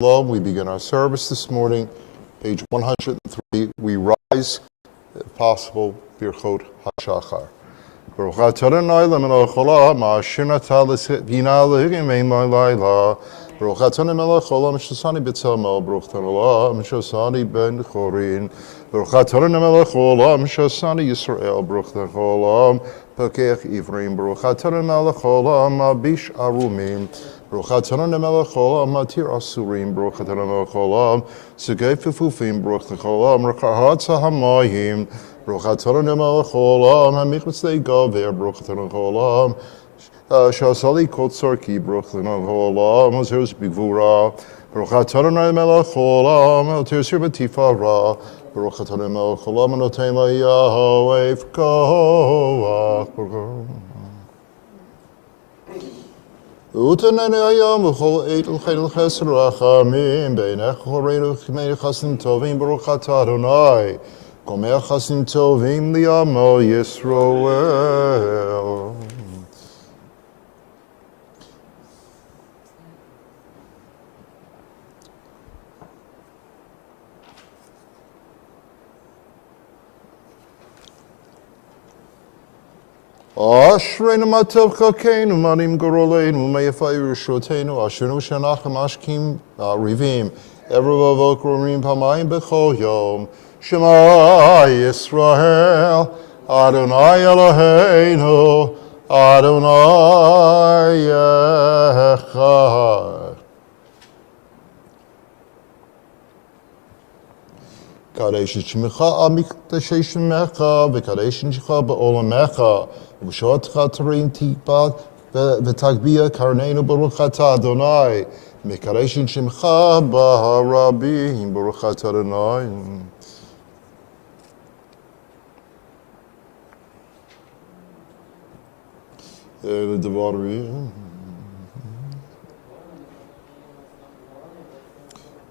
Shalom. We begin our service this morning, page 103. We rise, if possible, Birchot HaShachar. Baruch atah Adonai lemelech haolam, asher natan bina lehigemein laila. Baruch atah melech haolam, shasani b'tzalmo. Baruch atah haolam, shasani ben chorin. Baruch atah melech haolam, shasani Yisrael. Baruch atah haolam, pekech ivrim. Baruch atah melech haolam, abish arumim. Baruch atah melech haolam, matir asurim. Baruch atah melech haolam, segei fufufim. Baruch atah haolam, rekahat hamayim. Baruch atah melech haolam, hamichvtzei gaver. Baruch atah haolam, shasali kotzarki. Baruch atah haolam, ozeros bigvura. Baruch atah melech haolam, el tirsir b'tifara. Baruch atah melech haolam, noten laYahweh v'koach. Utanene ayam v'chol eit l'chayil chesed rachamim beinech choreinu ch'mei chasim tovim baruch atah Adonai gomeh chasim tovim li'amo Yisroel. Ashreinu matov chalkeinu manim goroleinu me'yafai rishotenu ashernu shanachem ashkim rivim erev avok pamayim b'chol yom Shema Yisrael Adonai Eloheinu Adonai Echad. Kadesh Shmecha amikdashei Shemecha v'kadesh Shemecha ba'olamecha v'shotcha tarim tikbat v'tagbia karneinu baruch atah Adonai mekadesh Shemecha ba'harabim baruch atah Adonai.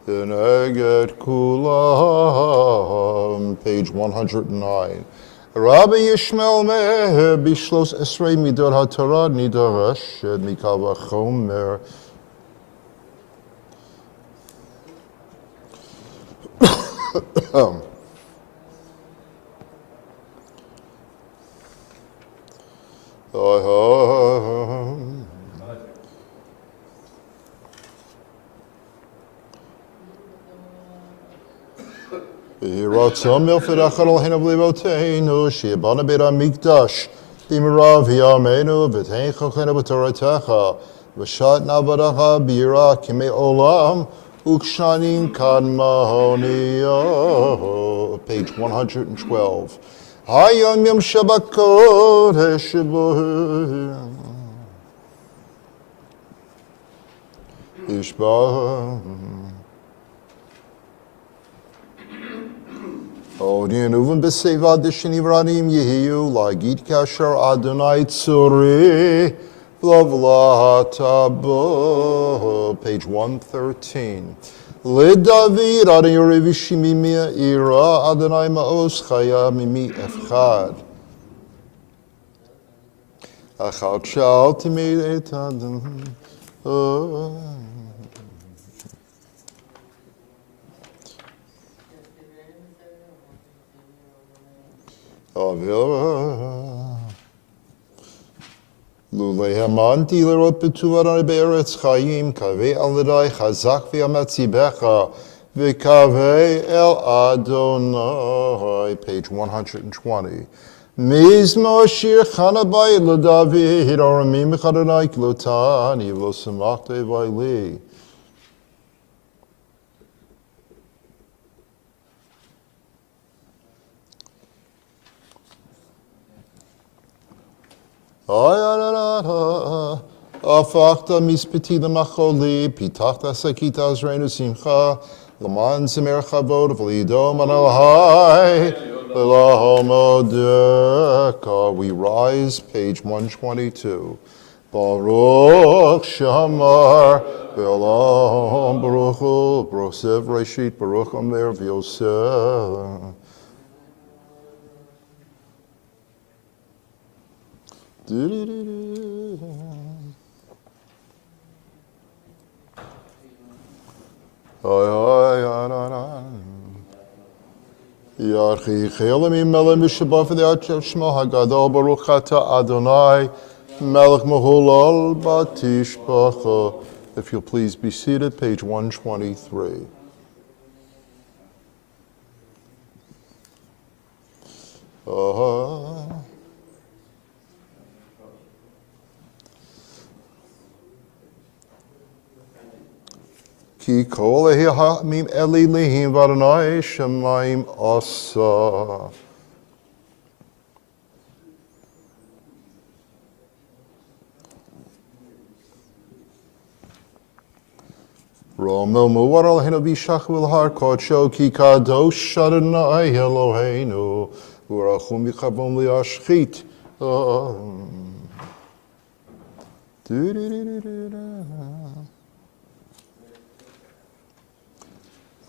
Neged Kulam, page 109. Rabbi Yishmael Meher bishlos esrei midor haTorah nidoresh mikal vachomer. Ratzon milfid achar al hinav levoteinu she'abana beit hamikdash b'mirav v'yameinu v'tein chochenu b'toratecha v'shat navadacha b'yira kimei olam ukshanim kadmahoniyah. Page 112. Hayom yom shabakot heshibuh ishbah. Odin uven b'seivad d'shenivranim yehiyu la'gid kasher Adonai tzuri v'lavlatabo. Page 113. L'David Adonai Yerevishi mimi ira Adonai ma'os chaya mimi efchad. Achal shal timid et Adonai. Lulei hamanti lerot betuvarai be'eretz chayim kavei aladai chazak v'yamatzibecha v'kavei el Adonai. Page 120. Mizmo shir chanabai l'David aramim v'chadonai klotani v'losamachte v'ayli. Afachta mispeti l'macholi, pitachta sakita azreinu simcha, l'man zemer chavod v'lidom anahai, l'lahomodeka. We rise, page 122. Baruch Shamar, v'elam Baruch Hu, Baruch Sev Reshit, Baruch Omer v'Yosef. Yarchi chelam imelem b'shabbat v'yat shmo hagadol baruch ata Adonai melech mahulal batishbacha. If you'll please be seated, page 123. Ki kol ha'amim elilihim v'Adonai shemaim asa. Romel muwaral hinu bishach v'lhar kodsho ki kadosh Adonai Eloheinu v'rachum yichabom li'ashchit.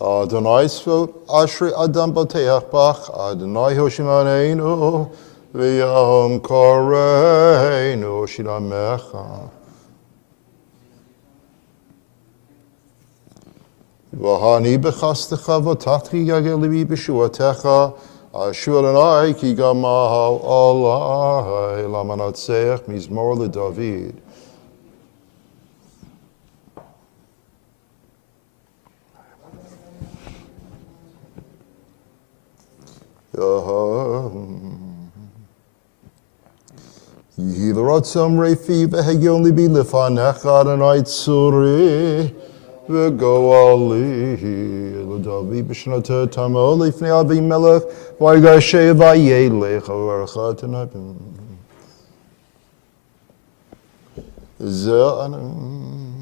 Adonai svot ashri adam bateach bach Adonai hoshimaneinu v'yahom koreinu shiramecha. V'hani b'chastecha v'tatchi yageli b'shuatecha ashu Adonai ki gamahal alai lamanatseach mizmor leDavid. Yehi l'ratzam refi v'hegyon libi lefanecha Adonai tzuri v'goali l'David b'shnata tamo lifnei Abimelech v'yigashe v'yelech v'arachat anabim. Ze'anam.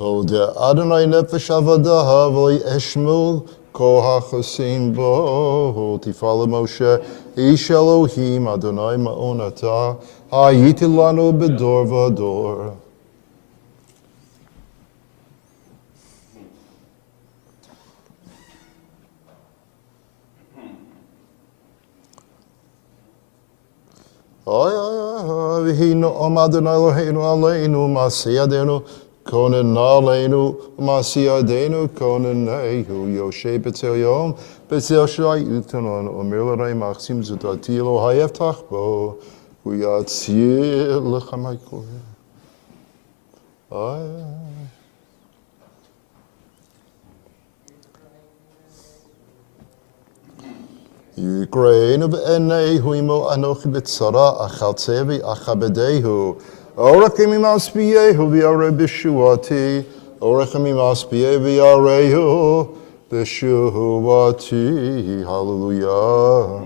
Toda Adonai nefesh avadaha v'li eshmul kol hachosim bo tifala Moshe ish Elohim Adonai ma'onata hayiti lanu bedor v'ador. V'hinu om Adonai Eloheinu aleinu masiyadenu Konen naleinu, masiyadenu, konen nehu, Yoshe betel yom, betel shai utanon, omer l'rei machsim zutatilo hayeftach bo, huyatzir l'chamay kol. Yikreinu b'enehu imo anochi b'tzara, achaltzevi achabedehu, Orachim imaspiyehu v'yarei b'shuati, Orachim imaspiyehu v'yarehu b'shuati. Hallelujah.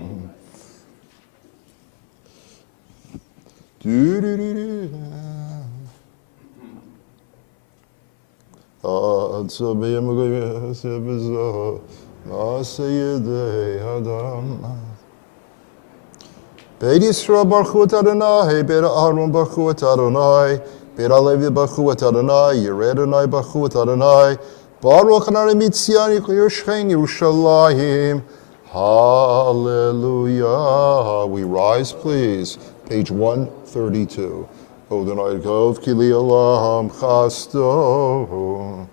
Ad sabiyam g'yaseh b'zah, ma'aseyedei adam. Beit Yisrael baruch et Adonai, Beit Aaron baruch et Adonai, Beit Levi baruch et Adonai, Yireh Adonai baruch et Adonai, Baruch Hanare Mitzion Yerushalayim Yerushalayim. Hallelujah. We rise, please. Page 132. Adonai Gov Kili Olam Chasto.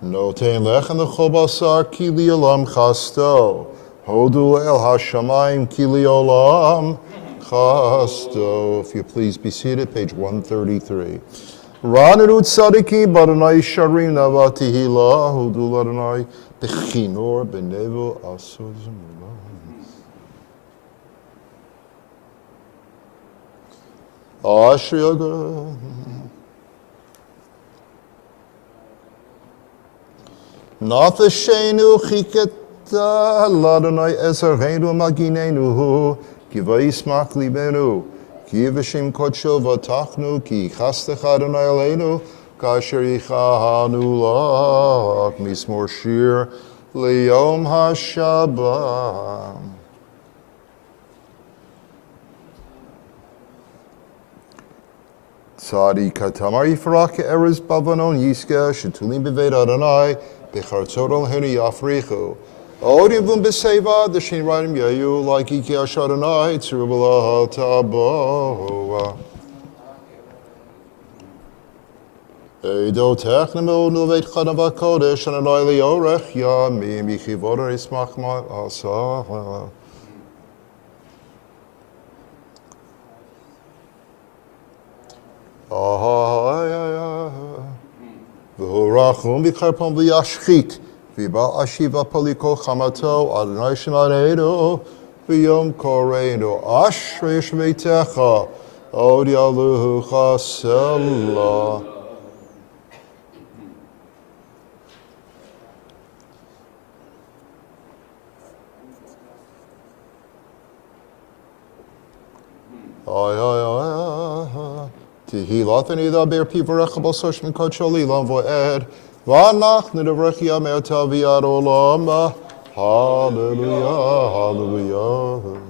Notein lechem l'chol basar kili olam chasto. Hodu el hashamayim kili olam chasto. If you please be seated, page 133. Ranenu tzadiki baranai sharim navati hila. Hodu l'adonai bechinor benevo asur zemula. Ashri Yoga. Nathashenu chiketa ladonai ezerheinu maginenu kivais mak libenu kivashim kodsho vatachnu ki chastech Adonai aleinu kasher yichahanu lak mismor shir liyom hashabbat. Sadi katamar yifrak eres bavanon yiska shetulim beved Adonai bechartzot olhenu yafrichu. Odim vum beseva the shin radim yayu like iki ashadonai tzurubala taboa. Eido technemo nuvet chadava kodesh ananai liorech ya mi michivoda ismach ma asa. V'horachum v'karpom v'yashchit v'ba ashiva paliko chamato Adonai shemaneinu v'yom koreinu ashrei shmeitecha od yaluhu chasela. Tehillah and Ida Bear Pivarachable Soshman Kocholi Lamvo Ed Vanach Nidavrachia Merta Viadolama. Hallelujah, hallelujah.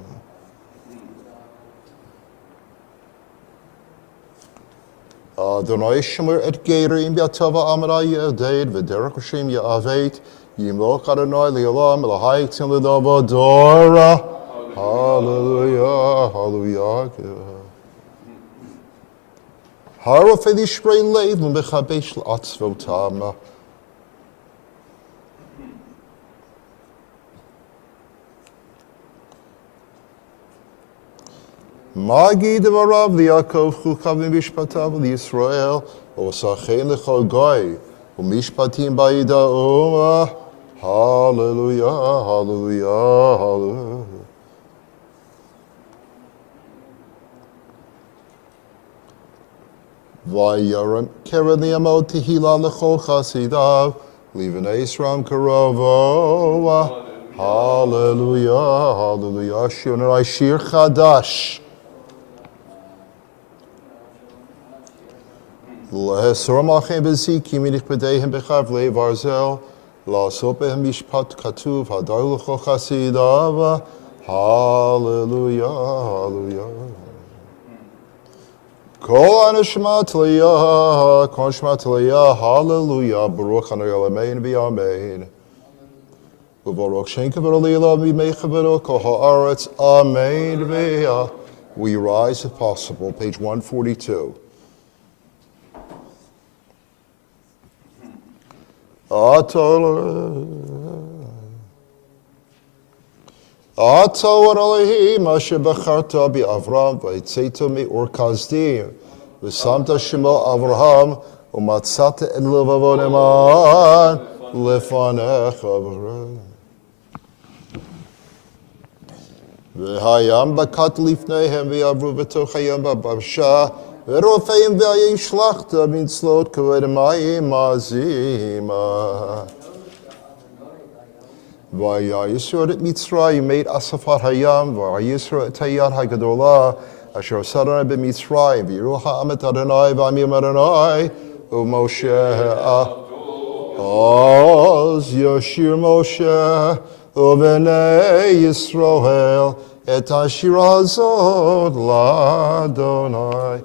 Adonai Shemir et Geirim Yatava Amaraya Dade Vederak Hashem Ya'avet Yimloch Adonai Lialam Lahai Timidava Dora. Hallelujah, hallelujah. Harofei Shrei Lev Mechabesh Atzvotam. Magi Devarav Liakov Chukavim Mishpatav Yisrael Osachein Lechogai Umishpatim Baida Uma. Hallelujah, hallelujah, hallelujah. Vayaram Keren Liamot Tehillah Lechol Chasidav Livnei Yisram Karova. Hallelujah, hallelujah. Shionai Shir Chadash. Lehesoram Achem Bezikim Minich Bedehem Bechav Lev Arzel La'asot Behem Mishpat Katuv Hadar Lechol Chasidav. Hallelujah, hallelujah. Kol anashmat liyah, kol anashmat liyah, hallelujah, baruch hanayel amein v'amein. U'baruch shen kavod liyah v'mei kavod kol ha'aretz, amein v'yah. We rise if possible, page 142. Ato Elohim asher bacharta bi Avram v'itzeito me'or Kasdim v'samta shemo Avraham u'matzata en levavon eman lefanecha v'hayam bakat lifneihem v'yavru v'toch hayam b'bamsha v'rofeim v'ayishlachta min tzlot kaved mayim mazima. Vayisro et Mitzrayim made Asafat Hayam, Vayisro et Hayat Hagadolah, Asher Sadanai b'Mitzrayim, V'yiru ha'amet Adonai v'amim Adonai, U'Moshe Oz Yashir Moshe, U'Bnei Yisroel, Et Ashir Hazot L'Adonai,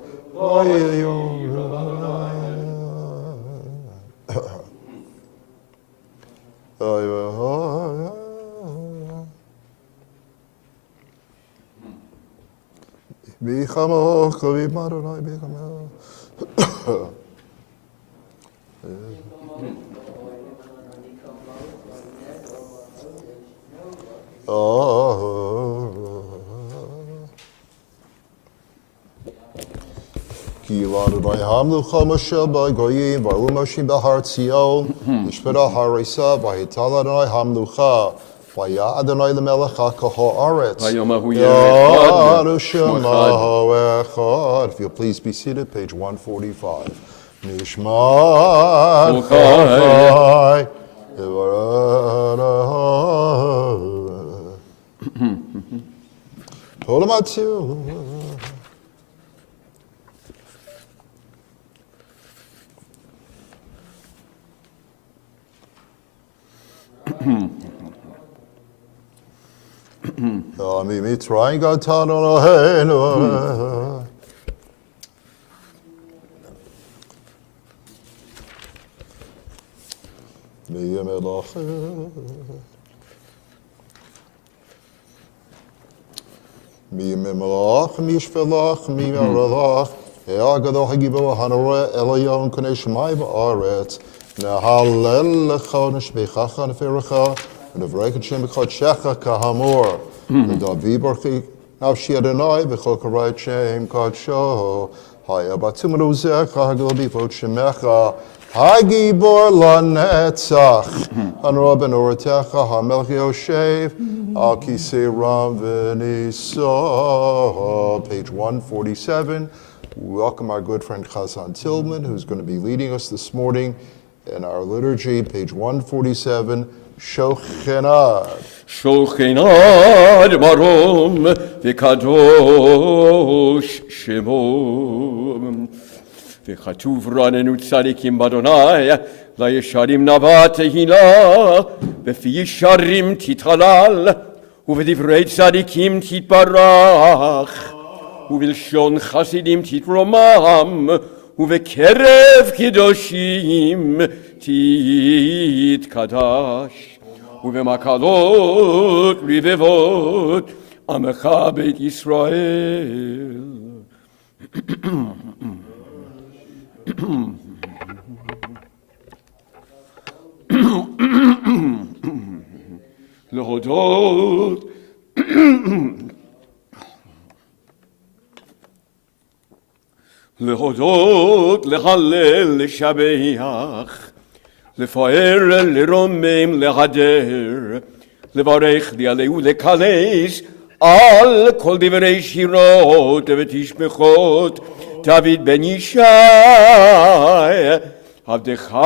Gilad Hamlu Chomashel by Goyim, Valumoshim Bahar Tzion, Ishpeda Harisa, Vahitala Adonai Hamlucha, Vaya Adonai Lemelecha Kaho Aretz. Yarushema Echad. If you'll please be seated, page 145. Nishma Chai. Tolamatu. Mitzrayim Gatan Eloheinu. מי המלאכה. מי ממלאך, מי ישפלך, מי מרלך, הגדול הגיבור הנורא עליון קונה שמי בארץ, נהלל לך נשבחך נפארך, ונברק את שם קודשך כאמור, לדוד ברכי נפשי אדוני, וכל קרא את שם קודשו, היה בעצום עוזך, הגדול בפות שמך, הגיבור לנצח, הנורא בנורתך, המלך יושב, על כיסא רם ונישא. Page 147. Welcome our good friend Chazan Tillman, who's going to be leading us this morning in our liturgy. Page 147, Shochenad. Shochenad marom v'kadosh shemo. וכתוב רננו צדיקים באדוני, לישרים נבע תהילה, בפי ישרים תתהלל, ובדברי צדיקים תתברך, ובלשון חסידים תתרומם, ובקרב קדושים תתקדש, ובמקלות רבבות עמך בית ישראל. להודות להודות, להלל, לשבח, לפאר, לרומם, להדר, לברך, להעלה ולקלס על כל דברי שירות ותשבחות דוד בן ישי, עבדך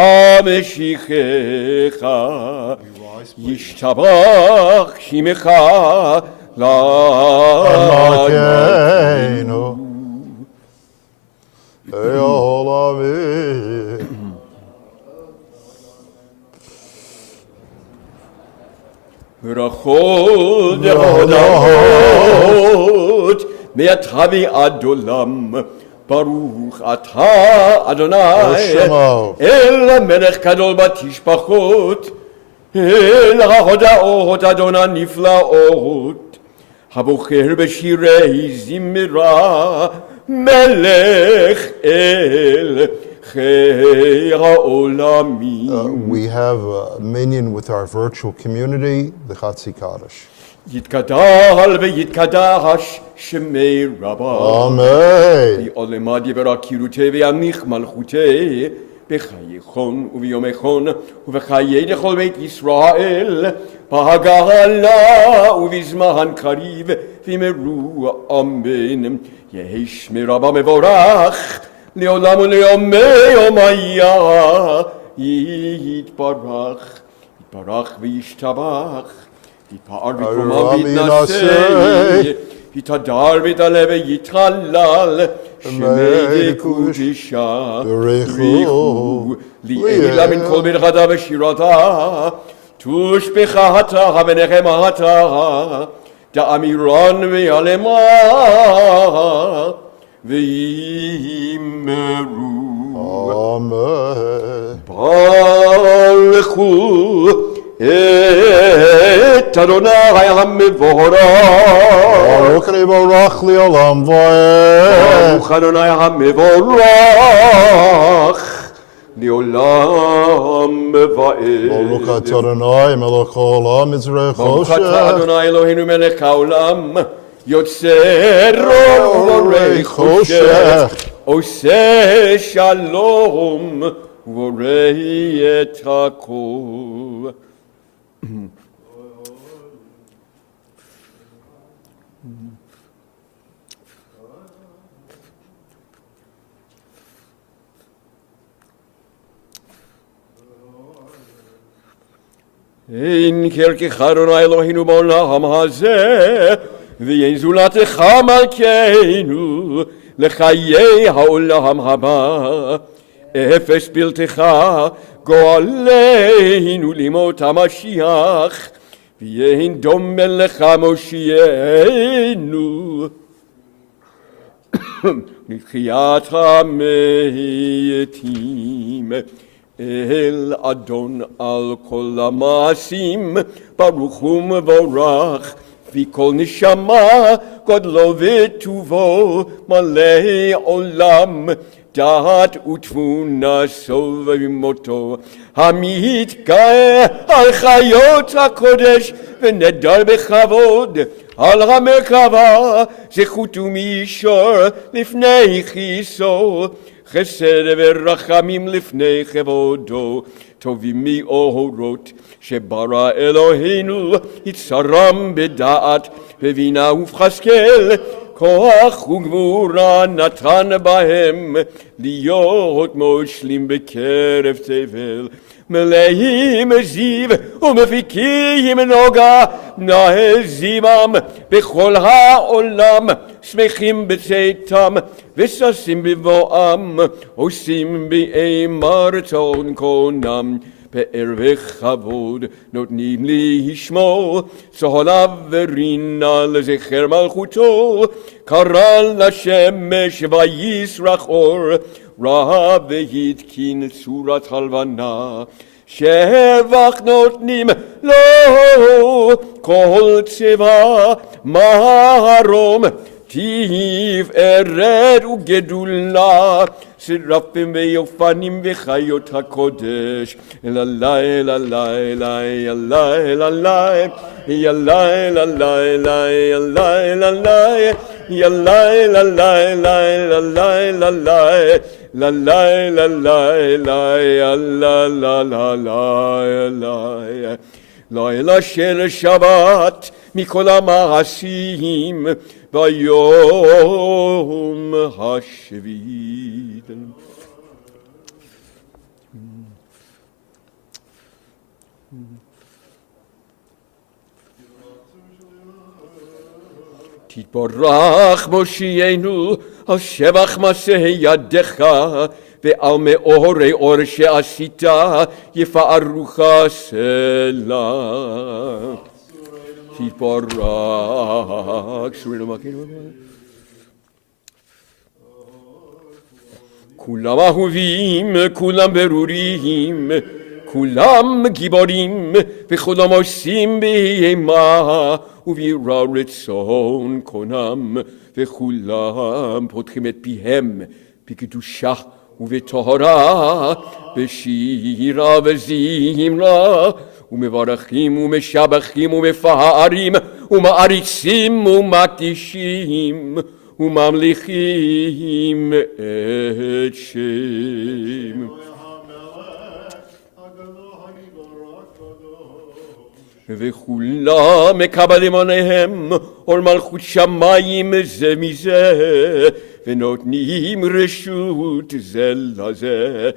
משיחך, ישתבח שמך לעולמנו. עולמי. ברכות והודות מעתה ועד עולם. ברוך אתה אדוני אל המלך גדול בתשבחות, אל ההודעות אדוני נפלאות, הבוחר בשירי זמרה, מלך אל חיי העולמים. We have a minion with our virtual community, the Chatzi Kaddish. יתגדל ויתקדש שמי רבה. אמן. לעולמד יברך קירותי וימליך מלכותי, בחייכון וביומכון ובחיי לכל בית ישראל, בהגלה ובזמן קריב ואמרו אמן. יהי שמי רבה מבורך לעולם וליומי יומיה, יתברך וישתבח, יתפאר ותרומם ויתנשא, יתהדר ויתעלה ויתהלל, שמי קודשה ברכו לעילה מן כל ברכתה ושירתה, תושבחתה ונחמתה, דאמירן ויעלמה ויאמרו אמן. ברכו את אדוני המבורך. ברוך יבורך לעולם ועד. ברוך אדוני המבורך לעולם ועד. ברוך אתה אדוני מלך העולם יזרח ברוך חושך. אתה אדוני אלוהינו מלך העולם, יוצר אור ובורא חושך, עושה שלום ובורא את הכל. אין כרכך אדוני אלוהינו בעולם הזה, ואין זולתך מלכנו לחיי העולם הבא. אפס בלתך גואלנו לימות המשיח, ואין דומה לך מושיענו לתחיית המתים. אל אדון על כל המעשים, ברוך ומבורך, לפי כל נשמה, גודלו וטובו, מלא עולם, דעת ותבונה סוב מותו, המתגאה על חיות הקודש, ונדר בכבוד, על המרכבה, זכות ומישור, לפני כיסו, חסד ורחמים לפני כבודו, טובים מאורות, שברא אלוהינו, יצרם בדעת, בבינה ובחשכל, כוח וגבורה נתן בהם, להיות מושלים בקרב תבל. מלאים זיו ומפיקים נוגה, נעזימם בכל העולם, שמחים בצאתם וששים בבואם, עושים באימה רצון קונם. פאר וכבוד נותנים לשמו, צהלה ורינה לזכר מלכותו, קרא לשמש ויסרח אור, ראה והתקין צורת הלבנה, שבח נותנים לו כל צבא מרום, תפארת וגדולה, שרפים ויופנים וחיות הקודש, אללה אללה אללה אללה אללה אללה אללה אללה אללה אללה אללה אללה אללה la la la la la la la la la לילה של שבת מכל המעשים ביום השביעי. תתברך מושיענו על שבח מעשה ידיך, ועל מאורי אור שעשית יפארוך סלה. תתברך. כולם אהובים, כולם ברורים, כולם גיבורים, וכולם עושים בהמה ובירא רצון קונם, וכולם פותחים את פיהם בקדושה ובטהרה, בשירה וזמרה, ומברכים ומשבחים ומפארים ומעריצים ומקדישים וממליכים את שם. וכולם מקבלים עליהם עול מלכות שמיים זה מזה, ונותנים רשות זה לזה,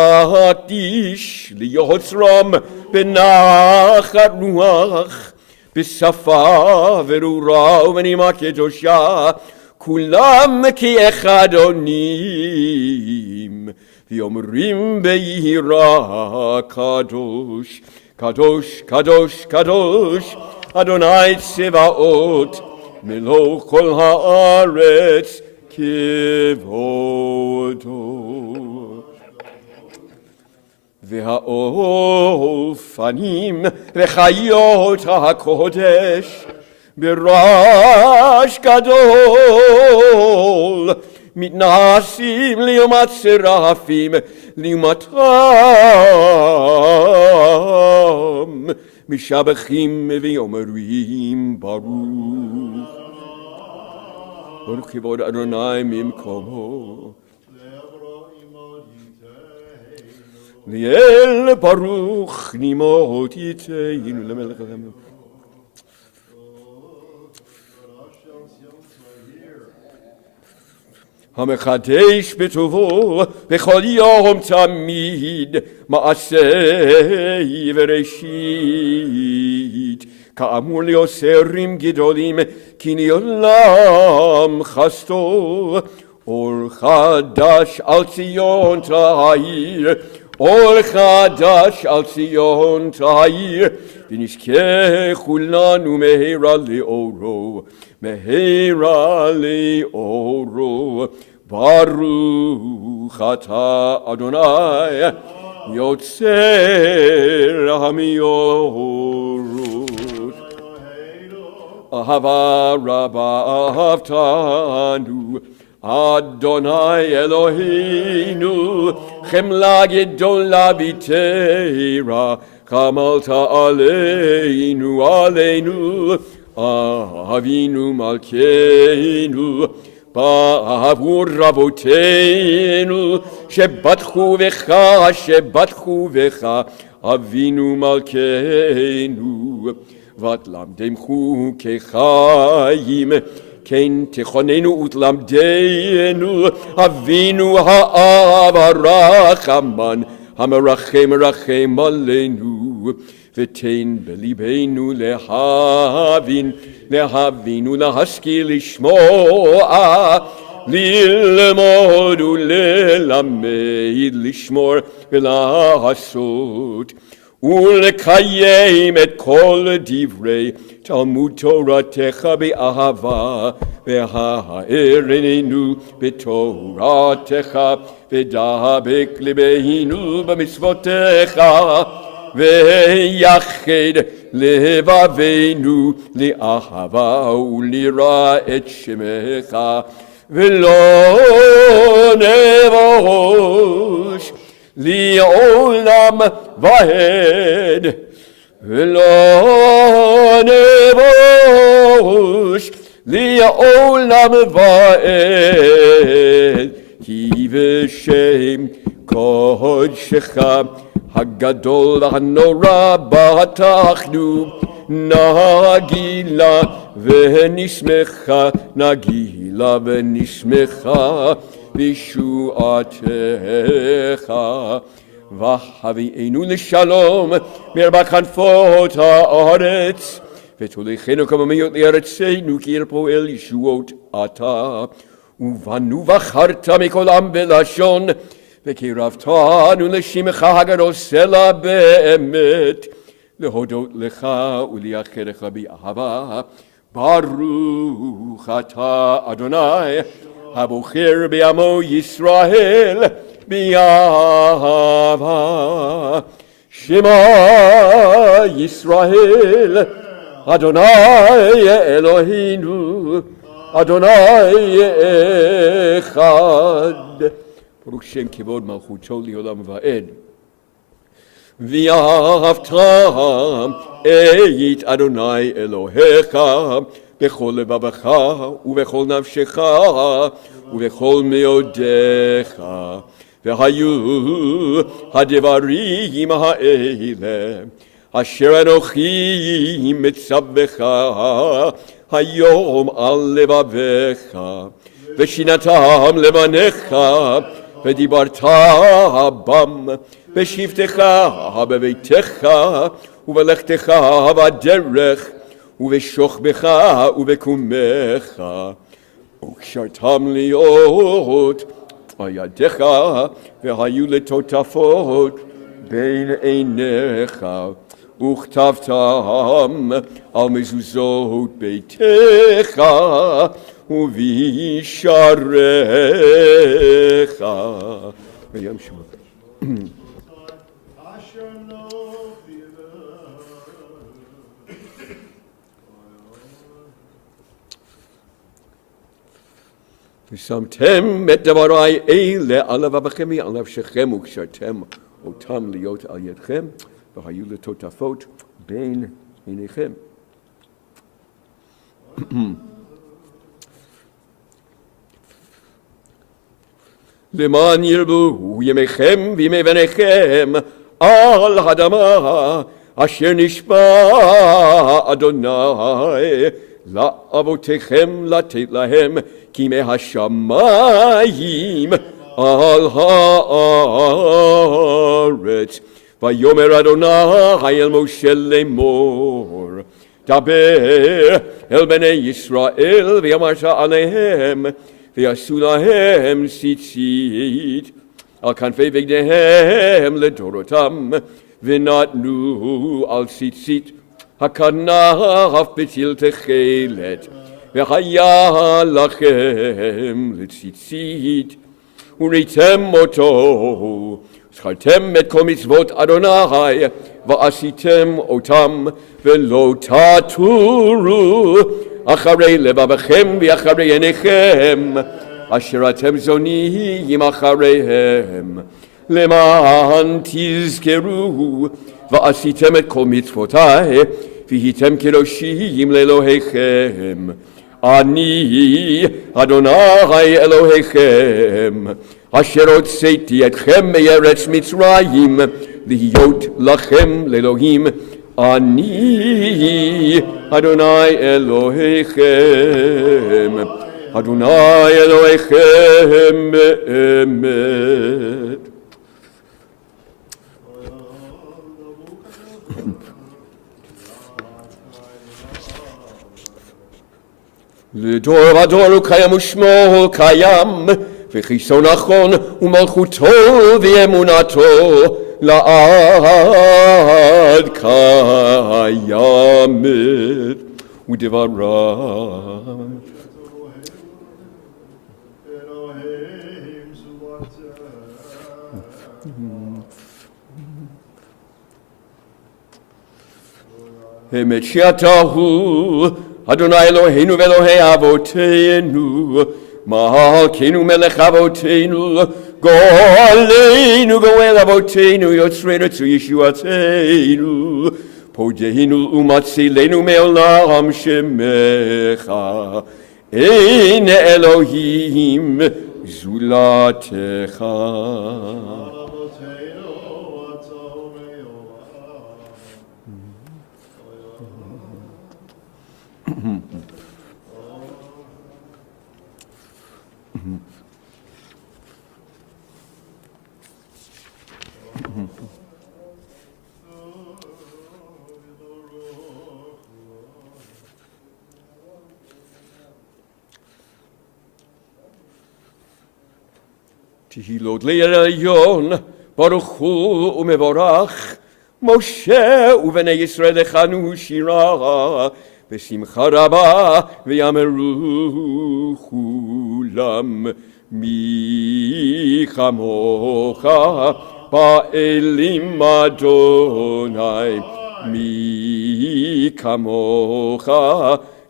להקדיש ליוצרם בנחת רוח, בשפה ברורה ובנימה קדושה, כולם כאחד עונים, ואומרים ביראה קדוש, קדוש, קדוש, קדוש, אדוני צבאות, מלוא כל הארץ כבודו. והאופנים וחיות הקודש ברעש גדול מתנשאים לעומת שרפים לעומתם, משבחים ויאמרים ברוך, ברוך כבוד אדוני ממקומו. ליאל ברוך נימות יתנו למלך המלך. המחדש בטובו בכל יום תמיד מעשה וראשית, כאמור ליוסרים גדולים כי לעולם חסדו, אור חדש על ציון תאיר, אור חדש על ציון תאיר, ונזכה כולנו מהרה לאורו, מהרה לאורו. Baruch ata Adonai, Yotzer hamiorut. Ahava rabba ahavtanu, Adonai Eloheinu, Chemla gedola b'teira, Chamalta aleinu, Avinu malkeinu, Ba'avur rabotenu, Shebatchu vecha, Avinu malkeinu, Vatlamdemchu kechayim, Ken techonenu utlamdenu, Avinu ha'av harachaman, Hamarachem rachem aleinu, V'tein belibenu lehavinu lahaskil lishmoa, lilmod ulelamed lishmor velahasot, ulekayem et kol divrei Talmud Toratecha be'ahava, ve'ha'erenenu be'toratecha, ve'dabek lebeinu b'mitzvotecha, ve'yached levavenu li'ahava u'lira et shemecha, ve'lo nevosh li'olam vahed, ve'lo nevosh li'olam vahed, ki v'shem kodshecha Hagadol v'hanora b'atachnu, nagila v'nishmecha, v'shu'atecha, v'havi'enu l'shalom, me'arba kanfot ha'aretz, v'tolechenu kamameyot li'aretzeinu, ki el po'el yishuot ata, uvanu v'acharta mikolam v'lashon, V'kiravtanu l'shimecha hagadol sela be'emet, lehodot lecha u'liacherecha bi'ahava, Baruch ata Adonai, habocher be'amo Yisrael bi'ahava. Shema Yisrael, Adonai Eloheinu, Adonai echad. Baruch Shem Kivod Malchuto Liolam Va'ed. V'yavtam et Adonai Elohecha bechol levavecha ubechol nafshecha ubechol meodecha. V'hayu hadevarim ha'ele asher anochi mitzavvecha hayom al levavecha v'shinatam levanecha v'dibarta bam v'shivtecha b'veitecha u'v'lechtecha b'derech u'v'shochbecha u'v'kumecha u'kshartam liot ayadecha v'hayu letotafot bein einecha u'chtavtam al mezuzot beitecha u'visharecha. V'yam Shema. ושמתם את דבריי אלה על לבבכם ועל נפשכם וקשרתם אותם להיות על ידכם והיו לטוטפות בין עיניכם. למען ירבו ימיכם וימי בניכם על האדמה אשר נשבע אדוני לאבותיכם לתת להם כימי השמיים על הארץ. ויאמר אדוני אל משה לאמור דבר אל בני ישראל ואמרת עליהם ויעשו להם ציצית על כנפי בגדיהם לדורותם ונתנו על ציצית הכנף בטיל תכלת והיה לכם לציצית, וראיתם אותו, זכרתם את כל מצוות אדוני, ועשיתם אותם, ולא תטורו אחרי לבבכם ואחרי עיניכם, אשר אתם זונים אחריהם, למען תזכרו, ועשיתם את כל מצוותיי, והייתם קדושים לאלוהיכם. אני, אדוני אלוהיכם, אשר הוצאתי אתכם מארץ מצרים, להיות לכם לאלוהים. אני, אדוני אלוהיכם, אדוני אלוהיכם באמת. לדור ודור הוא קיים ושמו קיים, וכיסו נכון ומלכותו ואמונתו לעד קיימת, ודבריו אמת שאתה הוא אדוני אלוהינו ואלוהי אבותינו, מלכנו מלך אבותינו, גואלנו גואל אבותינו, יוצרנו צו ישועתנו, פודנו ומצילנו מעולם שמך, אין אלוהים זולתך. תהילות לעליון, ברוך הוא ומבורך, משה ובני ישראל לכנו שירה, בשמחה רבה, ויאמרו כולם, מי כמוך באלים אדוני, מי כמוך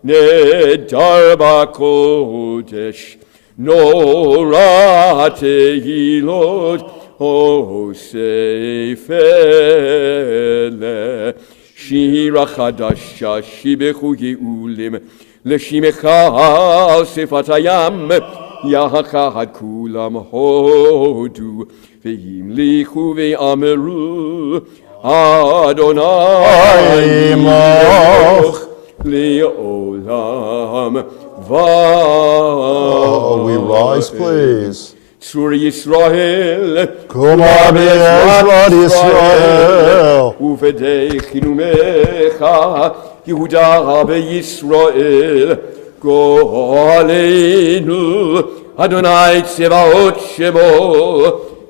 נדר בקודש, נורא תהילות אוסף אלה, שירה חדשה שיבחו גאולים, לשמך על שפת הים, יחד כולם הודו, והמליכו ואמרו, אדוני מלך לעולם Oh, we rise, please. צור ישראל, Kumar b'Ezrat Yisrael. ובדי חינומך, יהודה בישראל, גואלנו, אדוני צבאות שמו,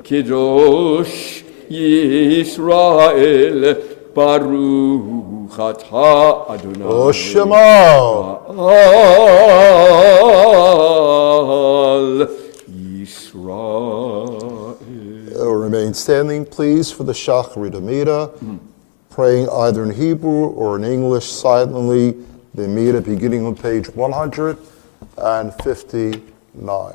קדוש ישראל, ברוך אתה אדוני. Oshema. Remain standing, please, for the Shacharit Amida, praying either in Hebrew or in English silently, the Amida beginning on page 159.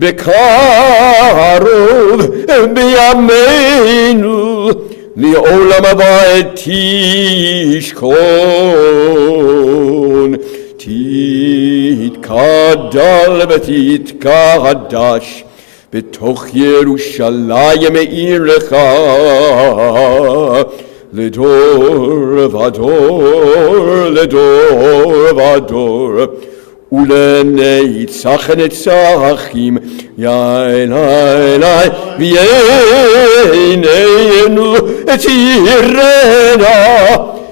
בקרוב בימינו, לעולם הבא תשכון. תתקדל ותתקדש בתוך ירושלים עירך, לדור ודור, לדור ודור, ולנצח נצחים, יאי וייננו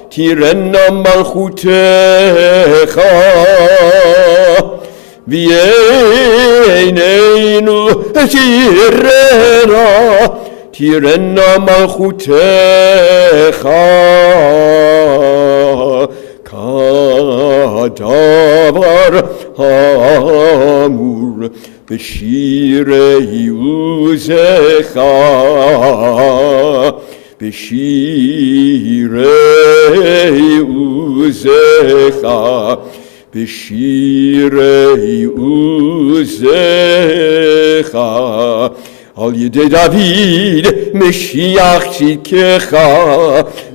תירנה מלכותך, וייננו תירנה מלכותך, כדבר האמור בשירי עוזך, בשירי עוזך, בשירי עוזך, על ידי דוד משיח צדקך,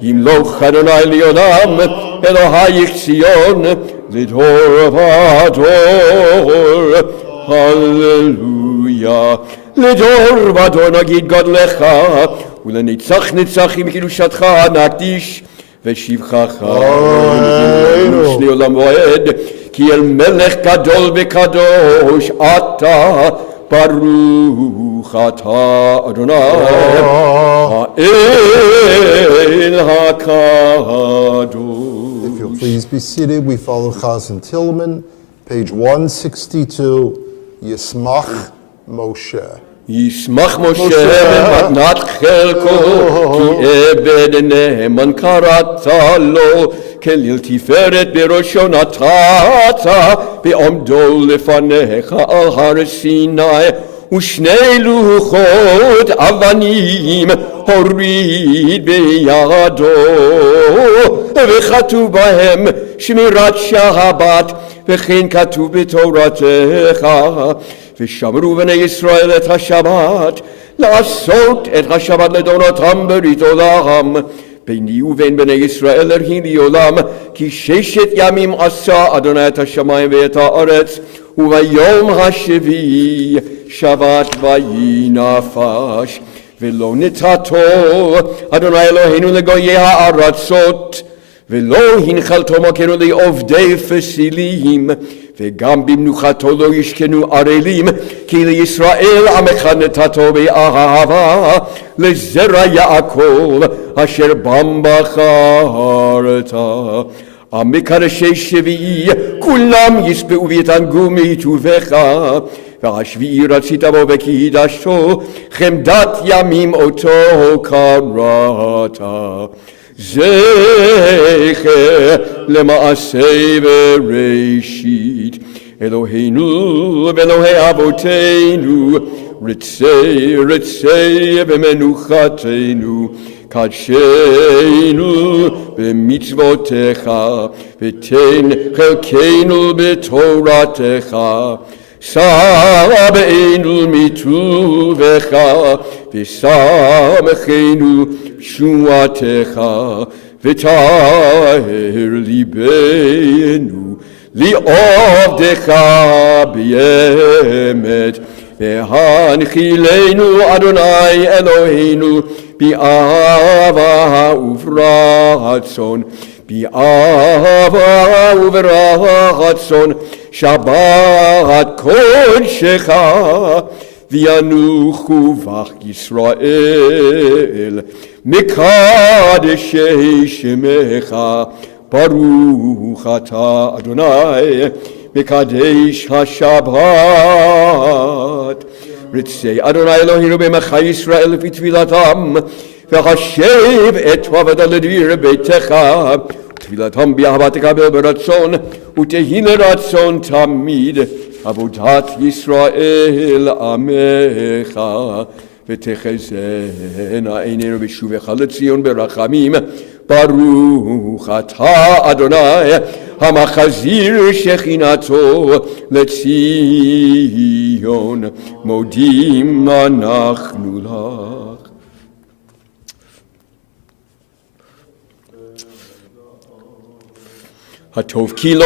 ימלוך אדוני לעולם, אלוהיך ציון, לדור ודור, הללויה. לדור ודור נגיד גדלך, ולנצח נצחים קדושתך נקדיש, ושבחך נקדיש לעולם ועד, כי אל מלך גדול וקדוש אתה, ברוך אתה אדוני האל הקדוש. If you'll please be seated, we follow Chazan Tillman, page 162, Yismach Moshe. ישמח משה במתנת חלקו, כי עבד נאמן קראת לו, כליל תפארת בראשו נתת, בעומדו לפניך על הר סיני, ושני לוחות אבנים הוריד בידו, וכתוב בהם שמירת שבת, וכן כתוב בתורתך, ושמרו בני ישראל את השבת, לעשות את השבת לדונותם ברית עולם. ביני ובין בני ישראל הרהילי עולם, כי 6 ימים עשה אדוני את השמיים ואת הארץ, וביום השביעי שבת וינפש. ולא נתתו אדוני אלוהינו לגויי הארצות, ולא הנחלתו מכנו לעובדי פסילים, וגם במנוחתו לא ישכנו ערלים, כי לישראל עמך נתתו באהבה, לזרע יעקב אשר בם בחרת. המקדשי שביעי כולם יספעו ויתענגו מטובך, והשביעי רצית בו וקידשו, חמדת ימים אותו קראת. זכר למעשה בראשית, אלוהינו ואלוהי אבותינו, רצה במנוחתנו, קדשנו במצוותיך, ותן חלקנו בתורתך. סבנו מטובך, ושמחנו בשועתך, וטהר ליבנו לעובדך באמת. והנחילנו אדוני אלוהינו באהבה וברצון, באהבה וברצון, שבת קודשך, וינוחו בך ישראל מקדשי שמך. ברוך אתה אדוני מקדש השבת. רצי אדוני אלוהינו במך ישראל לפי תפילתם, והשב את עבודה לדביר ביתך, תפילתם באהבה תקבל ברצון, ותהי לרצון תמיד עבודת ישראל עמך. ותחזינה עינינו בשובך לציון ברחמים. ברוך אתה אדוני המחזיר שכינתו לציון, מודים אנחנו לך. הטוב כי לא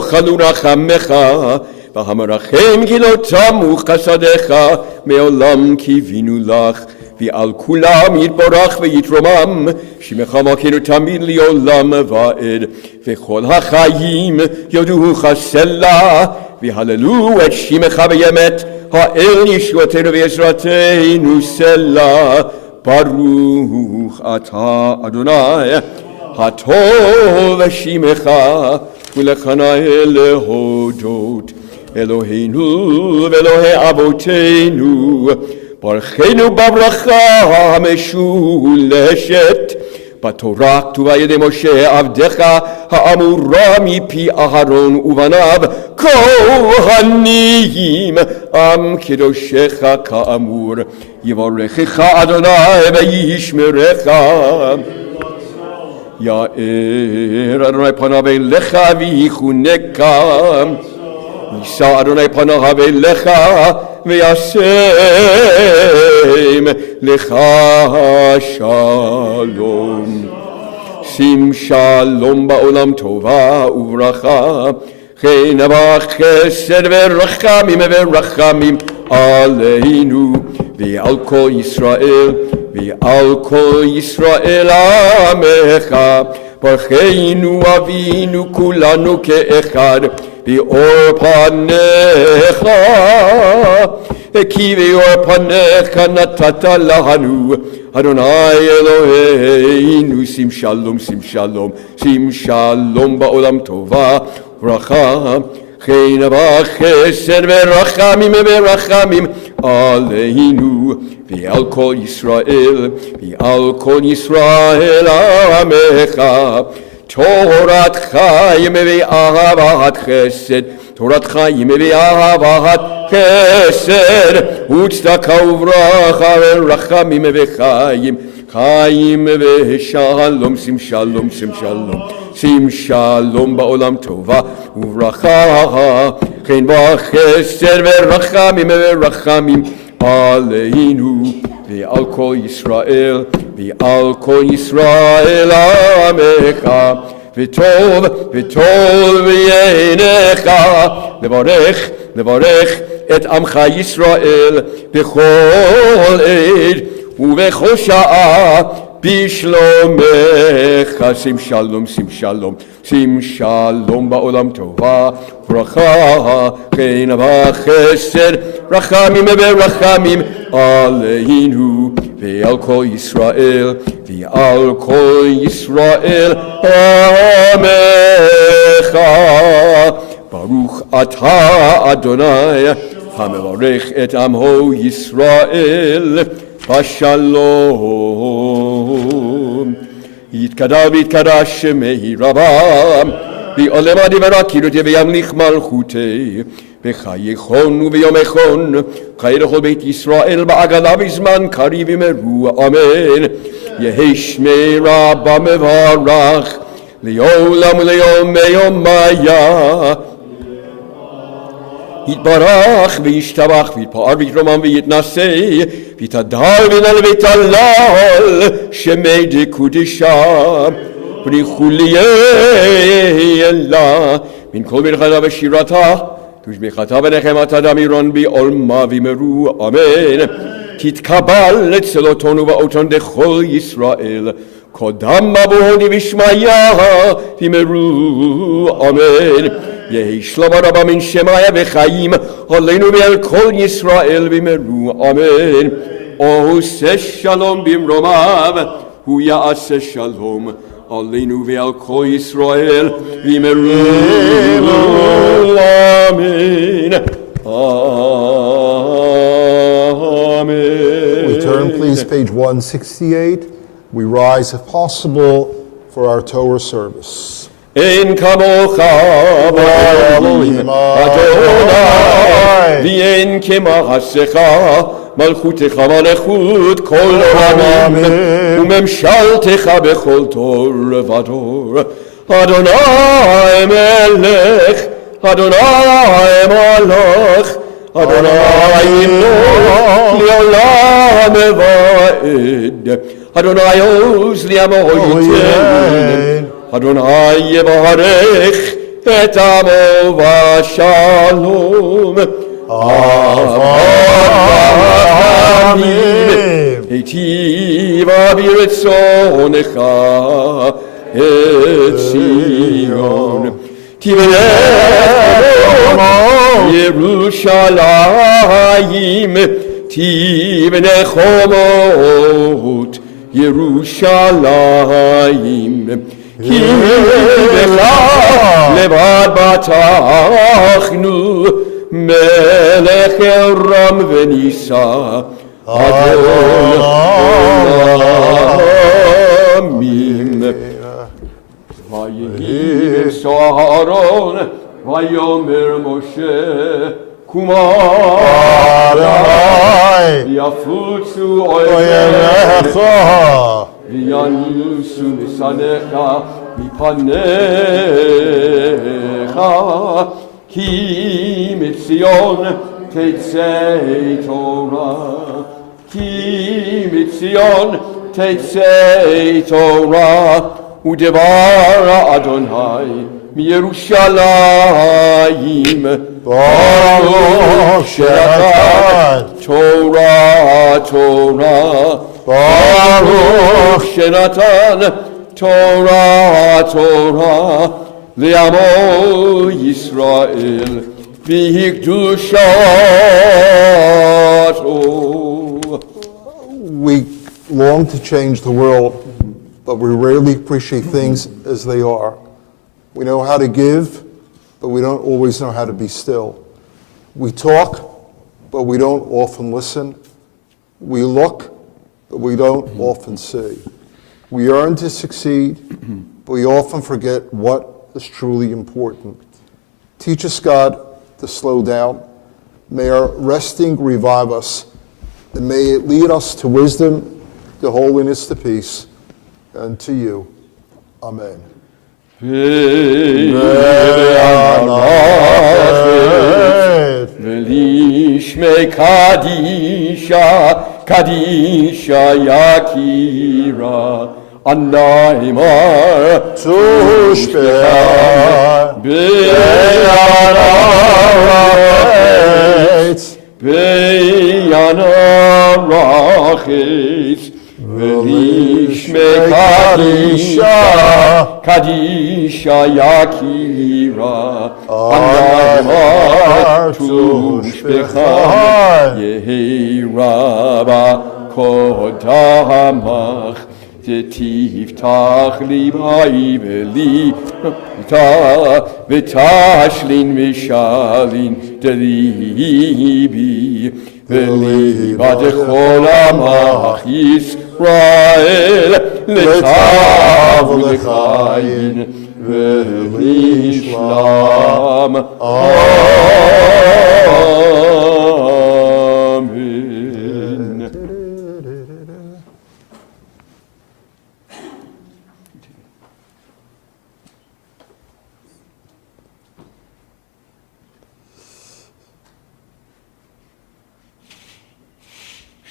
חלו רחמך, והמרחם כי לא תמו חסדיך, מעולם קיווינו לך. ועל כולם יתברך ויתרומם, שמך מלכנו תמיד לעולם ועד. וכל החיים יודוך סלה, והללו את שמך באמת, האל ישועתנו ועזרתנו סלה. ברוך אתה אדוני הטוב שמך, ולך נאה להודות. אלוהינו ואלוהי אבותינו, ברכנו בברכה המשולשת בתורה כתובה על ידי משה עבדך, האמורה מפי אהרון ובניו כהנים, עם קדושך כאמור. יברכך אדוני וישמרך, יאר אדוני פניו אליך ויחונקה, יישא אדוני פניו אליך וישם לך שלום. שים שלום בעולם טובה וברכה, חן וחסד ורחמים ורחמים עלינו ועל כל ישראל ועל כל ישראל עמך. ברכנו אבינו כולנו כאחד באור פניך, כי באור פניך נתת לנו אדוני אלוהינו. שים שלום, שים שלום, שים שלום בעולם טובה וברכה, חן וחסד ורחמים ורחמים עלינו ועל כל ישראל ועל כל ישראל עמך. תורת חיים ואהבת חסד, תורת חיים ואהבת חסד, וצדקה וברכה ורחמים וחיים, חיים ושלום. שים שלום, שים שלום, שים שלום בעולם טובה וברכה, חן וחסד ורחמים ורחמים עלינו ועל כל ישראל ועל כל ישראל עמך. וטוב וטוב בעיניך לברך לברך את עמך ישראל בכל עת ובכל שעה בשלומך. שים שלום, שים שלום, שים שלום בעולם טובה ברכה, חן וחסד רחמים ורחמים עלינו ועל כל ישראל ועל כל ישראל עמך. ברוך אתה אדוני המברך את עמו ישראל בשלום. יתקדש ויתקדש שמי רבם, בעולם הדברה קירותי וימליך מלכותי, בחייכון וביומכון, חיי לכל בית ישראל בעגלה בזמן קריב יאמרו אמן. יהי שמי רבם מברך לעולם וליום יומיה. יתברך וישתבח ויתפאר ויתרומם ויתנשא ויתהדר וינעל ויתהלל שמי דקודשה. בריחו לי אלה מן כל מלחתה ושירתה, תושבחתה ונחמתה דמירון בעולמה ויאמרו אמן. תתקבל צלותנו ואותן דכל ישראל, קודם מבוני ושמיה ויאמרו אמן. יהי שלום רבה מן שמיה וחיים עלינו ועל כל ישראל ויאמרו אמן. עושה שלום במרומיו, הוא יעשה שלום עלינו ועל כל ישראל ויאמרו אמן. Amen. We turn, please, page 168. We rise, if possible, for our Torah service. אין כמוך באלוהים אדוני, ואין כמעשיך מלכותך מלכות כל עמים, וממשלתך בכל דור ודור. אדוני מלך, אדוני מלך, אדוני ימלוך לעולם ועד. אדוני עוז לעמו ייתן, אדוני יברך את עמו בשלום. אמן. היטיב ברצונך את ציון. תבנה ירושלים, תבנה חומות ירושלים. כי בך לבד בטחנו, מלך רם ונישא, אדון עולמים. ויהי נשוא אהרון, ויאמר משה, קומה יפוצו אויביך, וינוסו משנאיך מפניך, כי מציון תצא תורה, כי מציון תצא תורה, ודבר אדוני מירושלים. ברוך שנתן תורה תורה, ברוך שנתן תורה תורה לעמו ישראל בקדושתו. We long to change the world, but we rarely appreciate things as they are. We know how to give, but we don't always know how to be still. We talk, but we don't often listen. We look, but we don't often see. We yearn to succeed, but we often forget what is truly important. Teach us, God, to slow down. May our resting revive us, and may it lead us to wisdom, to holiness, to peace, and to you. Amen. ולשמי קדישה, קדישה יקירה, הנאמר תושבע בעין הרחץ, ולשמי קדישה יקירה, הנאמר תושבע, יהי רבה קודמך, תפתח ליבי ותשלין ושלין דליבי, וליבה דכל עמך ישראל, לטוב ולחיין ולשלום. אמן.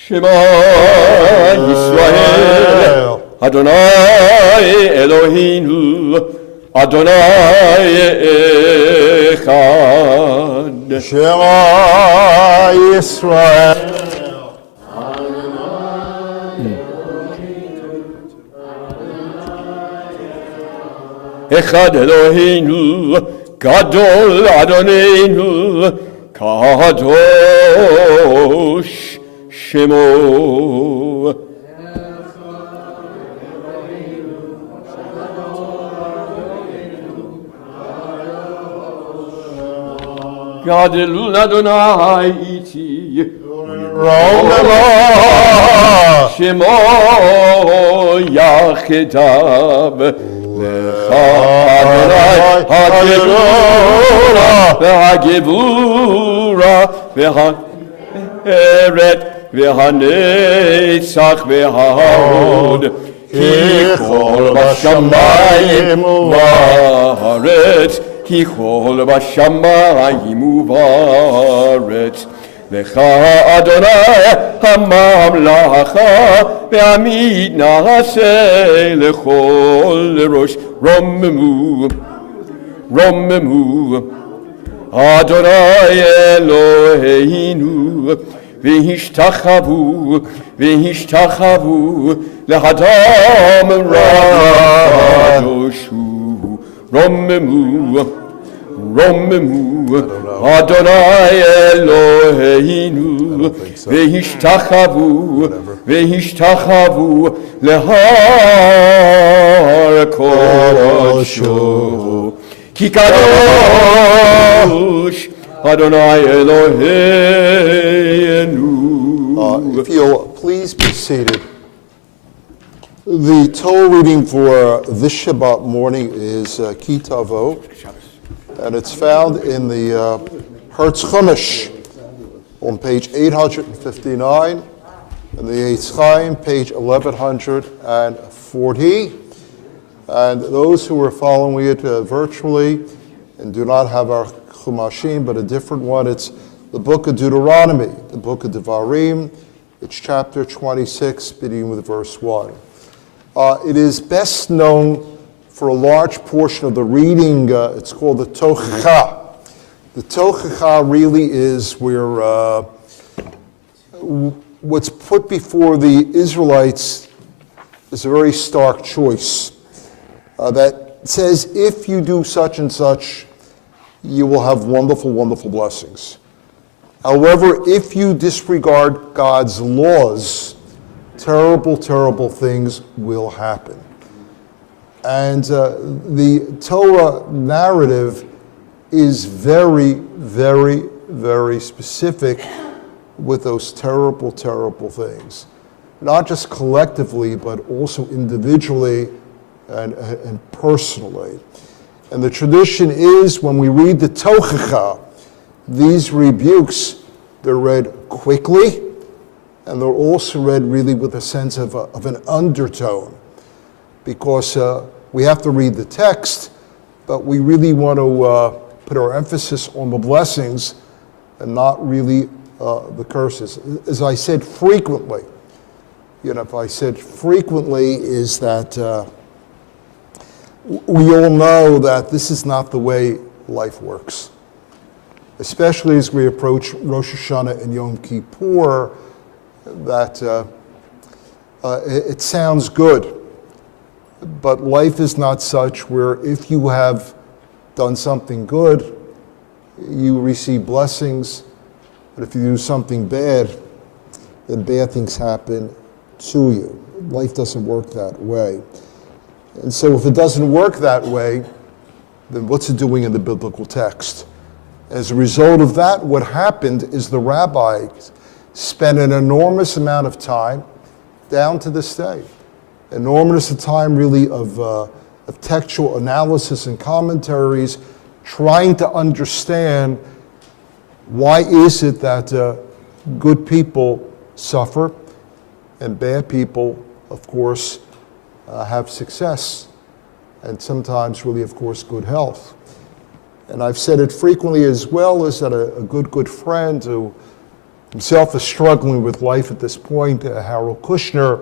Shema Yisrael, Adonai Eloheinu, Adonai Echad. Shema Yisrael, Echad Eloheinu, Gadol Adonenu, Kadosh Shemo. Gadol Adonai iti, Shemo Yachedav. Adonai HaGevura וההרת והנצח וההוד כי כל בשמיים ובארץ כי כל בשמיים ובארץ לך אדוני הממלכה ועמית נעשה לכל ראש רוממו אדוני אלוהינו והשתחוו לאדם רדושו רוממו אדוני אלוהינו והשתחוו להר קודשו כי קדוש Adonai Eloheinu. If you'll please be seated. The Torah reading for this Shabbat morning is Ki Tavo, and it's found in the Hertz Chumash on page 859, and the Eitz Chaim, page 1140. And those who are following it virtually and do not have our Chumashim, but a different one, it's the book of Deuteronomy, the book of Devarim. It's chapter 26, beginning with verse 1. It is best known for a large portion of the reading. It's called the Tochacha. The Tochacha really is where what's put before the Israelites is a very stark choice that says, if you do such and such, you will have wonderful, wonderful blessings. However, if you disregard God's laws, terrible, terrible things will happen. And the Torah narrative is very, very, very specific with those terrible, terrible things. Not just collectively, but also individually and personally. And the tradition is when we read the Tochacha, these rebukes, they're read quickly, and they're also read really with a sense of an undertone, because we have to read the text, but we really want to put our emphasis on the blessings and not really the curses. As I said frequently, if I said frequently is that we all know that this is not the way life works. Especially as we approach Rosh Hashanah and Yom Kippur, that it sounds good, but life is not such where if you have done something good, you receive blessings, but if you do something bad, then bad things happen to you. Life doesn't work that way. And so if it doesn't work that way, then what's it doing in the biblical text? As a result of that, what happened is the rabbis spent an enormous amount of time, down to this day, enormous time really of textual analysis and commentaries, trying to understand why is it that good people suffer and bad people, of course, have success, and sometimes really, of course, good health. And I've said it frequently as well, is that a good friend who himself is struggling with life at this point, Harold Kushner,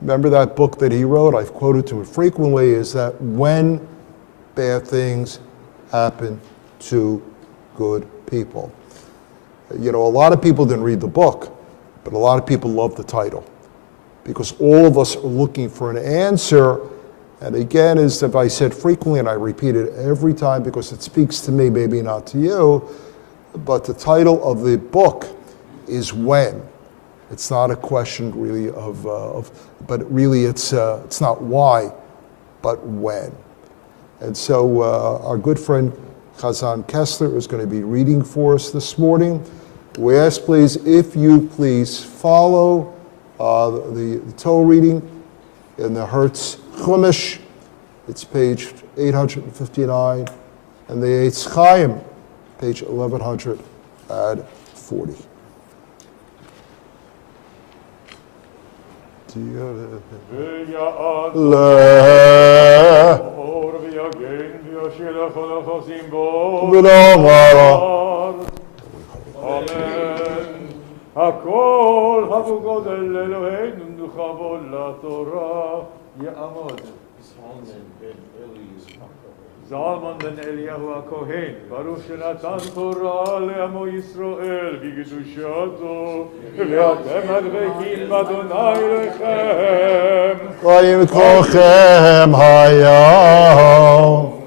remember that book that he wrote? I've quoted to it frequently, is that when bad things happen to good people. A lot of people didn't read the book, but a lot of people love the title, because all of us are looking for an answer. And again, as if I said frequently, and I repeat it every time because it speaks to me, maybe not to you, but the title of the book is When. It's not a question really but really it's not why, but when. And so our good friend Chazan Kessler is going to be reading for us this morning. We ask, please, if you please follow the Torah reading in the Hertz Chumash It's page 859. And the Eitz Chaim, page 1140. הכל הגודל אלוהינו נוכבו לתורה יעמוד. זלמן בן אליהו הכהן, ברוך שנתן תורה לעמו ישראל בקדושתו, ואתם הדבקים באדוני אלוהיכם. ויהי כוחכם היום.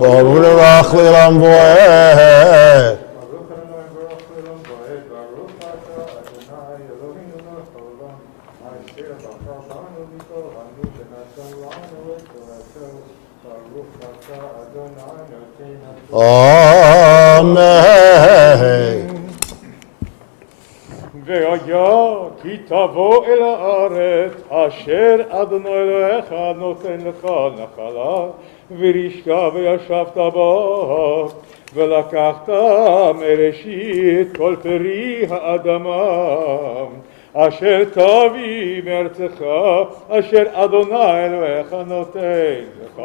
ברוך לברך לעולם ועד. אמן. והיה כי תבוא אל הארץ אשר אדוני אלוהיך נותן לך נחלה ורשתה וישבת בה ולקחת מראשית כל פרי האדמה אשר תביא מארצך אשר אדוני אלוהיך נותן לך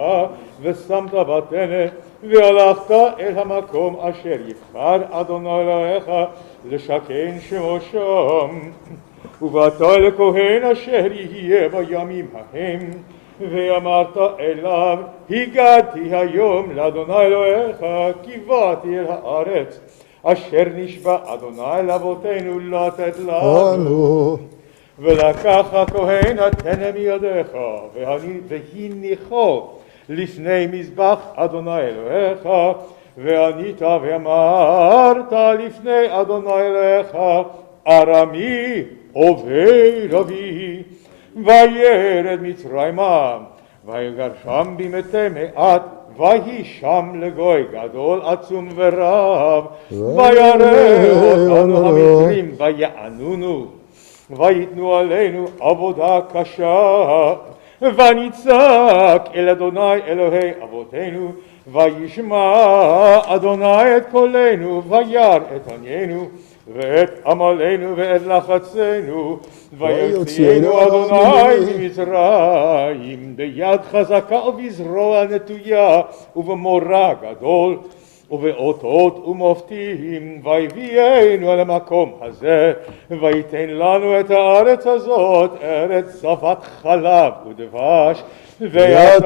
ושמת בתנא והלכת אל המקום אשר יבחר אדוני אלוהיך לשכן שמו שם ובאת לכהן אשר יהיה בימים ההם ואמרת אליו הגעתי היום לאדוני אלוהיך כי באתי אל הארץ אשר נשבע אדוני לאבותינו לתת לנו ולקח הכהן התנא מידיך והניחו לפני מזבח אדוני אלוהיך וענית ואמרת לפני אדוני אלוהיך ארמי עובד אבי וירד מצרימה ויגר שם במתי מעט ויהי שם לגוי גדול עצום ורב וירא אותנו המצרים ויענונו ויתנו עלינו עבודה קשה ונצעק אל אדוני אלוהי אבותינו וישמע אדוני את קולנו וירא את עניינו ואת עמלנו ואת לחצנו ויוציאנו אדוני ממצרים ביד חזקה ובזרוע נטויה ובמורא גדול ובאותות ומופתים ויביאנו אל המקום הזה ויתן לנו את הארץ הזאת ארץ זבת חלב ודבש ויתם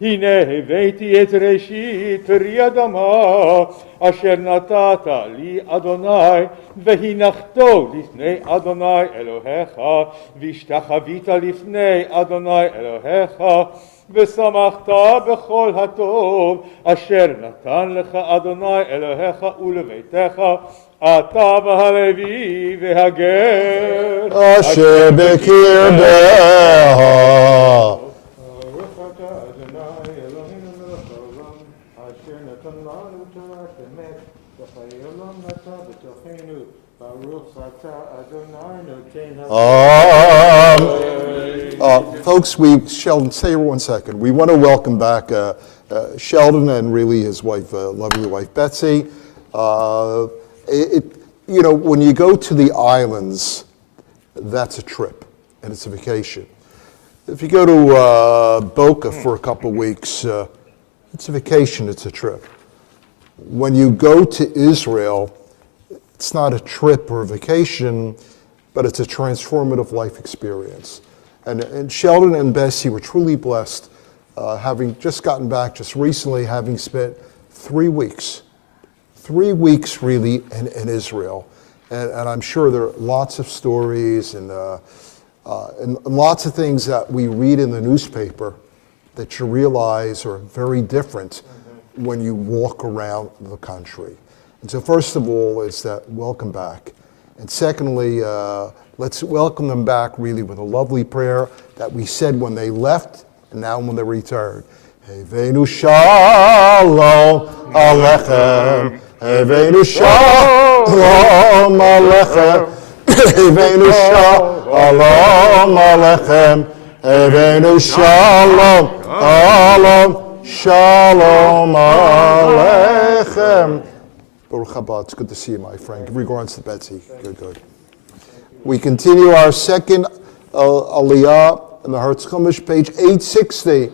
הנה הבאתי את ראשית פרי אדמה אשר נתת לי אדוני והנחתו לפני אדוני אלוהיך והשתחווית לפני אדוני אלוהיך ושמחת בכל הטוב אשר נתן לך אדוני אלוהיך ולביתך אתה והלוי והגר אשר בקרבך ברוך אתה אדוני אלוהינו מלך העולם אשר נתן לנו תורת אמת וחיי עולם נטע בתוכנו ברוך אתה אדוני נותן Folks, Sheldon, stay here 1 second. We want to welcome back Sheldon and really his wife, lovely wife Betsy. When you go to the islands, that's a trip and it's a vacation. If you go to Boca for a couple of weeks, it's a vacation, it's a trip. When you go to Israel, it's not a trip or a vacation, but it's a transformative life experience. And Sheldon and Bessie were truly blessed, having just gotten back just recently, having spent 3 weeks really in Israel. And I'm sure there are lots of stories and lots of things that we read in the newspaper that you realize are very different when you walk around the country. And so first of all, it's that welcome back. And secondly, let's welcome them back really with a lovely prayer that we said when they left and now when they returned. Heveinu shalom aleichem, Heveinu shalom aleichem, Eveinu shalom alechem. Eveinu shalom, shalom alechem. Baruch haba, it's good to see you, my friend. Give regards to Betsy. Good. We continue our second aliyah in the Hertz Chumash, page 860.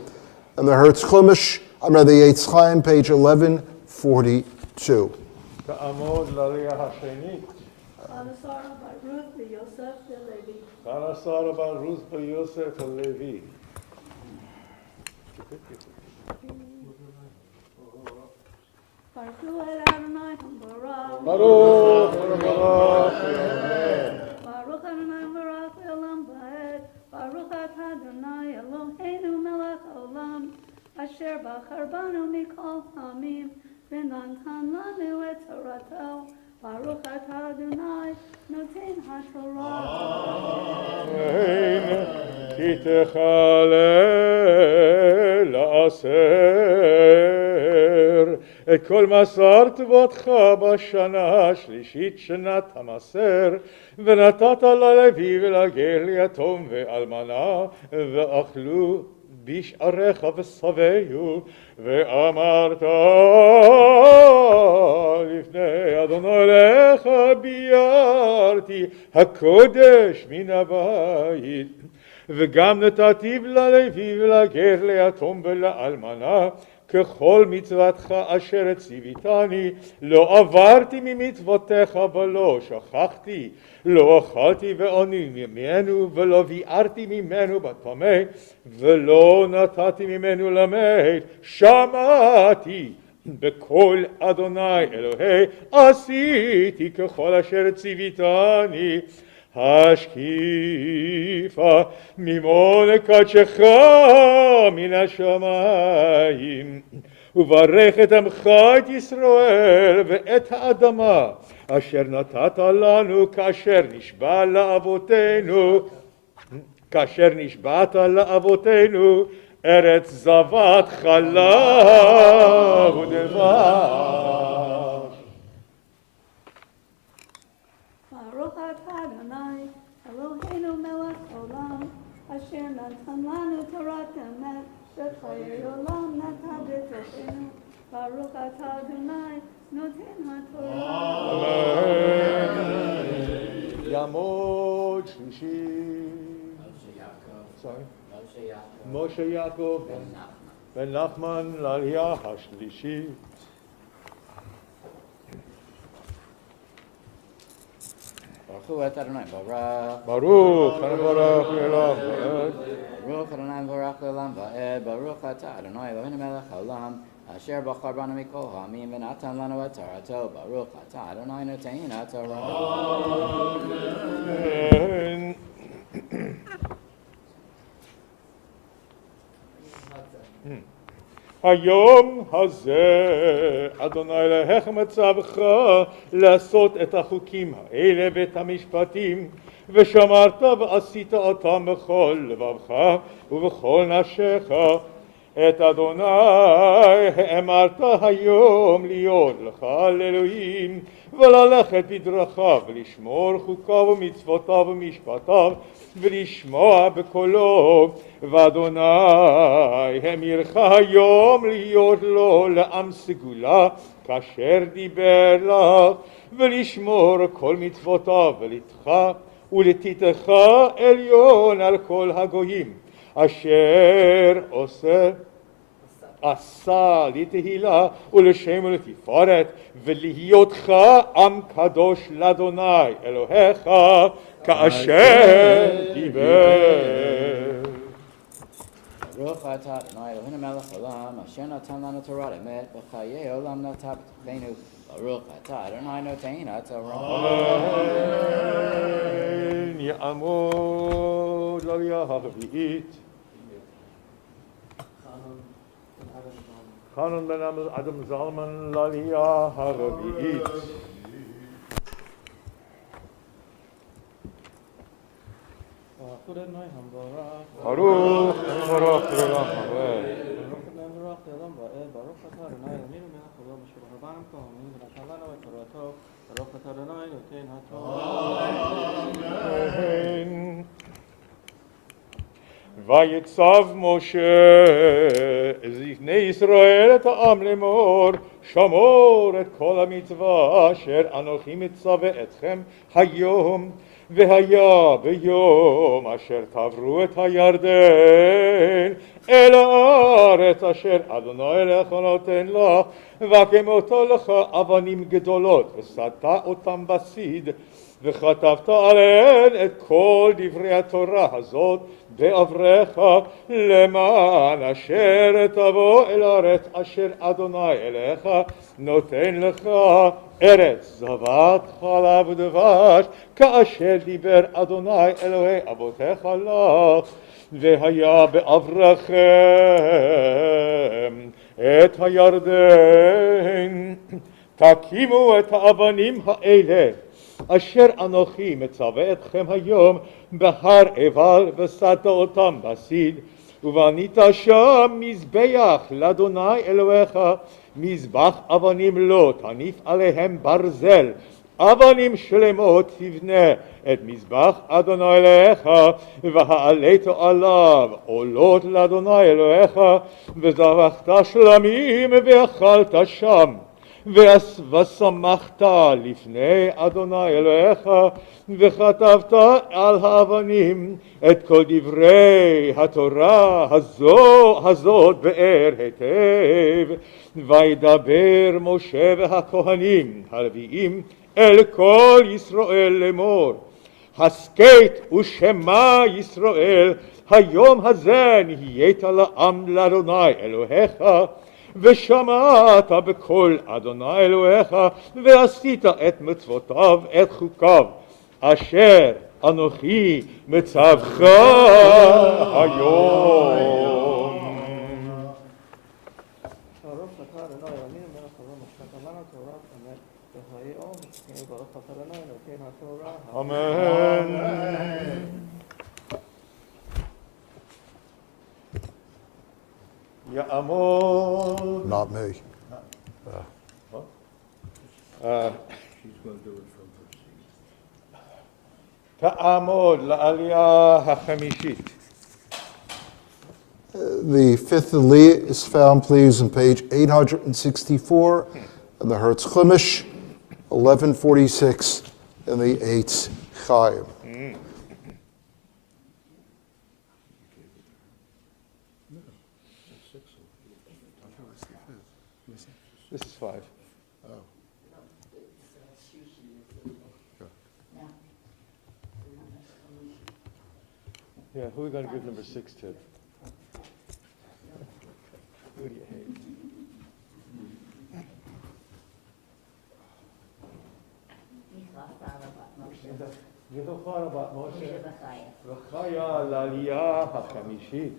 And the Hertz Chumash, the Eitz Chaim, page 1142. תעמוד לעלייה השנית. חנא ברוס ביוסף הלוי. ברוך Adonai Barak Olam Vaed, Baruch Atah Adonai Eloheinu Melech Olam, Asher Bachar Banu Mikol Hamim, V'natan Lanu Et Torato, Baruch Atah Adonai Noten HaTorah. כי תחלל לעשר את כל מסר טובתך בשנה השלישית שנת המסר, ונתת ללוי ולגר ליתום ואלמנה, ואכלו בשעריך ושבעו, ואמרת לפני אדוני אליך ביארתי הקודש מן הבית, וגם נתתי ללוי ולגר ליתום ולאלמנה ככל מצוותך אשר ציוויתני, לא עברתי ממצוותיך ולא שכחתי, לא אכלתי ועוני ממנו ולא ביארתי ממנו בטמא ולא נתתי ממנו למת. שמעתי בקול אדוני אלוהי, עשיתי ככל אשר ציוויתני. השקיפה ממעון קדשך מן השמיים, וברך את עמך את ישראל ואת האדמה אשר נתת לנו כאשר נשבעת לאבותינו ארץ זבת חלב ודבש. Baruch Atah Adonai Eloheinu Melech Olam, Asher natan lanu Torat Emet, V'chayei Olam nata b'tochenu. Baruch Atah Adonai Noten HaTorah. יעמוד שלישי. משה יעקב בן נחמן לעלייה השלישית. Baruch Adonai Barak. ברוך הנברך לעולם ועד. Baruch Adonai Barak Olam Vaed. Baruch Atah Adonai Eloheinu Melech Olam, Asher Bachar Banu Mikol Hamim V'natan Lanu Et Torato. Baruch Atah Adonai Noten HaTorah. Amen. היום הזה אדוני אלוהיך מצווך לעשות את החוקים האלה ואת המשפטים, ושמרת ועשית אותם בכל לבבך ובכל נפשך. את אדוני האמרת היום להיות לך לאלוהים, וללכת בדרכיו ולשמור חוקיו ומצוותיו ומשפטיו ולשמוע בקולו. ואדוני המירך היום להיות לו לעם סגולה כאשר דיבר לך, ולשמור כל מצוותיו ולתך ולתיתך עליון על כל הגויים, אשר עשה לתהילה ולשם ולתפארת, ולהיותך עם קדוש לאדוני אלוהיך כאשר דיבר. Baruch Atah Adonai Eloheinu Melech Olam, Asher Natan Lanu Torah Emet, V'chayei Olam Nata B'tochenu. Baruch Atah Adonai Noten HaTorah. אמן. יעמוד לעלייה הרביעית. חנון בן אדם זלמן לעלייה הרביעית. ברוך מברך לעולם הבא. העולם והאל, ברוך אתה אדוני אלוהינו מלך העולם אשר רבנו כהנים ונתן לנו את תורתו, ברוך אתה אדוני נותן התורה. אמן. ויצב משה זקני ישראל את העם לאמור, שמור את כל המצווה אשר אנוכי מצווה אתכם היום, והיה ביום אשר תעברו את הירדן אל הארץ אשר אדוני אלוהיך נותן לך, והקמתו לך אבנים גדולות ושאת אותם בסיד, וכתבת עליהן את כל דברי התורה הזאת בעברך, למען אשר תבוא אל הארץ אשר אדוני אלוהיך נותן לך, ארץ זבת חלב ודבש, כאשר דיבר אדוני אלוהי אבותיך לך. והיה בעברכם את הירדן, תקימו את האבנים האלה אשר אנוכי מצווה אתכם היום בהר עיבל, ושאת אותם בסיד, ובנית שם מזבח לאדוני אלוהיך, מזבח אבנים לא תניף עליהם ברזל, אבנים שלמות תבנה את מזבח אדוני אלוהיך, והעלית עליו עולות לאדוני אלוהיך, וזבחת שלמים ואכלת שם, ושמחת לפני אדוני אלוהיך, וכתבת על האבנים את כל דברי התורה הזאת באר היטב. וידבר משה והכהנים הלוויים אל כל ישראל לאמור, הסכת ושמע ישראל, היום הזה נהיית לעם לאדוני אלוהיך, ושמעת בקול אדוני אלוהיך, ועשית את מצוותיו את חוקיו, אשר אנוכי מצווך היום. ברוך אתה אדוני אלוהינו מלך העולם אשר נתן לנו תורת אמת, והיום ברוך אתה אדוני נותן התורה. אמן. יעמוד. Not me. תעמוד לעלייה החמישית. The fifth Aliyah is found, please, on page 864 in the Hertz Chumash, 1146 in the Eitz Chaim. This is 5. Yeah, who are we going to give number 6 to? Who do you hate? זכר בת משה וחיה לעלייה החמישית.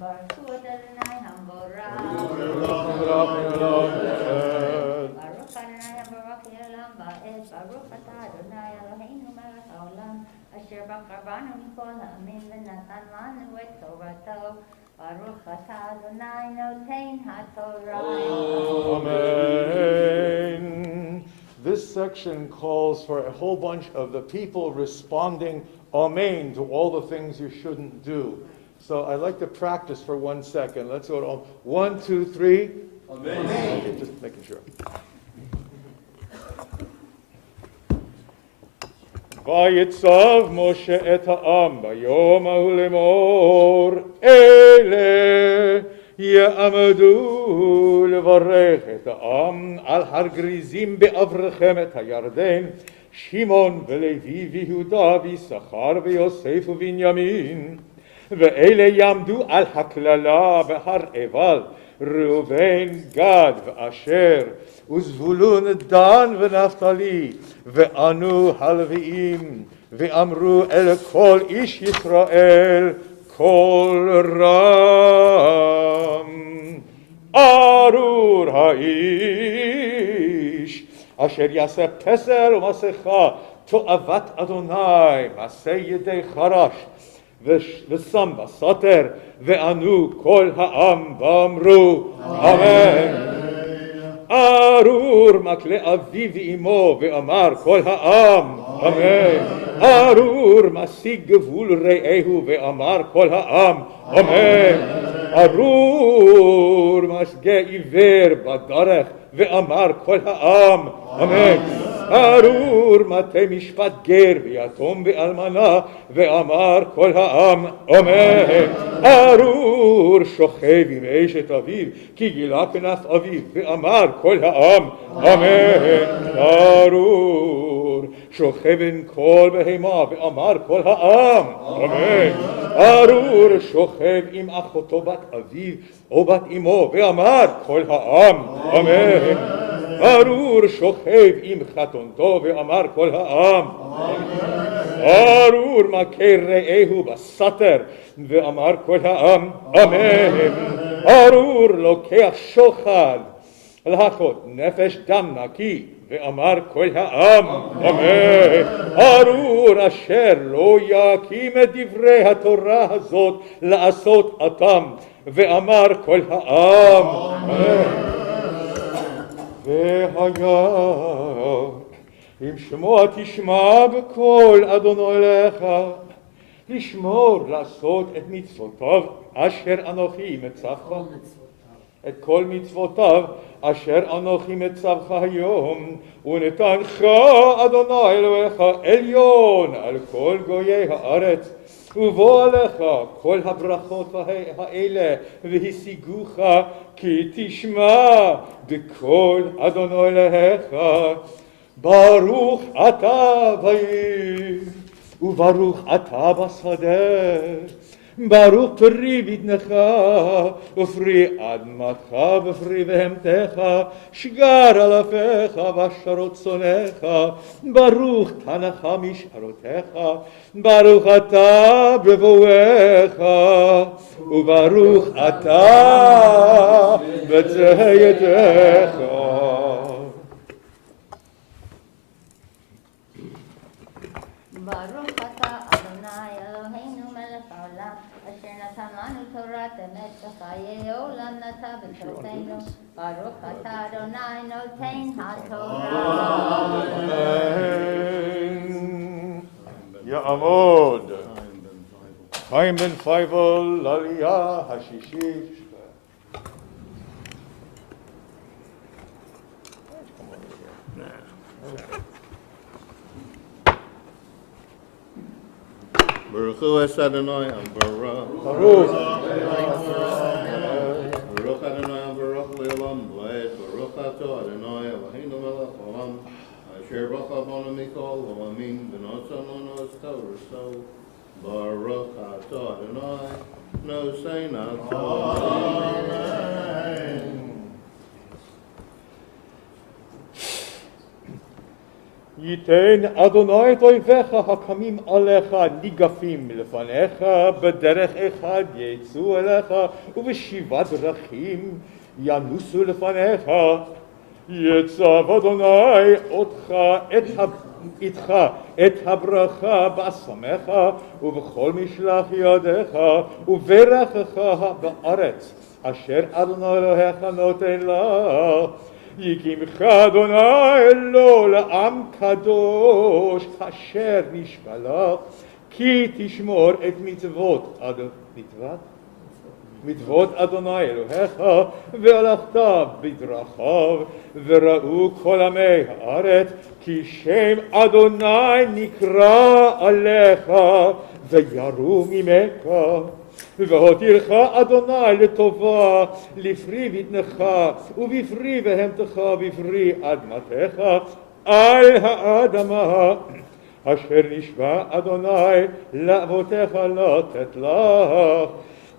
Baruch Adonai Hamborah. Baruch Adonai Hamborah Yelam Ba'ed. Baruch Atah Adonai Eloheinu Melech Haolam, Asher b'Karbanu Mikol Ha'amin v'Natan Lanu et Torato. Baruch Atah Adonai Notein HaTorah. Amen. This section calls for a whole bunch of the people responding Amen to all the things you shouldn't do. So I'd like to practice for 1 second. Let's go to 1, 2, 3. Amen. Okay, just making sure. ויצב משה את העם ביום ההוא לאמור, אלה יעמדו לברך את העם על הר גריזים בעברכם את הירדן, שמעון ולוי ויהודה ויששכר ויוסף ובנימין. ואלה יעמדו על הקללה בהר עיבל, ראובן, גד ואשר, וזבולון, דן ונפתלי, ואנו הלוויים, ואמרו אל כל איש ישראל קול רם. ארור האיש, אשר יעשה פסל ומסכה, תועבת אדוני, מעשה ידי חרש, ושם בסתר, וענו כל העם ואמרו, אמן. ארור מקלה אביו ואמו, ואמר כל העם, אמן. ארור משיג גבול רעהו, ואמר כל העם, אמן. ארור משגה עיוור בדרך, ואמר כל העם, אמן. ארור מטה משפט גר ויתום ואלמנה, ואמר כל העם, אמן. ארור שוכב עם אשת אביו, כי גילה כנף אביו, ואמר כל העם, אמן. ארור שוכב עם כל בהמה, ואמר כל העם, אמן. ארור שוכב עם אחותו בת אביו, או בת אמו, ואמר כל העם, אמן. ארור שוכב עם חתונתו, ואמר כל העם, ארור מכה רעהו בסתר, ואמר כל העם, אמן. ארור לוקח שוחד להכות נפש דם נקי, ואמר כל העם, אמן. ארור אשר לא יקים את דברי התורה הזאת לעשות אותם, ואמר כל העם, אמן. והיה אם שמוע תשמע בקול אדוני אליך, לשמור לעשות את מצוותיו אשר אנוכי מצווך, את כל מצוותיו אשר אנוכי מצווך היום, ונתנך אדוני אלוהיך עליון על כל גויי הארץ, ובוא עליך כל הברכות האלה והשיגוך, כי תשמע בקול אדוני אלוהיך. ברוך אתה בעיר, וברוך אתה בשדה, ברוך פרי בטנך, ופרי אדמתך, ופרי בהמתך, שגר אלפיך ואשרות שונאיך, ברוך תנך משערותיך, ברוך אתה בבואך, וברוך אתה בצאתך. ברוך אתה אדוני אלוהינו מלך העולם, אשר נתן לנו תורת אמת וחיי עולם נטע בתוכנו. ברוך אתה אדוני נותן התורה. יעמוד חיים בן פייבל לעלייה השישית. Baruch Hu es Adonai Baruch. ברוך. Baruch Adonai Baruch Le'olam V'ed. Baruch Ato Adonai Eloheinu Melech Olam. Asher Bacha Bonu Mikol Olamim V'notzon Ono Es Torah. So Baruch Ato Adonai Nosein Ato. Amen. ייתן אדוני את אויביך הקמים עליך ניגפים לפניך, בדרך אחד יצאו אליך ובשבעת דרכים ינוסו לפניך. יצב אדוני איתך את הברכה באסמך ובכל משלח ידיך וברכך בארץ אשר אדוני אלוהיך נותן לך. יקימך אדוני לו לעם קדוש אשר נשבע, כי תשמור את מצוות אדוני אלוהיך, והלכת בדרכיו, וראו כל עמי הארץ, כי שם אדוני נקרא עליך, ויראו ממך. והותירך אדוני לטובה, לפרי בטנך, ובפרי בהמתך, בפרי אדמתך, על האדמה, אשר נשבע אדוני לאבותיך לתת לך.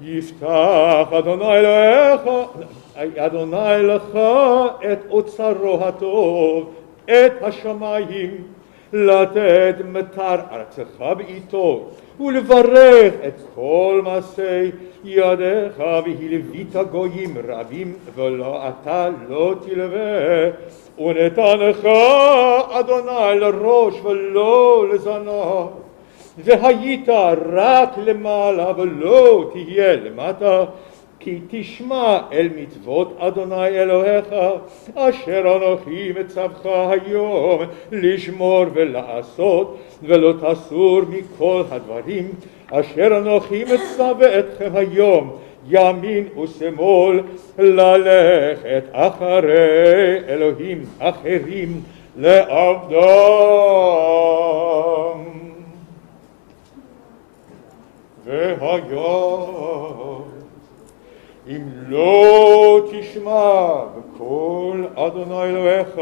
יפתח אדוני לך את אוצרו הטוב, את השמיים, לתת מטר ארצך בעיתו, ולברך את כל מעשי ידיך, והלווית גויים רבים, ולא אתה לא תלווה. ונתנך אדוני לראש ולא לזנב, והיית רק למעלה ולא תהיה למטה, כי תשמע אל מצוות אדוני אלוהיך, אשר אנוכי מצווך היום לשמור ולעשות, ולא תסור מכל הדברים אשר אנוכי מצווה אתכם היום, ימין ושמאל, ללכת אחרי אלוהים אחרים לעבדם. והיום אם לא תשמע בקול אדוני אלוהיך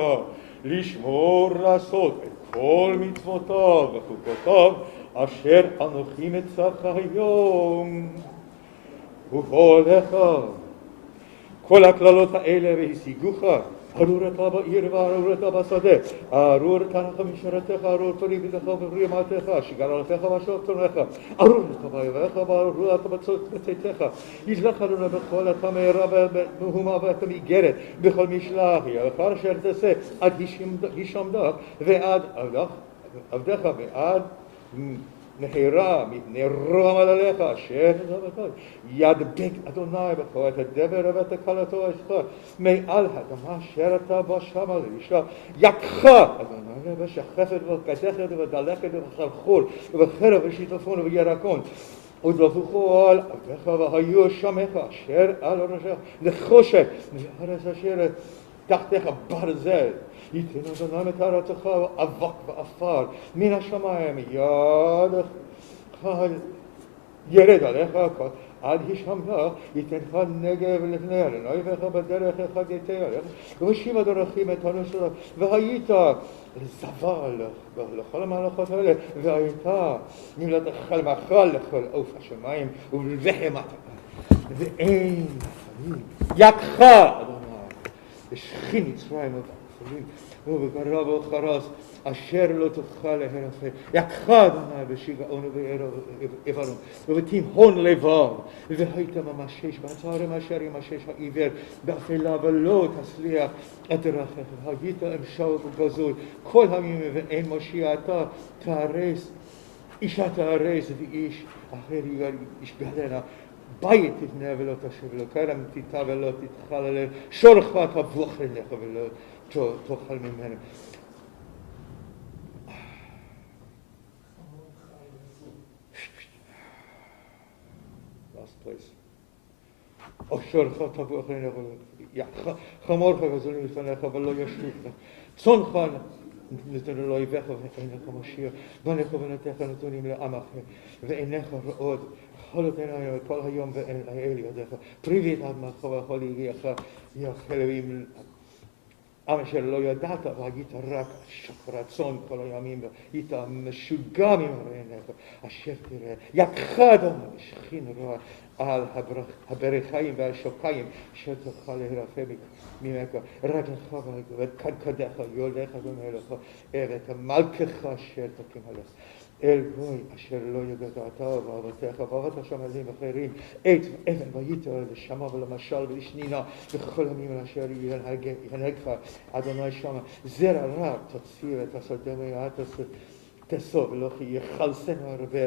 לשמור לעשות את כל מצוותיו וחוקותיו אשר אנוכי מצווך היום, ובאוהליך כל הקללות האלה והשיגוך, ארור אתה בעיר וארור אתה בשדה, ארור תנך משרתך, ארור פרי ביתך ופרי אמתך, שגללתך ושבתונך, ארור אתה באויביך וארור אתה בצאתך, יזלח אדוני בכל אתה מהרה ומהומה ואתה מאיגרת, בכל משלח ידך אשר תעשה עד הישמדה ועד עבדך ועד נהרה מפני רוע מעלליך אשר נזבתו, ידבק אדוני בך את הדבר ואת הקלתו אשך מעל האדמה אשר אתה בא שמה לאישה, יכך אדוני בשחפת ובקדחת ובדלכת ובחלחול ובחרב ושיטפון ובירקון, ודבחו על עבדך והיו שמך אשר על ראשך נחושת וארץ אשר תחתיך ברזל, ייתן אדוני את ארצך אבק ועפר מן השמיים, ידך ירד עליך עד הישמדה, ייתנך נגב לפני אדוני בדרכך גטה עליך, ובשבע דרכים את הנוסע, והיית זבל לכל המהלכות האלה, והייתה נמלת חלמך לכל עוף השמיים ולחם ואין יכך אדוני בשכין מצרים ובגרב וחרס אשר לא תוכל להרפא, יכך אדוני בשיגעון ובעיוורון ובתימהון לבב, והיית ממשש בצערם אשר ימשש העיוור באפלה ולא תצליח את דרכך, והיית אמשל ובזוי כל הימים ואין מושיע, אתה תארס אישה תארס ואיש אחר ישגדנה, בית תבנה ולא תשב, ולא כרם תיטע ולא תתחלל, שורך תבוח אליך ולא תאכל ממנו. Last place. שורך תבוח אליך, חמורך גזול לפניך ולא ישליך, צונך נתן לאויביך ואינך מושיע, בניך ובנותיך נתונים לעם אחר, ואינך רעוד, כל עיניי כל היום ואין אל ידיך, פרי בית אדמתך וכל יגיעך יאכל עם עם אשר לא ידעת, והיית רק רצון כל הימים, והיית משוגע ממראה עיניך, אשר תראה, יכך אדוני שכין רוע על הברכים והשוקיים, אשר תוכל להרפא ממך, רגלך וקדקדיך, יולדך ומלך, ואת מלכך אשר תקים עליך. אל גוי אשר לא ידעת ואהבתך ואהבת השמלים אחרים, עת ואבן והיית לשמה ולמשל ולשנינה וכל הימים אשר ינהגך אדוני שמה, זרע רב תוציא את השדה מיד תסוב ולא כי יחלסנו הרבה,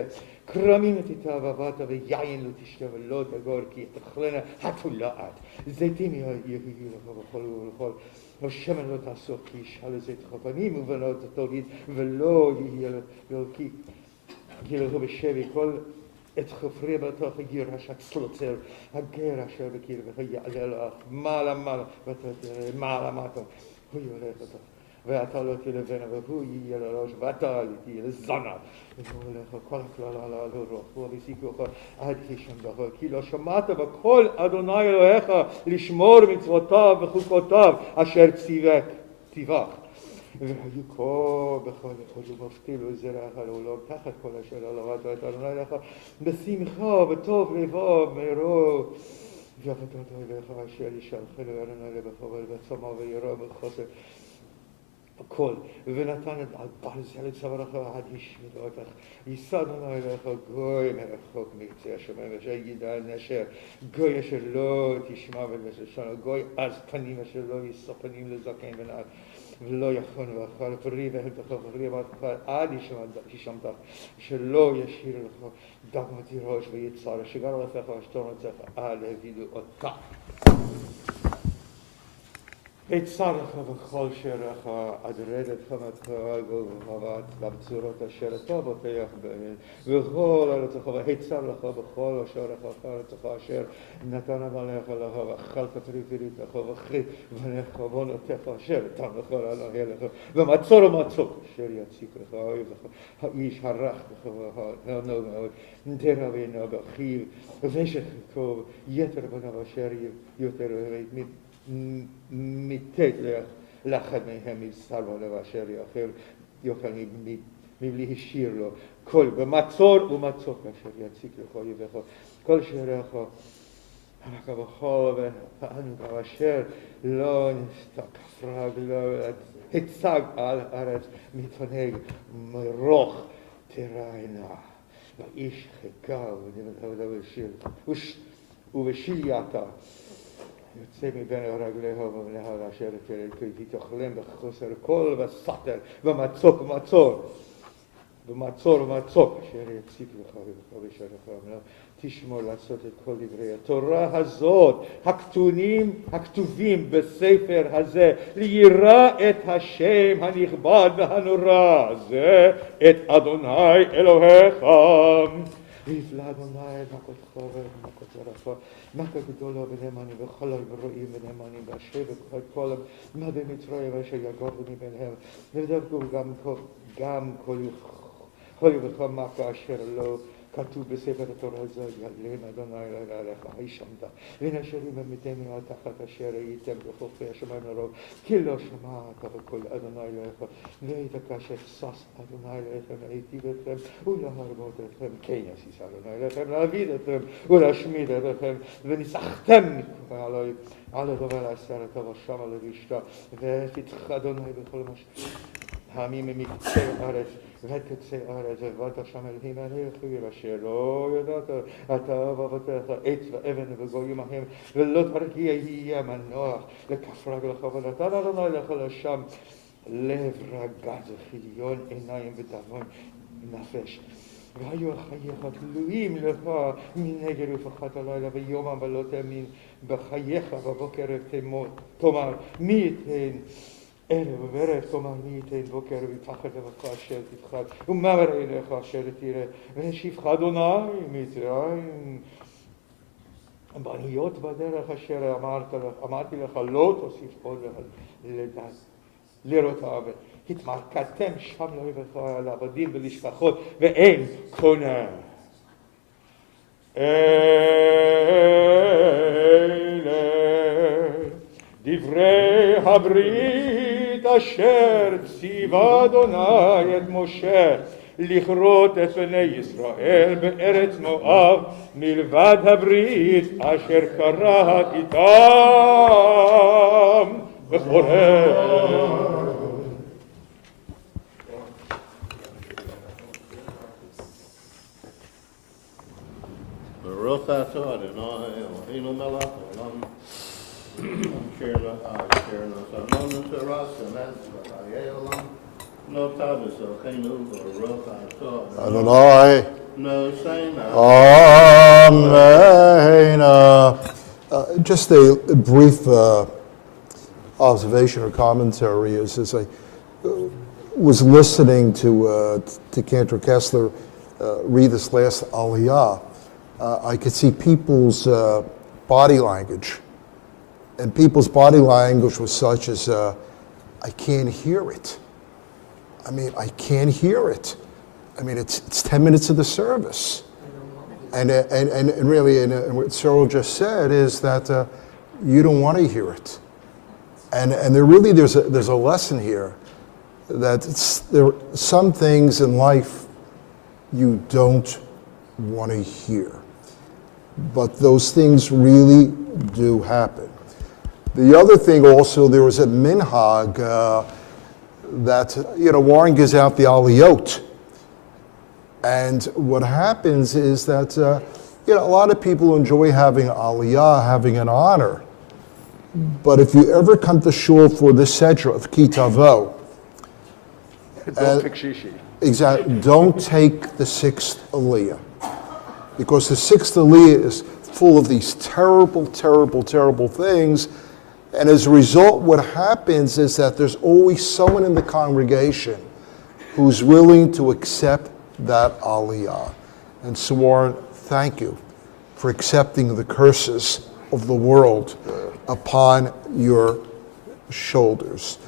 כרמים תיטע ועבדת ויין לא תשתה ולא תגור כי תאכלנה התולעת, זיתים יהיו לך בכל ובכל, ושמן לא תעשוך כי ישאל לזיתך בנים ובנות תוליד ולא יהיה לו כי ילכו בשבי כל את חפרי בתוך הגיר השצלוצר הגר אשר בקרבך יעלה לך מעלה מעלה ואתה תראה מעלה מטה הוא יולך אותך ואתה לא תלבנה והוא יהיה לראש ואתה תהיה לזנב והוא הולך כל הכלל על הרוח הוא וסיכוך עד הישמדך כי לא שמעת בקול אדוני אלוהיך לשמור מצוותיו וחוקותיו אשר ציווך והיו כה בכל עוד ומפתיל וזרעך לעולם תחת כל אשר הלוות את אדוני אלוהיך בשמחה ובטוב לבב מרוב ויחד אדוני אלוהיך אשר ישלחנו אדוני לבך ולבצמה וירא בחוסר הכל, ונתן את ברזל צווארך עד השמידו אותך, ייסדנו אליך גוי מרחוק מקצה השמיים, ושידע נשר, גוי אשר לא תשמע ולשון, גוי אז פנים אשר לא יישא פנים לזקן ונער, ולא יכון ואכל פרי והלתך ופרי ואתך עד ישמתך, שלא ישיר לך דמתי ראש ויצר, שגר לך ושתום רצך עד הבידו אותך. עצה לך בכל שעריך, אדרד את חמתך ובבת בבצורות אשר אתה בוטח בהן, וכל ארצך, והצר לך בכל שעריך ארצך אשר נתן המלך לך, ואכלת פרי פריתך, וכי בניך ובנותיך אשר נתן לך לאלוהי לך, ומצור ומצוק אשר יציק לך אויב לך, האיש הרך לך והנו מאוד, תרא ועינו באחיו, ושחיקו יתר בניו אשר יותר אוהב מתת לאחד מהם מבשר ולב אשר יאכל מבלי השאיר לו כל במצור ומצוק אשר יציק לך אויבך כל שעריך רק בכל והענוג אשר לא נסתכפרג לא הצג על הארץ מתענג מרוך תראינה ואיש חיקה ובשילייתה יוצא מבין רגליך ומנהל אשר תרד כי תאכלם בחוסר כל וסתר ומצוק ומצוק אשר יציק לך ובשעריך תשמור לעשות את כל דברי התורה הזאת הכתובים בספר הזה לירא את השם הנכבד והנורא זה את אדוני אלוהיך ויפלא אדוני את מכותך ומכות זרעך מכה גדולה ונאמנים וכל הרועים ונאמנים ואשר וכל כל מה במצרים אשר יגורו מביניהם ודווקא גם כל יבכה מכה אשר לא כתוב בספר התורה הזה יעלם אדוני אלוהיך הישמת ונשארים במתים על תחת אשר הייתם בחופי השמיים לרוב כי לא שמעת בקול אדוני אלוהיך והיית כאשר שש אדוני אלוהיכם להיטיב אתכם ולהרבות אתכם כן יסיס אדוני אלוהיכם להביא אתכם ולהשמיד אתכם וניצחתם על הדובר לעשרת ושם לרשתה ותתח אדוני בכל העמים מקצה הארץ ועד קצה הארץ ובאת שם אלוהים אלוהיך אשר לא ידעת אתה ואבותיך עץ ואבן וגויים ההם ולא תרגיע יהיה מנוח לכף רגלך ונתן אדוני לך לשם לב רגז וכיליון עיניים ודמון נפש והיו חייך תלויים לך מנגד ופחת הלילה ויומם ולא תאמין בחייך בבוקר תאמר מי ייתן ערב ובערב תאמר מי ייתן בוקר ופחד לבך אשר תפחד ומעבר אליך אשר תראה והשיבך אדוני מצרים בניות בדרך אשר אמרתי לך לא תוסיף עוד לראות העבד התמרקדתם שם לאויביך על עבדים ולשפחות ואין קונה אלה דברי הברית אשר ציווה אדוני את משה לכרות את בני ישראל בארץ מואב מלבד הברית אשר כרת איתם בחורב. ברוך אתה אדוני אלוהינו מלך העולם אשר נתנו תורה שמח בחיי עולם לא תבס אלוהינו ברוך אתה Adonai. נושאנו. Amen. Just a brief observation or commentary is as I was listening to Cantor Kessler read this last Aliyah, I could see people's body language. And people's body language was such as, I can't hear it. I mean, I can't hear it. I mean, it's 10 minutes of the service. And really, and what Cyril just said is that you don't want to hear it. And there's a lesson here that there are some things in life you don't want to hear. But those things really do happen. The other thing also, there was a minhag that, Warren gives out the aliyot. And what happens is that, a lot of people enjoy having aliyah, having an honor. But if you ever come to shul for the Sedra of Kitavo, Don't pick shishi. exactly, don't take the 6th aliyah. Because the 6th aliyah is full of these terrible, terrible, terrible things. And as a result, what happens is that there's always someone in the congregation who's willing to accept that aliyah. And so, Warren, thank you for accepting the curses of the world upon your shoulders.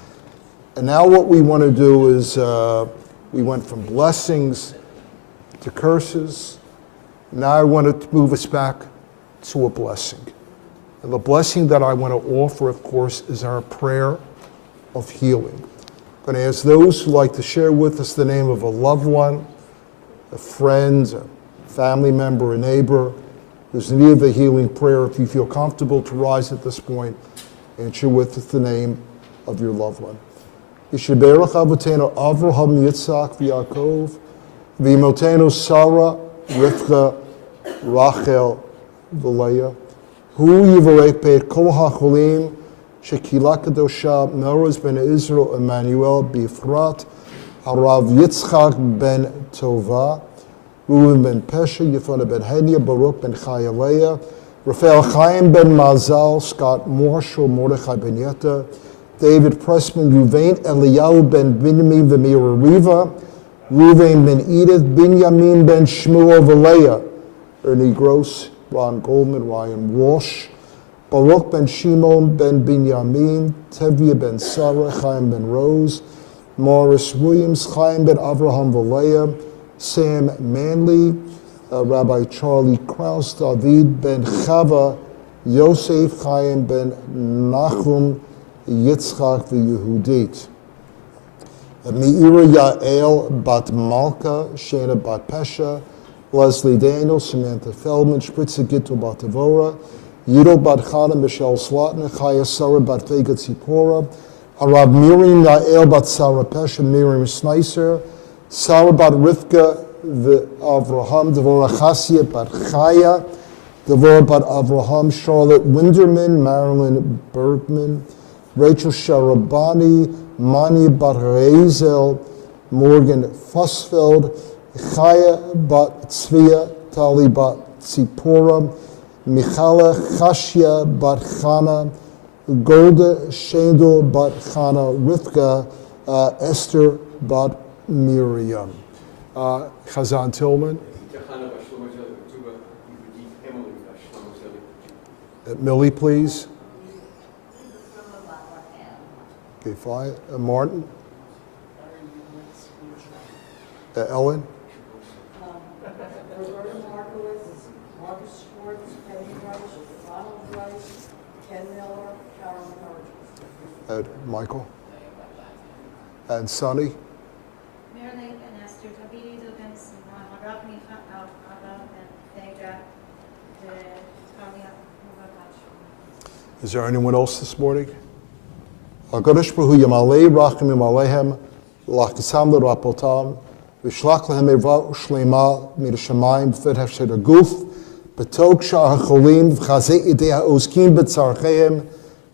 And now what we want to do is, we went from blessings to curses. Now I want to move us back to a blessing. And the blessing that I want to offer, of course, is our prayer of healing. I'm going to ask those who like to share with us the name of a loved one, a friend, a family member, a neighbor who's in need of a healing prayer. If you feel comfortable to rise at this point and share with us the name of your loved one. Yishaberach Avotenu Avraham, Yitzhak, v'Yaakov, v'imotenu Sarah, Rivka, Rachel, v'Leah. Hu yivarech peit kol hacholim, shekila kadosha, Melrose ben Israel, Emanu-El, Bifrat, Harav Yitzchak ben Tova, Reuven ben Pesha, Yefona ben Hedia, Baruch ben Chayaleah, Raphael Chaim ben Mazal, Scott Marshall, Mordechai ben Yetta, David Pressman, Ruvain Eliyahu ben Binyamin v'Mira Riva, Ruvain ben Edith, Binyamin ben Shmuel v'Leah, Ernie Gross, Ron Goldman, Ryan Walsh, Baruch ben Shimon ben Binyamin, Tevye ben Sarah, Chaim ben Rose, Morris Williams, Chaim ben Avraham v'Leah, Sam Manley, Rabbi Charlie Kraus, David ben Chava, Yosef Chaim ben Nachum, Yitzchak v'Yehudit. Meira Yael bat Malka, Shana bat Pesha, Leslie Daniel, Samantha Feldman, Spritzer Gittel bat Tavora, Yido bat Chana, Michelle Slotner, Chaya Sarah bat Vega Tzipora, Arab Miriam Yael bat Sarah Pesha, Miriam Sneisser, Sarah bat Rivka Avraham, Devora Chassia bat Chaya, Devora bat Avraham, Charlotte Winderman, Marilyn Bergman, Rachel Sharabani, Mani bat Rezel, Morgan Fussfeld, Chaya bat Tzvia, Tali bat Tzipora, Michala Chashia bat Chana, Golda Shendel bat Chana, Rivka, Esther bat Miriam. Chazan Tillman. Millie, please. Okay, fine. Martin? Ellen? Roberta Markowitz, Marcus Schwartz, Penny Rice, Ronald Rice, Ken Miller, Carolyn Burgess. Michael? And Sonny? Mary and Esther, Tabidi Dugans, Rabni Aga, and Vega, Talia Mubakach. Is there anyone else this morning? HaKadosh Baruch Hu Yamalei Rachim Yamalehem Lachtisam L'Rapotam V'shlach Lehem Eva Shlema Mirashamayim B'fed Hefshed HaGuf B'tok Shah HaCholim V'chazei Idei HaOzkim B'tzarcheim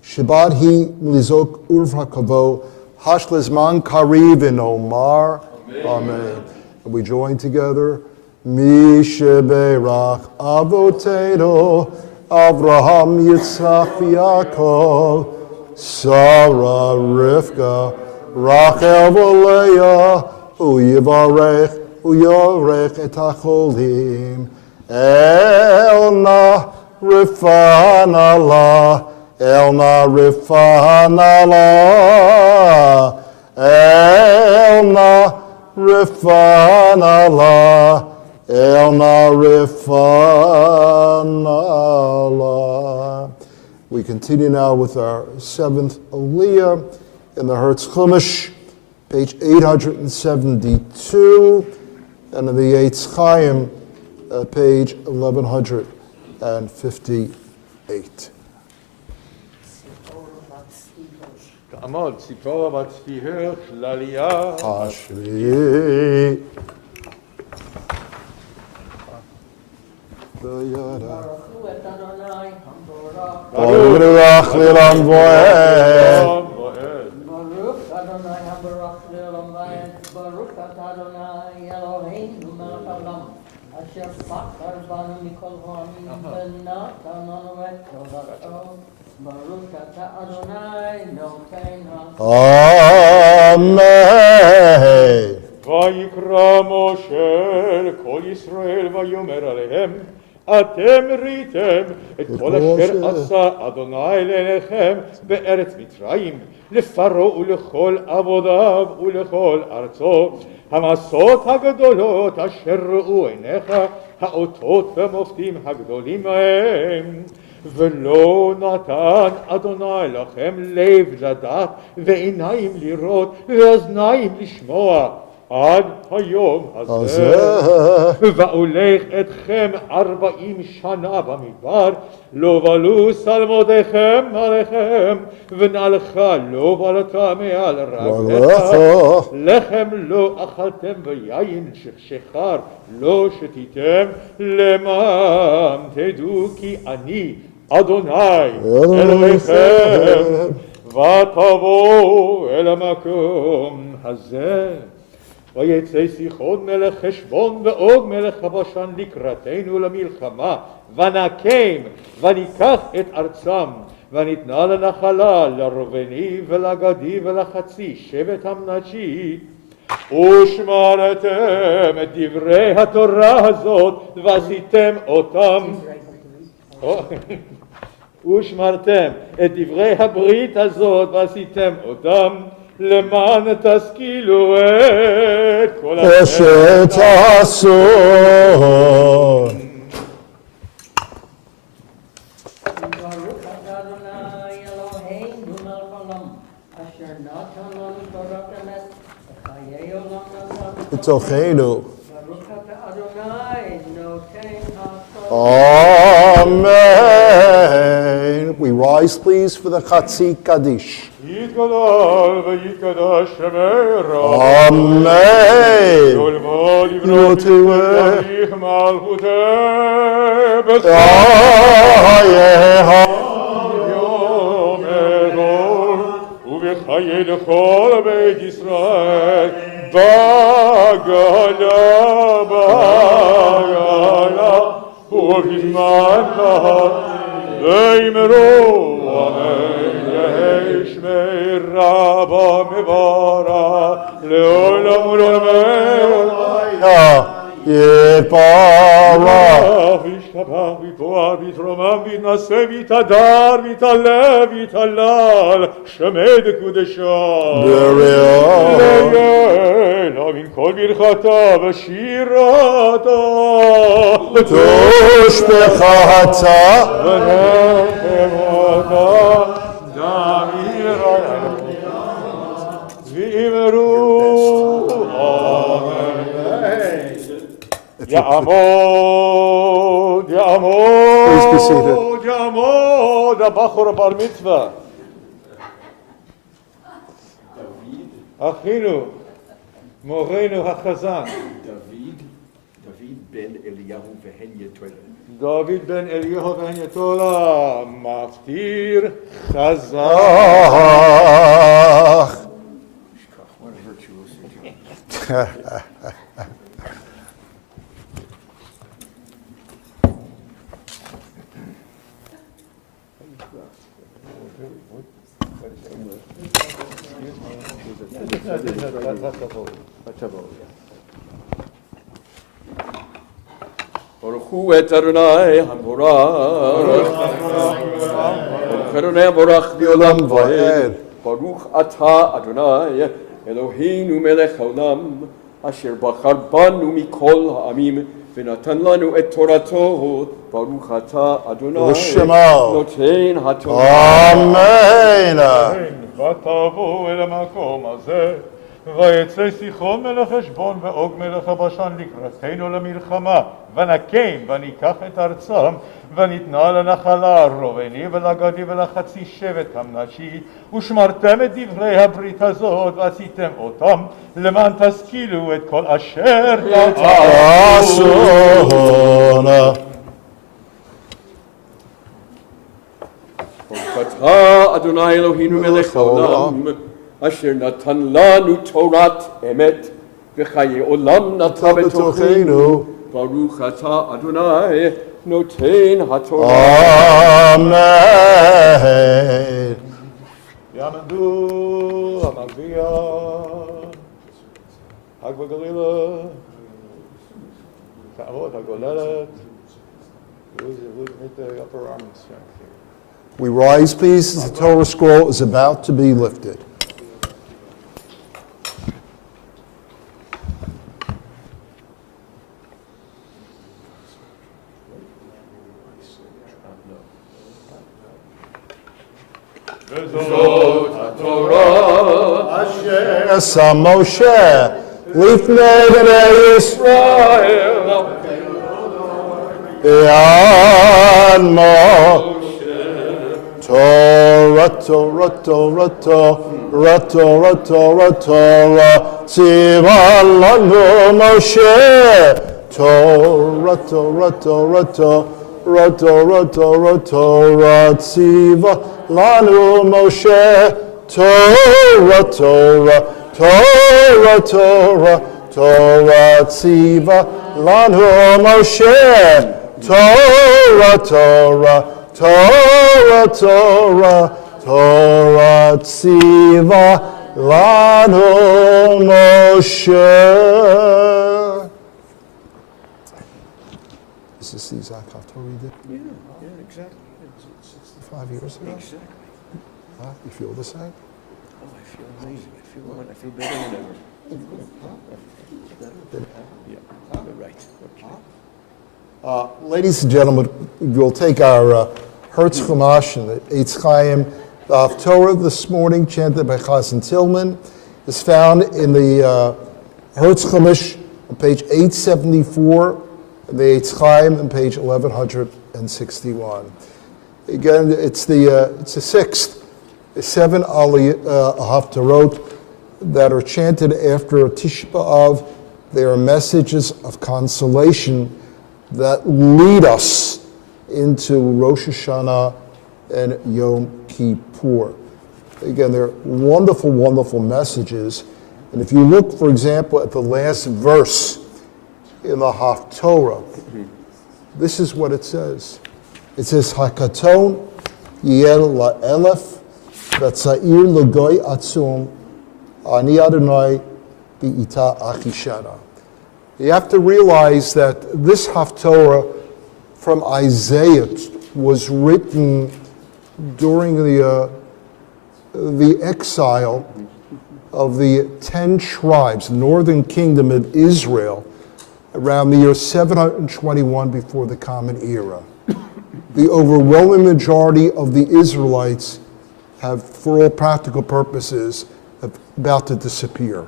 Shabbat Hi Mlizok Urv HaKavo Hash Lezman Kariv in Omar. Amen. And we join together. Mi Sheberach Avotenu Avraham Yitzchak v'Yaakov Sarah, Rivka, Rachel v'Leah, Hu yivarech, Hu yorech et hacholim, Elna rifana la, Elna rifana la, Elna rifana la, Elna rifana la. We continue now with our 7th Aliyah in the Hertz Chumash, page 872, and in the Eitz Chaim, page 1158. נעמוד, ציפורה בצפיהר, כלליה. השביעי. ברכו את אדוני המבורך. ברוך לעולם ועד. ברוך אדוני המבורך לעולם ועד. ברוך אתה אדוני אלוהינו מלך העולם. אשר בחר בנו מכל העמים ונתן לנו את תורתו. ברוך אתה אדוני נותן אמן. ויקרא משה לכל ישראל ויאמר עליהם אתם ראיתם את כל אשר עשה אדוני לעיניכם בארץ מצרים לפרעה ולכל עבודיו ולכל ארצו המעשות הגדולות אשר ראו עיניך האותות והמופתים הגדולים ההם ולא נתן אדוני לכם לב לדעת ועיניים לראות ואוזניים לשמוע עד היום הזה ואולך אתכם 40 שנה במדבר לא בלו שלמותיכם עליכם ונעלך לא בלתה מעל רגליך לחם לא אכלתם ויין שכר לא שתיתם למען תדעו כי אני אדוני אלוהיכם ותבואו אל המקום הזה ויצא סיחון מלך חשבון ואוג מלך הבשן לקראתנו למלחמה ונקם וניקח את ארצם וניתנה לנחלה לרובני ולגדי ולחצי שבט המנשי ושמרתם את דברי התורה הזאת ועשיתם אותם ושמרתם את דברי הברית הזאת ועשיתם אותם למען תשכילו את כל אשר תעשו. ברוך אתה אדוני אלוהינו מלך העולם אשר נתן לנו תורת אמת וחיי עולם נתן בתוכנו. ברוך אתה אדוני נותן הטוב. Amen. We rise, please, for the Chatzi Kaddish. יתגדל ויתקדש שמך Amen. ולמוד לא תהיה. יברך מלכותך בכל יום אדון ובחיי לכל בית ישראל בגלה ובזמן קהל ואמרו אמן יהי שמי רבא מברך לעולם ולעולמי יתברך. וישתבח ויתברך ויתרומם ויתנשא ויתהדר ויתעלה ויתהלל שמי דקודשו לעילא מן כל ברכתה ושירתה ותושבחתה ונחמתה דמירה ואמרו אמן יעמוד Please be seated. יעמוד הבחור בר מצווה אחינו מורנו החזן דוד בן אליהו והנייתולה. דוד בן אליהו והנייתולה מפטיר חזן What a virtuoso. ברוך הוא את אדוני המבורך, ברוך אדוני המבורך לעולם ועד, ברוך אתה אדוני אלוהינו מלך העולם, אשר בחר בנו מכל העמים ונתן לנו את תורתו, ברוך אתה אדוני ושמו. נותן התורה. Amen. ותבואו אל המקום הזה ויצא סיחון מלך חשבון ואוג מלך הבשן לקראתנו למלחמה, ונקם וניקח את ארצם, וניתנה לנחלה רובני ולגדי ולחצי שבט המנשי, ושמרתם את דברי הברית הזאת ועשיתם אותם, למען תשכילו את כל אשר תעשו. ברוך אתה אדוני אלוהינו מלך העולם, אשר נתן לנו תורת אמת, וחיי עולם נטע בתוכנו. ברוך אתה אדוני נותן התורה. אמן. יעמדו המגביה, חג וגלילה, תערות הגוללת. Who's with the upper arm strength here? We rise, please, as the Torah scroll is about to be lifted. Asa Moshe, Lifnei Bnei Yisrael, Yanmo, Torah, Torah, Torah, Torah, Torah, Torah, Torah, Tziva lanu Moshe, Torah, Torah, Torah, Torah, Torah, Torah, Torah, Tziva lanu Moshe, Torah, Torah, Torah, Torah, Torah, Tziva lanu Moshe, Torah, Torah, Torah, Torah, Torah, Tziva lanu Moshe. Is this the exact Torah we did? Yeah, exactly. 65 years ago? Exactly. You feel the same? Oh, I feel amazing. I feel better than ever. Yeah, you're right. Okay. Ladies and gentlemen, we'll take our Hertz Chumash and the Eitz Chaim. The Haftorah this morning, chanted by Chazan Tillman, is found in the Hertz Chumash on page 874, and the Eitz Chaim on page 1161. Again, it's the sixth. 7 Haftarot that are chanted after Tisha B'Av. They are messages of consolation that lead us into Rosh Hashanah and Yom Kippur. Again, they're wonderful, wonderful messages. And if you look, for example, at the last verse in the Haftorah, this is what it says. It says, Hakaton Yel La'elef V'Tzair L'Goy Atzum Ani Adonai Bi'ita Achishana. You have to realize that this Haftorah from Isaiah was written during the exile of the 10 tribes, the northern kingdom of Israel, around the year 721 before the Common Era. The overwhelming majority of the Israelites have, for all practical purposes, about to disappear.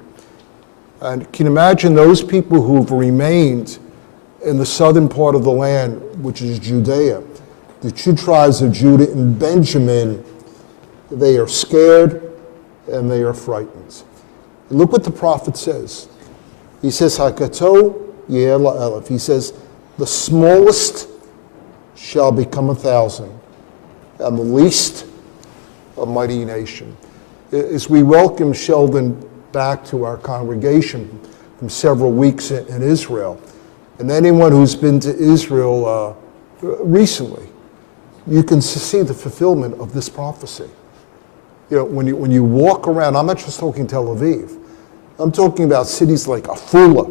And can you imagine those people who've remained in the southern part of the land, which is Judea, the 2 tribes of Judah and Benjamin, they are scared and they are frightened. And look what the prophet says. He says, Hakato Yeh La'elef. He says, the smallest shall become 1,000, and the least a mighty nation. As we welcome Sheldon back to our congregation from several weeks in Israel, and anyone who's been to Israel recently, you can see the fulfillment of this prophecy. You know, when you walk around, I'm not just talking Tel Aviv, I'm talking about cities like Afula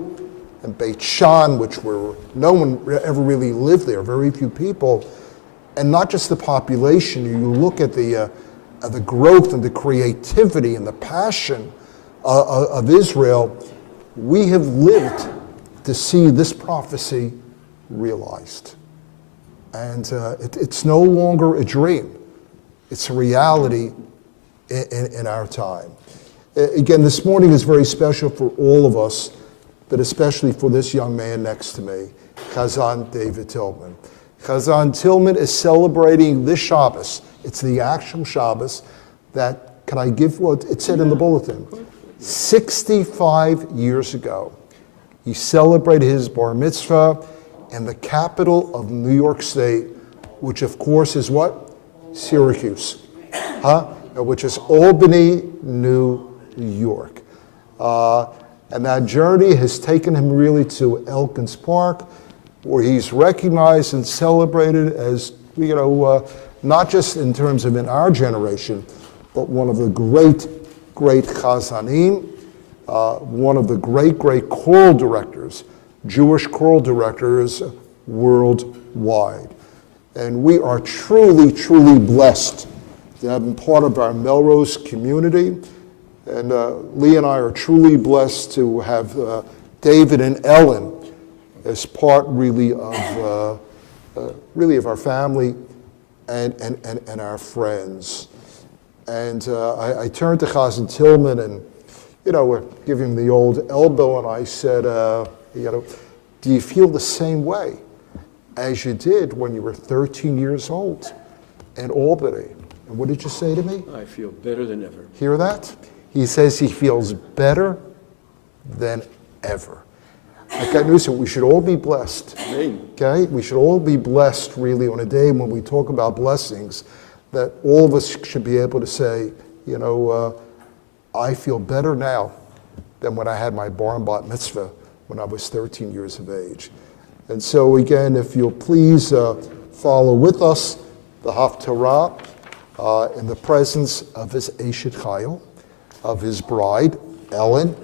and Beit Shan, which were, no one ever really lived there, very few people, and not just the population. You look at the growth and the creativity and the passion of Israel. We have lived to see this prophecy realized. And it's no longer a dream. It's a reality in our time. Again, this morning is very special for all of us, but especially for this young man next to me, Chazan David Tillman. Chazan Tillman is celebrating this Shabbos. It's the actual Shabbos that, can I give what it said in the bulletin? 65 years ago, he celebrated his bar mitzvah in the capital of New York State, which of course is what? Syracuse, which is Albany, New York. And that journey has taken him really to Elkins Park, where he's recognized and celebrated as, not just in terms of in our generation, but one of the great chazanim, one of the great choral directors, Jewish choral directors worldwide. And we are truly blessed to have been part of our Melrose community. And Lee and I are truly blessed to have David and Ellen as part really of our family and our friends. And I turned to Chazan Tillman and, we're giving him the old elbow, and I said, do you feel the same way as you did when you were 13 years old in Albany? And what did you say to me? I feel better than ever. Hear that? He says he feels better than ever. I got news for you. We should all be blessed. Amen. Okay? We should all be blessed, really, on a day when we talk about blessings, that all of us should be able to say, I feel better now than when I had my bar and bat mitzvah when I was 13 years of age. And so again, if you'll please follow with us the Haftarah in the presence of his Eshet Chayil, of his bride, Ellen,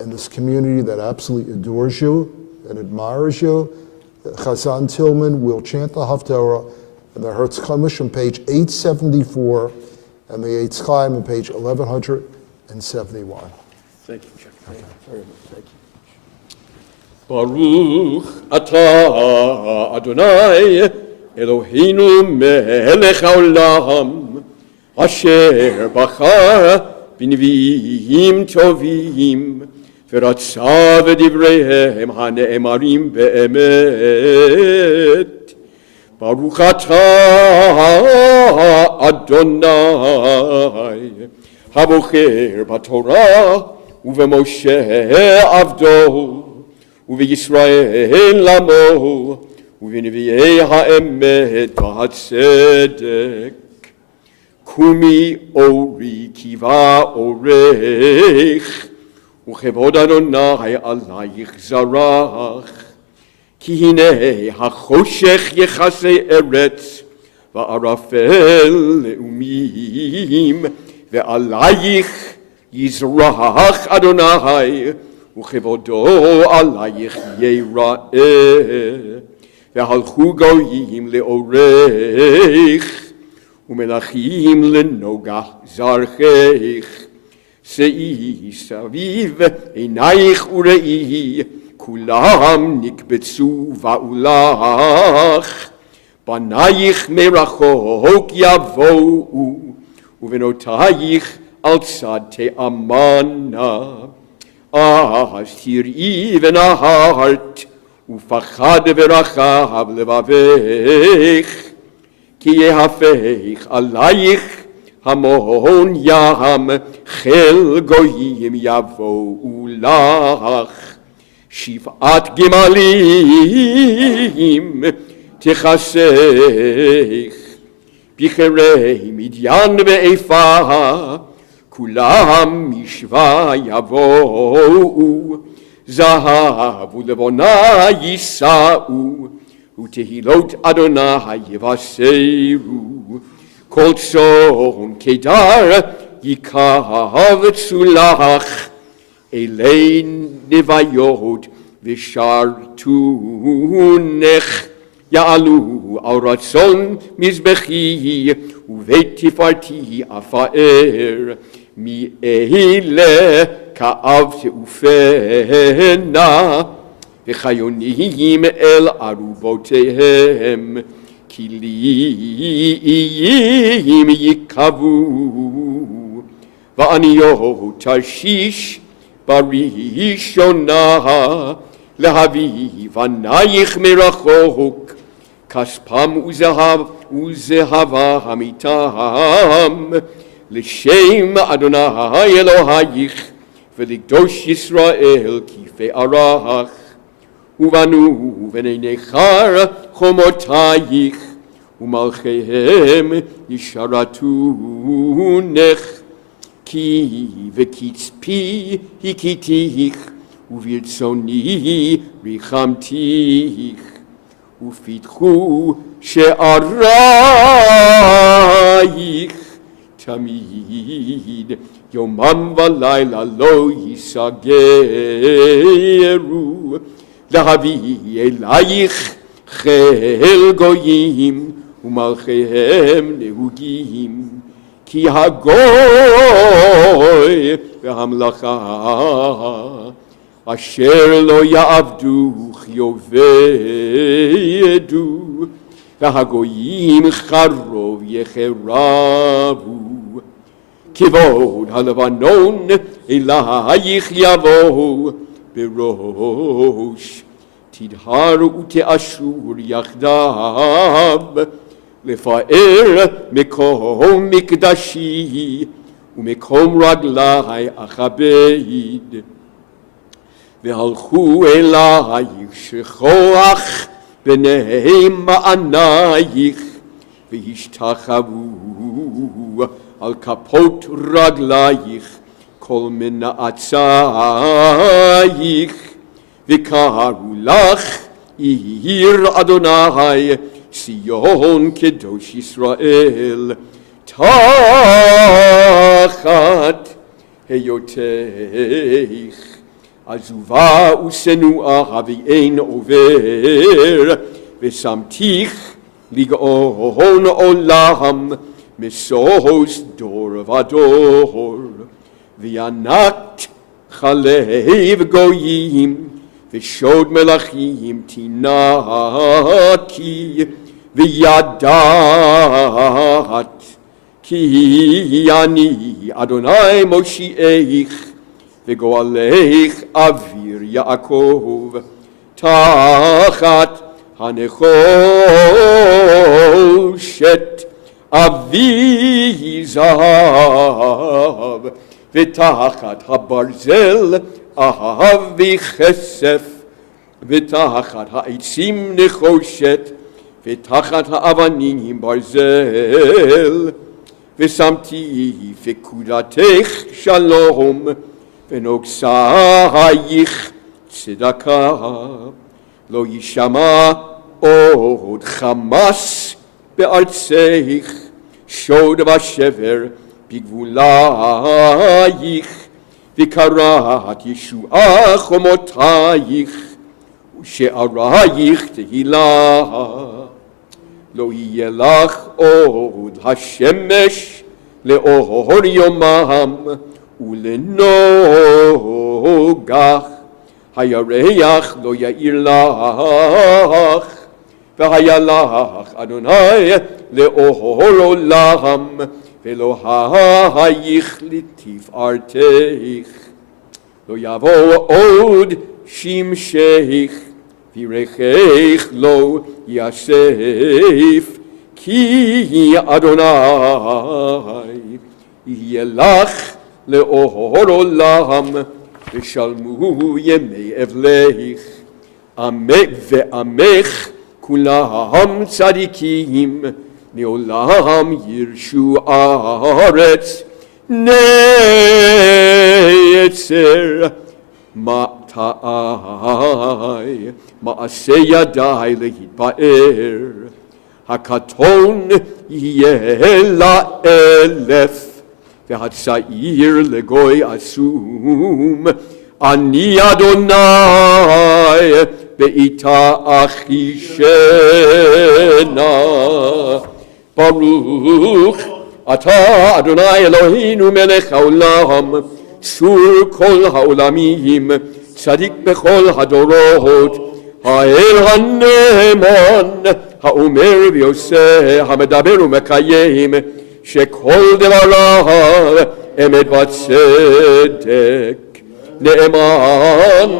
and this community that absolutely adores you and admires you. Chazan Tillman will chant the Haftarah and the Hertz Chumash on page 874 and the Eitz Chaim on page 1171. Thank you, Chuck. Thank you very much. Thank you. Baruch atah Adonai Eloheinu melech haolam asher bachar b'neviim tovim ורצה בדבריהם הנאמרים באמת. ברוך אתה אדוני הבוחר בתורה ובמשה עבדו ובישראל עמו ובנביאי האמת והצדק. קומי אורי קיבה אורך וכבוד אדוני עלייך זרח. כי הנה החושך יכסה ארץ וערפל לאומים ועלייך יזרח אדוני וכבודו עלייך ייראה. והלכו גויים לאורך ומלכים לנוגה זרחך. שאי סביב עינייך וראי כולם נקבצו באו לך. בנייך מרחוק יבואו ובנותייך על צד תאמנה. אז תראי ונהרת ופחד ורחב לבבך. כי יהפך עלייך המון ים חיל גויים יבואו לך. שבעת גמלים תכסך. בכירי מדיין ואיפה כולם משווה יבואו. זהב ולבונה יישאו ותהילות אדוני יבשרו. כל צאן קדר יקבצו לך. אלי נוויות ושרתונך. יעלו על רצון מזבחי ובית תפארתי אפאר. מאלה כאב תעופנה וחיונים אל ערובותיהם. כליים יקבו ועניו תרשיש בראשונה, להביא בנייך מרחוק, כספם וזהבה אמיתם, לשם אדוני אלוהיך, ולקדוש ישראל כפארך. ובנו בני נכר חומותייך, ומלכיהם ישרתונך, כי וקצפי הכיתיך, וברצוני ריחמתיך, ופתחו שערייך תמיד, יומם ולילה לא ייסגרו, להביא אלייך חיל גויים, ומלכיהם נהוגים, כי הגוי והמלאכה אשר לא יעבדוך יאבדו, והגויים חרוב יחרבו. כבוד הלבנון אלייך יבוא בראש, תדהר ותאשור יחדיו, לפאר מקום מקדשי ומקום רגלי אכבד. והלכו אלייך שכוח בני מענייך, והשתחוו על כפות רגלייך כל מנעצייך, וקראו לך עיר אדוני ציון קדוש ישראל, תחת היותך עזובה ושנואה ואין עובר, ושמתיך לגאון עולם משוש דור ודור. וינקת חלב גויים ושוד מלכים תינקי, וידעת כי אני אדוני מושיעך וגואלך אוויר יעקב, תחת הנחושת אבי זהב, ותחת הברזל אבי כסף, ותחת העצים נחושת, ותחת האבנים ברזל. ושמתי פקודתך שלום, ונוגסייך צדקה. לא יישמע עוד חמס בארצך, שוד ושבר בגבולייך, וקראת ישועה חומותייך, ושערייך תהילה. לא יהיה לך עוד השמש לאור יומם, ולנוגך הירח לא יאיר לך, והיה לך אדוני לאור עולם, ואלוהיך לתפארתך. לא יבוא עוד שמשך, וירכך לא יאסף, כי אדוני יהיה לך לאור עולם, ושלמו ימי אבלך. ועמך כולם צדיקים, לעולם ירשו ארץ. נצר מטעי, מעשה ידי להתפאר. הקטון יהיה לאלף, והצעיר לגוי עצום. אני אדוני בעיתה אחישנה. ברוך אתה אדוני אלוהינו מלך העולם, צור כל העולמים, צדיק בכל הדורות, האל הנאמן, האומר ויעשה, המדבר ומקיים, שכל דבריו אמת וצדק. נאמן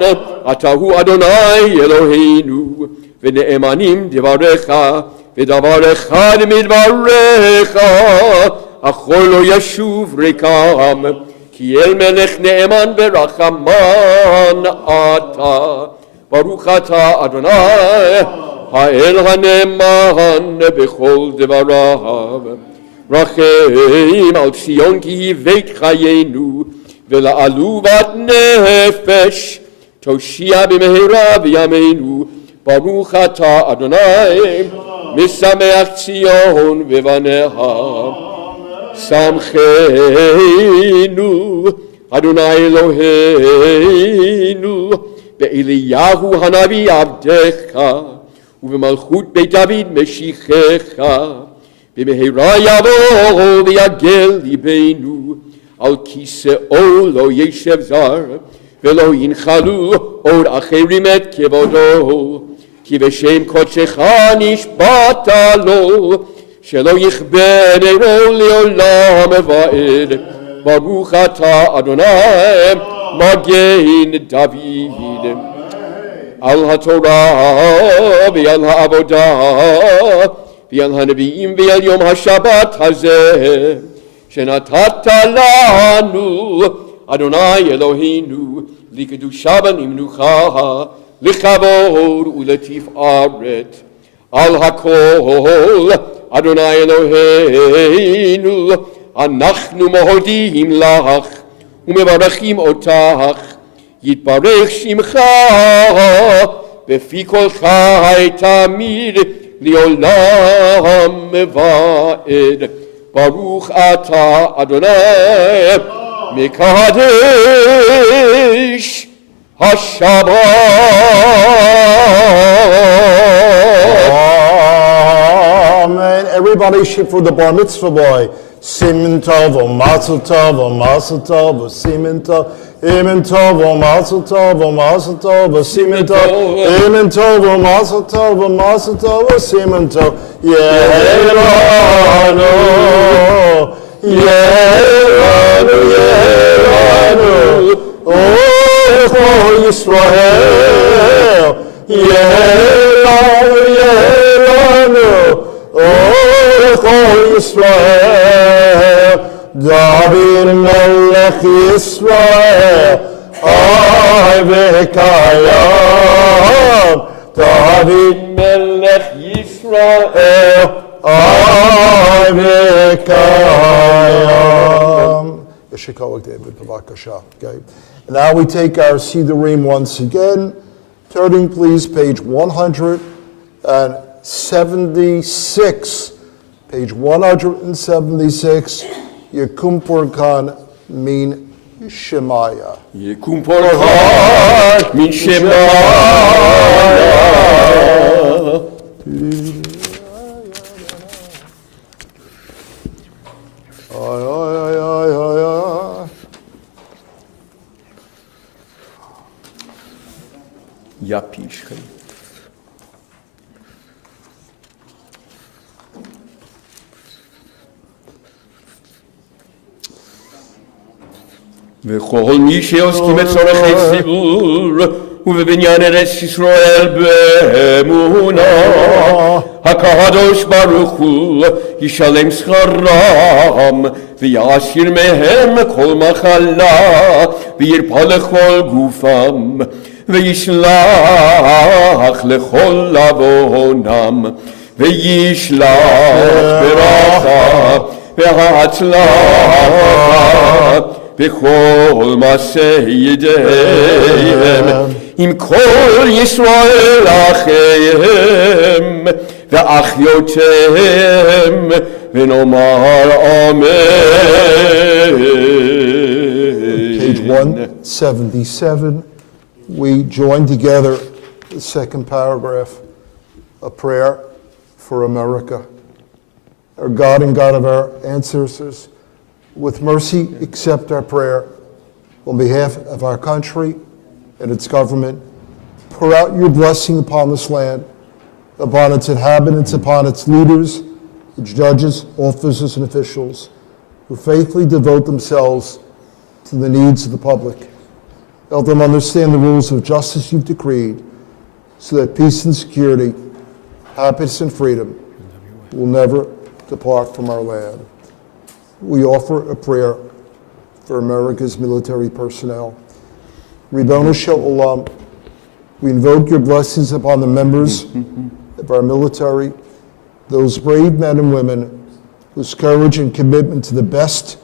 אתה הוא אדוני אלוהינו, ונאמנים דבריך, ודבר אחד מדבריך, אכל לא ישוב ריקם, כי אל מלך נאמן ורחמן אתה. ברוך אתה אדוני, האל הנאמן בכל דבריו. רחם על ציון כי היא בית חיינו, ולעלובת נפש תושיע במהרה בימינו. ברוך אתה אדוני, משמח ציון ובניה. שמחנו אדוני אלוהינו באליהו הנביא עבדך, ובמלכות בית דוד משיחך. במהרה יבוא ויגל ליבנו, על כיסאו לא ישב זר, ולא ינחלו עוד אחרים את כבודו. כי בשם קודשך נשבעת לו, שלא יכבה נרו לעולם ועד. ברוך אתה אדוני מגן דוד. על התורה ועל העבודה ועל הנביאים ועל יום השבת הזה שנתת לנו אדוני אלוהינו, לקדושה ולמנוחה, לכבוד ולתפארת. על הכל אדוני אלוהינו אנחנו מודים לך ומברכים אותך. יתברך שמך בפי כל חי תמיד לעולם ועד. ברוך אתה אדוני מקדש השבת. Amen. Everybody should for the bar mitzvah boy. Simen tov, mazel tov, mazel tov, simen tov. Amen tov, mazel tov, mazel tov, simen tov. Amen tov, mazel tov, mazel tov, simen tov. Ye'elanu, ye'elanu, ye'elanu. Oh, Yisrael, ye'elanu, ye'elanu. Oh, Yisrael, David Melech Yisrael, ay v'kayam. David Melech Yisrael, ay v'kayam. Yeshikoach David, b'vakasha. Okay. Now we take our Sidurim once again, turning please page 176. Page 176, Yekum Porkan min Shemaya. Yekum Porkan min Shemaya. Yapishchem. וכל מי שעוסקים בצורכי ציבור ובבניין ארץ ישראל באמונה, הקדוש ברוך הוא ישלם שכרם ויעשיר מהם כל מחלה וירפא לכל גופם וישלח לכל עוונם וישלח ברכה והצלחה בכל מעשה ידיהם עם כל ישראל אחיהם ואחיותיהם ונאמר אמן. Page 177, we join together the second paragraph, a prayer for America. Our God and God of our ancestors, with mercy, accept our prayer on behalf of our country and its government. Pour out your blessing upon this land, upon its inhabitants, upon its leaders, its judges, officers, and officials. who faithfully devote themselves to the needs of the public. Help them understand the rules of justice you've decreed, so that peace and security, happiness and freedom will never depart from our land. We offer a prayer for America's military personnel. Ribono Shel Olam, we invoke your blessings upon the members of our military, those brave men and women whose courage and commitment to the best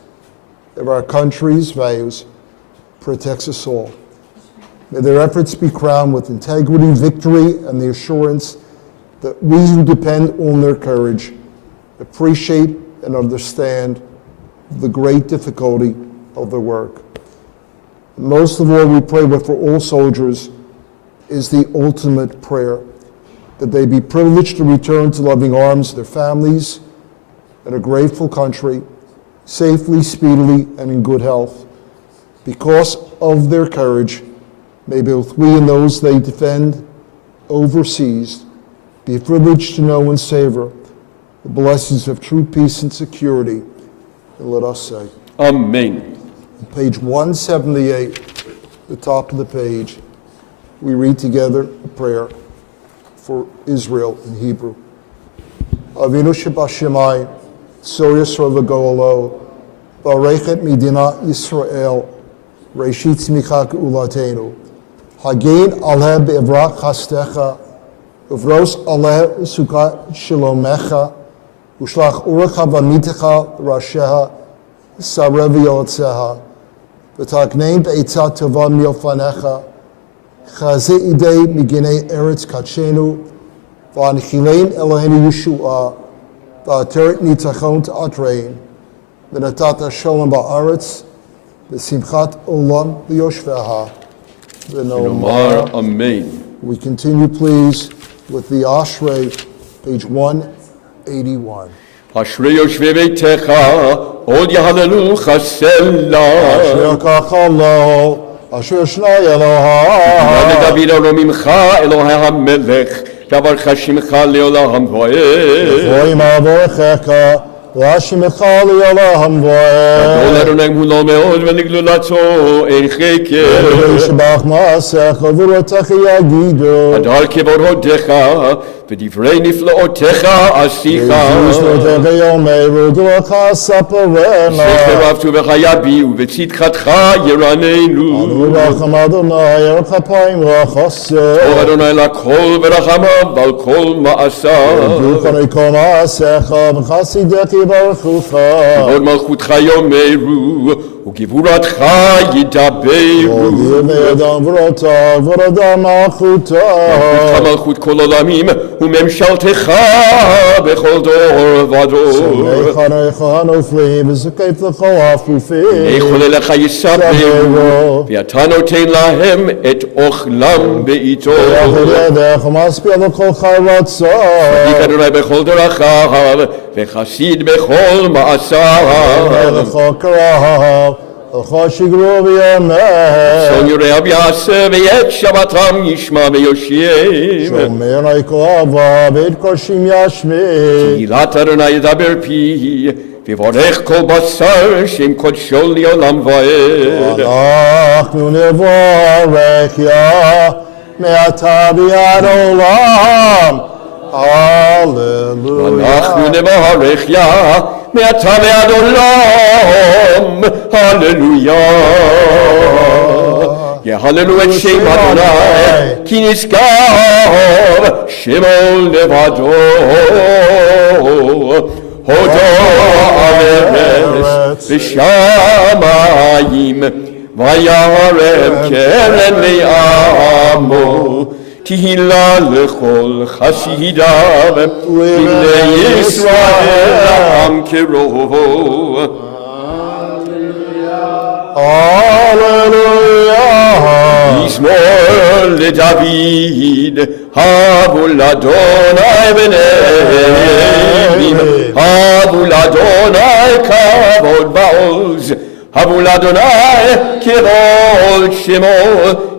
of our country's values protects us all. May their efforts be crowned with integrity, victory, and the assurance that we who depend on their courage appreciate and understand the great difficulty of their work. Most of all, we pray what for all soldiers is the ultimate prayer, that they be privileged to return to loving arms, their families, and a grateful country, safely, speedily, and in good health. Because of their courage, may both we and those they defend overseas be privileged to know and savor the blessings of true peace and security. And let us say, Amen. on page 178, the top of the page, we read together a prayer for Israel in Hebrew. Avinu Shebashamayim, Tzor Yisrael v'Go'alo, Barechet Medina Yisrael, Reshit Tzmicha Ge'ulatenu, Hagein Aleh Be'evrak Chastecha, Uvros Aleh Sukat Shalomecha, Ushlach Urecha V'amitecha Rasheha, Sarev Yotzeha, V'taknein Be'etzat Tova Milfanecha, Chazeh Idei Miginei Eretz Kachenu, V'anchilein Eloheinu Yeshua, V'ateret Nitachon Ta'atrein, V'natata Shalom Ba'aretz, V'simchat Olam V'yoshveha, V'nomar Amen. We continue, please, with the Ashrei, page 181. Ashrei Yoshvei Beitecha, Od Yahalelu Chasela. Asher Kachalo, Asher Shnai Elohai. David Romimcha, Elohai HaMelech, Yavarcha Shimcha Leolam Voed. Voim Avorechecha, V'ashimcha Leolam Gadol Voed. Adonai Mulo Meod, V'niglulatzo Ein Cheker. Yishbach Ma'asecha, V'rotecha Yagidu. Adar Kevod Hodecha, V'divrei Niflaotecha Asicha. Yishnotecha Yomeru, Duacha Saparena. Shecheraftu V'chayabiu, V'tzidchatcha Yeranenu. Anuracham Adonai, Erchapaim Rachase. O Adonai Lakol V'rachamav, Val Kol Ma'asav. Dukanei Kol Ma'asecha, V'chasidech Yivarechucha. V'od Malchutcha Yomeru, U'givuratcha Yidaberu. Yivnei Adam V'rotav, V'rodam Malchuta. Malchut Kol Olamim, U'memshaltecha B'chol Dor V'ador. Nechanecha Hanoflim, V'zekef L'chol Hafufim. Eichol Elecha Yisaberu, V'ata noten lahem et ochlam be'ito. Yachidech, Maspia L'chol Chayratzah. Dik Adonai b'chol derachav, v'chasid b'chol ma'asav. L'chol Karahav, L'chol Shigru V'yameh. Son Yirei Yaseh v'yet Shabbatam yishma v'yoshiem. Shomer Eiko Ava, V'ed Koshim Yashmi. Gilat Adonai yedaber pi, v'vorech kol basar shem kodsho li'olam va'ed. אנחנו נבורך יה מעתה ועד עולם. הללויה. אנחנו נברך יה מעתה ועד עולם, הללויה. יהללו את שם אדוני, כי נשגב שמו לבדו. הודו על ארץ ושמיים, וירם קרן לעמו. תהילה לכל חסידיו, בני ישראל עם קרובו. הללויה. מזמור לדוד, הבו לאדוני בנים, הבו לאדוני כבוד בעוז, הבו לאדוני כבוד שמו,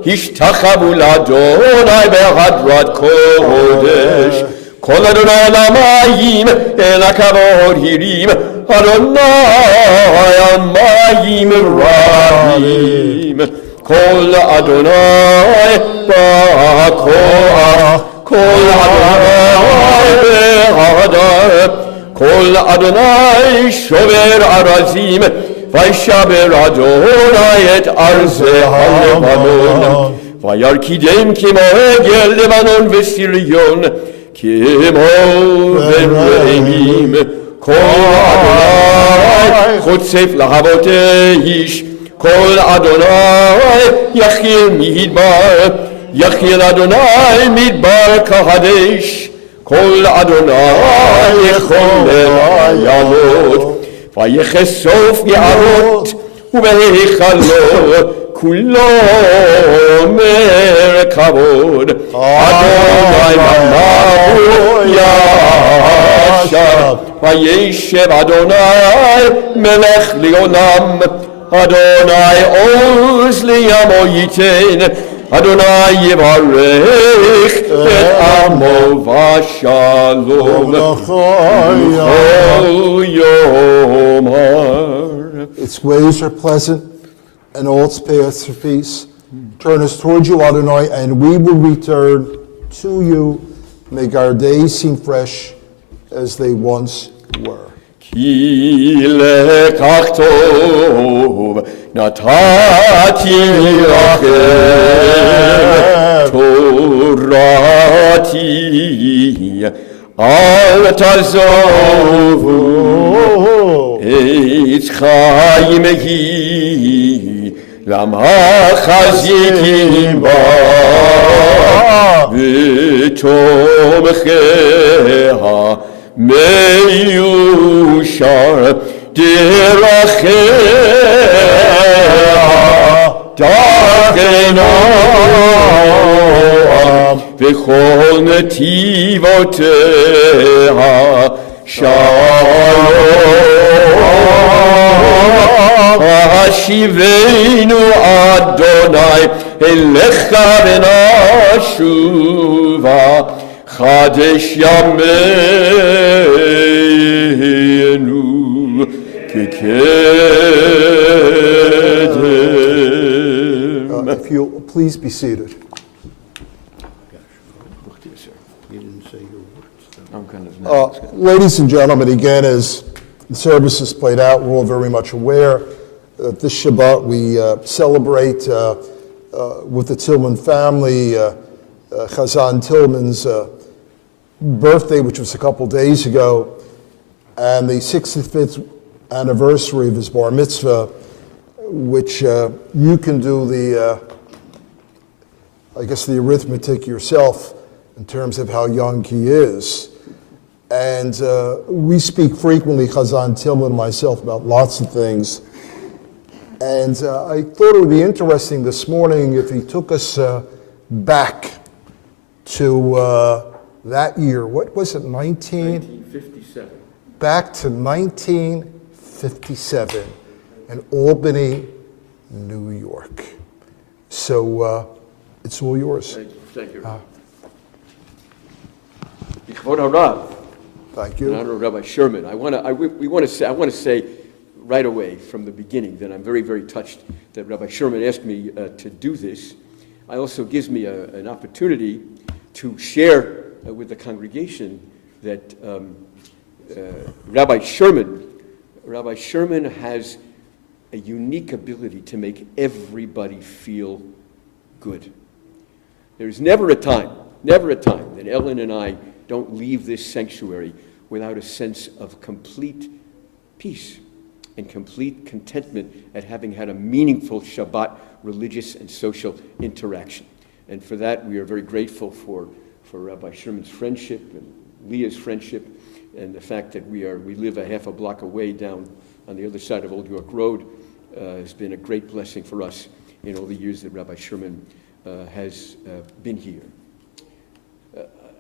השתחוו לאדוני בהדרת קודש, כל אדוני על המים, אל הכבוד הרים, אדוני המים רבים. כל אדוני בכוח, כל אדוני בהדר, כל אדוני שובר ארזים, וישבר אדוני את ארזי הלבנון. וירקידם כמו עגל לבנון וסריון, כמו ברעים. כל אדוני חוצף להבות איש, כל אדוני יכיל מדבר, יכיל אדוני מדבר קהדש. כל אדוני יכול לעלות, ויחשוף יערות ובהיכלו כולו מרכבות. אדוני ממנו ישב, וישב אדוני מלך לעולם. אדוני עוז לימו ייתן, אדוני יברך את עמו ושלום בכל יומר. Its ways are pleasant, and all its paths are peace. Turn us towards you, Adonai, and we will return to you. Make our days seem fresh as they once were. כי לקח טוב נתתי לכם תורתי, אל תעזובו עץ חיים היא, למחזיקים בה ותומכיה מיושר דרכיה דרכי נועם וכל נתיבותיה שלום. השיבנו אדוני אליך ונשובה, חדש ימינו כקדם. If you'll please be seated. Ladies and gentlemen, again, as the service is played out, we're all very much aware that this Shabbat we celebrate with the Tillman family, Chazan Tillman's birthday, which was a couple days ago, and the 65th anniversary of his bar mitzvah, which you can do the, I guess, the arithmetic yourself in terms of how young he is. And we speak frequently, Chazan Tillman and myself, about lots of things. And I thought it would be interesting this morning if he took us back to that year. What was it, 1957. Back to 1957 in Albany, New York. So it's all yours. Thank you. Yikvod harav. Thank you. In honor of Rabbi Sherman, I want to say right away from the beginning that I'm very, very touched that Rabbi Sherman asked me to do this. It also gives me an opportunity to share with the congregation that Rabbi Sherman has a unique ability to make everybody feel good. There's never a time that Ellen and I don't leave this sanctuary without a sense of complete peace and complete contentment at having had a meaningful Shabbat religious and social interaction. And for that, we are very grateful for Rabbi Sherman's friendship and Leah's friendship, and the fact that we live a half a block away down on the other side of Old York Road has been a great blessing for us in all the years that Rabbi Sherman has been here.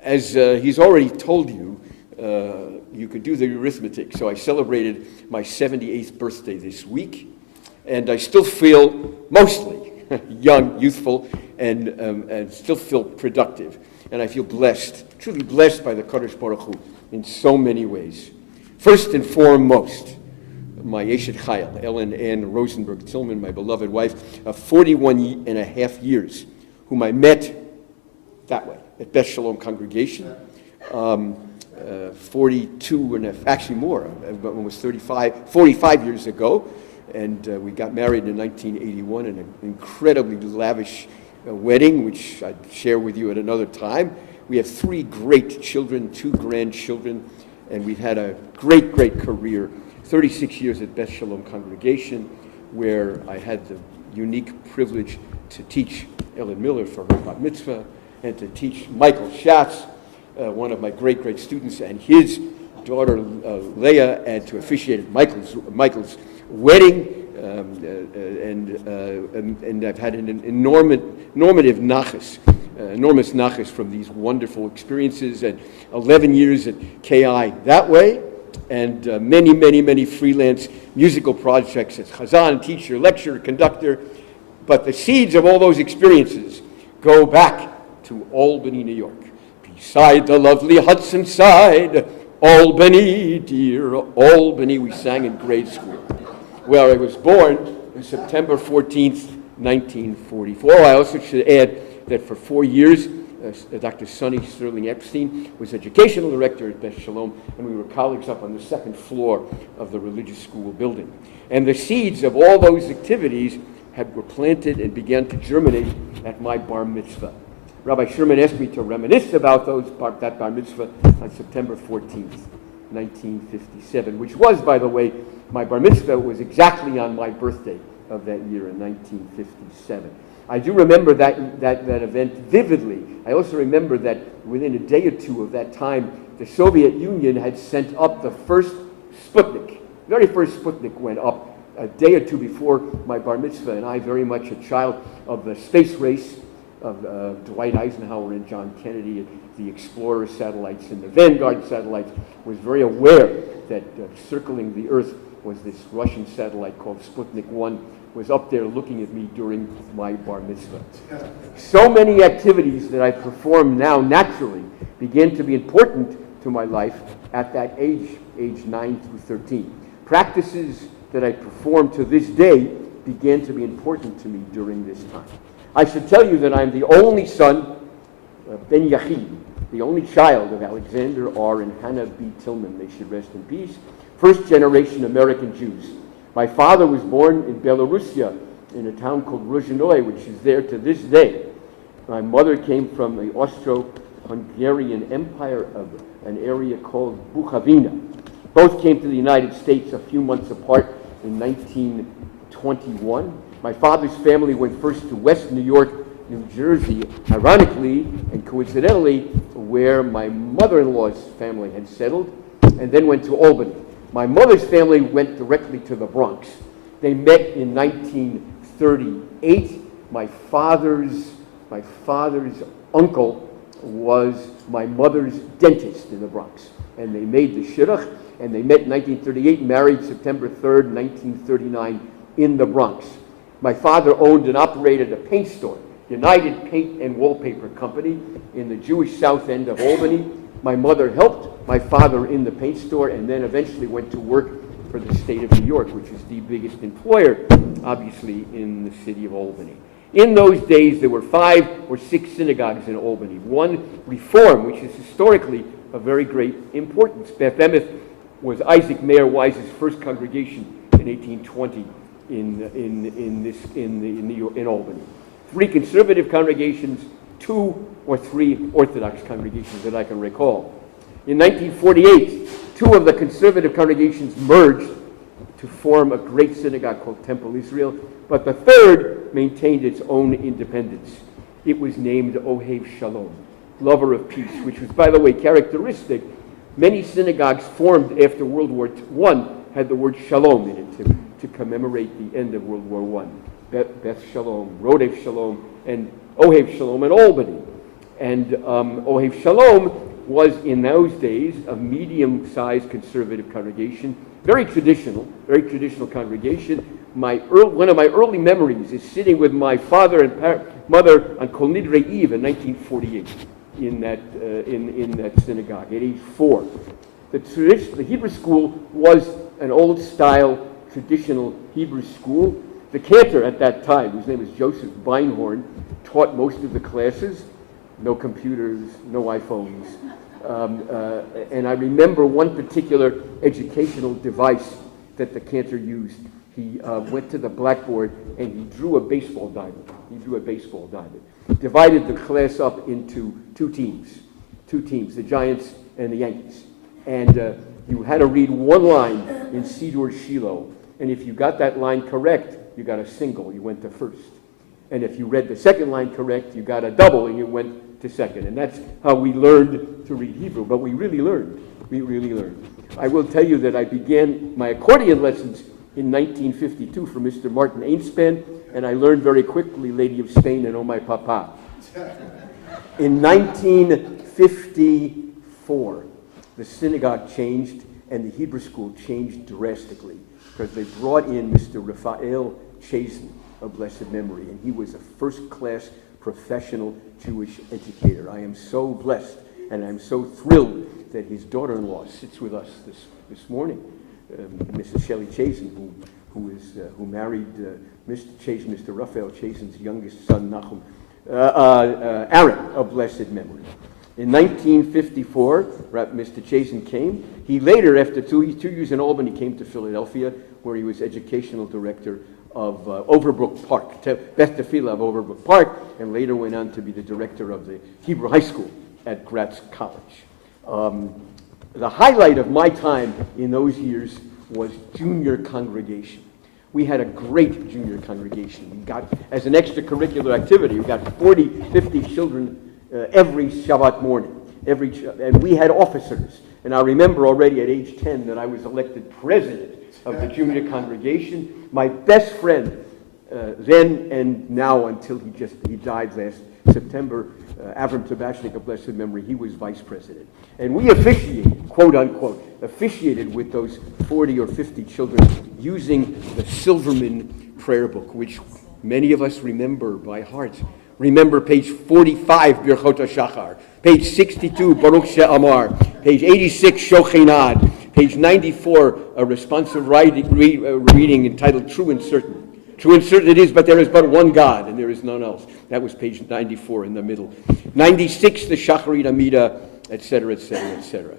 As he's already told you, you could do the arithmetic. So I celebrated my 78th birthday this week, and I still feel mostly young, youthful, and still feel productive. And I feel blessed truly blessed by the Kadosh Baruch Hu in so many ways. First and foremost, my Eshet Chayil, Ellen Ann Rosenberg Tillman, my beloved wife of 41 and a half years, whom I met that way at Beth Shalom congregation, 42 and actually more, almost 45 years ago, and we got married in 1981 in an incredibly lavish wedding, which I'd share with you at another time. We have 3 great children, 2 grandchildren, and we've had a great, great career. 36 years at Beth Shalom congregation, where I had the unique privilege to teach Ellen Miller for her bat mitzvah, and to teach Michael Schatz, one of my great, great students, and his daughter Leah, and to officiate at Michael's wedding. And I've had an enormous nachas from these wonderful experiences, and 11 years at KI that way, and many, many, many freelance musical projects as chazan, teacher, lecturer, conductor. But the seeds of all those experiences go back to Albany, New York. Beside the lovely Hudson side, Albany, dear Albany, we sang in grade school, where I was born on September 14th, 1944. I also should add that for 4 years, Dr. Sonny Sterling Epstein was educational director at Beth Shalom, and we were colleagues up on the 2nd floor of the religious school building. And the seeds of all those activities were planted and began to germinate at my bar mitzvah. Rabbi Sherman asked me to reminisce about that bar mitzvah on September 14th, 1957, which was, by the way, my bar mitzvah was exactly on my birthday of that year in 1957. I do remember that event vividly. I also remember that within a day or two of that time, the Soviet Union had sent up the first Sputnik. The very first Sputnik went up a day or two before my bar mitzvah, and I, very much a child of the space race of Dwight Eisenhower and John Kennedy, the Explorer satellites and the Vanguard satellites, was very aware that circling the Earth was this Russian satellite called Sputnik 1, was up there looking at me during my bar mitzvah. So many activities that I perform now naturally began to be important to my life at that age 9 through 13. Practices that I perform to this day began to be important to me during this time. I should tell you that I'm the only son of Ben Yachid, the only child of Alexander R. and Hannah B. Tillman, they should rest in peace, first-generation American Jews. My father was born in Belarusia, in a town called Rozhnoye, which is there to this day. My mother came from the Austro-Hungarian Empire of an area called Bukovina. Both came to the United States a few months apart in 1921. My father's family went first to West New York, New Jersey, ironically and coincidentally, where my mother-in-law's family had settled, and then went to Albany. My mother's family went directly to the Bronx. They met in 1938. My father's uncle was my mother's dentist in the Bronx, and they made the shidduch, and they met in 1938, married September 3rd, 1939, in the Bronx. My father owned and operated a paint store, United Paint and Wallpaper Company, in the Jewish South End of Albany. My mother helped my father in the paint store, and then eventually went to work for the state of New York, which is the biggest employer, obviously, in the city of Albany. In those days, there were 5 or 6 synagogues in Albany. One Reform, which is historically of very great importance. Beth Emeth was Isaac Mayer Wise's first congregation in 1820 in Albany. 3 conservative congregations, 2 or 3 Orthodox congregations that I can recall. In 1948, 2 of the conservative congregations merged to form a great synagogue called Temple Israel, but the 3rd maintained its own independence. It was named Ohev Shalom, lover of peace, which was, by the way, characteristic. Many synagogues formed after World War I had the word Shalom in it to commemorate the end of World War I. Beth Shalom, Rodev Shalom, and Ohev Shalom in Albany. And Ohev Shalom was, in those days, a medium-sized conservative congregation, very traditional congregation. One of my early memories is sitting with my father and mother on Kol Nidre Eve in 1948. in that synagogue at age 4. The Hebrew school was an old-style, traditional Hebrew school. The cantor at that time, whose name was Joseph Beinhorn, taught most of the classes. No computers, no iPhones. And I remember one particular educational device that the cantor used. He went to the blackboard and he drew a baseball diamond. Divided the class up into two teams, the Giants and the Yankees. And you had to read one line in Siddur Shiloh. And if you got that line correct, you got a single, you went to first. And if you read the second line correct, you got a double and you went to second. And that's how we learned to read Hebrew. But we really learned. I will tell you that I began my accordion lessons in 1952 from Mr. Martin Ainspan, and I learned very quickly Lady of Spain and Oh My Papa. In 1954, the synagogue changed and the Hebrew school changed drastically because they brought in Mr. Raphael Chazen of blessed memory, and he was a first-class professional Jewish educator. I am so blessed and I'm so thrilled that his daughter-in-law sits with us this morning. Mrs. Shelley Chazen, who married Mr. Raphael Chazen's youngest son, Nachum, Aaron of blessed memory. In 1954, Mr. Chazen came. He later, after two years in Albany, came to Philadelphia, where he was educational director of Overbrook Park, Beth Tefillah of Overbrook Park, and later went on to be the director of the Hebrew High School at Gratz College. The highlight of my time in those years was junior congregation. We had a great junior congregation. We got, as an extracurricular activity, we got 40, 50 children every Shabbat morning. And we had officers. And I remember already at age 10 that I was elected president of the junior congregation. My best friend then and now, until he died last September, Avram Tabashnik of blessed memory, he was vice president. And we officiated, quote unquote, with those 40 or 50 children using the Silverman prayer book, which many of us remember by heart. Remember page 45, Birchot HaShachar, page 62, Baruch She'amar, page 86, Shochinad, page 94, a responsive reading entitled True and Certain. True and certain it is, but there is but one God, and there is none else. That was page 94 in the middle. 96, the Shacharit Amida, etc., etc., etc.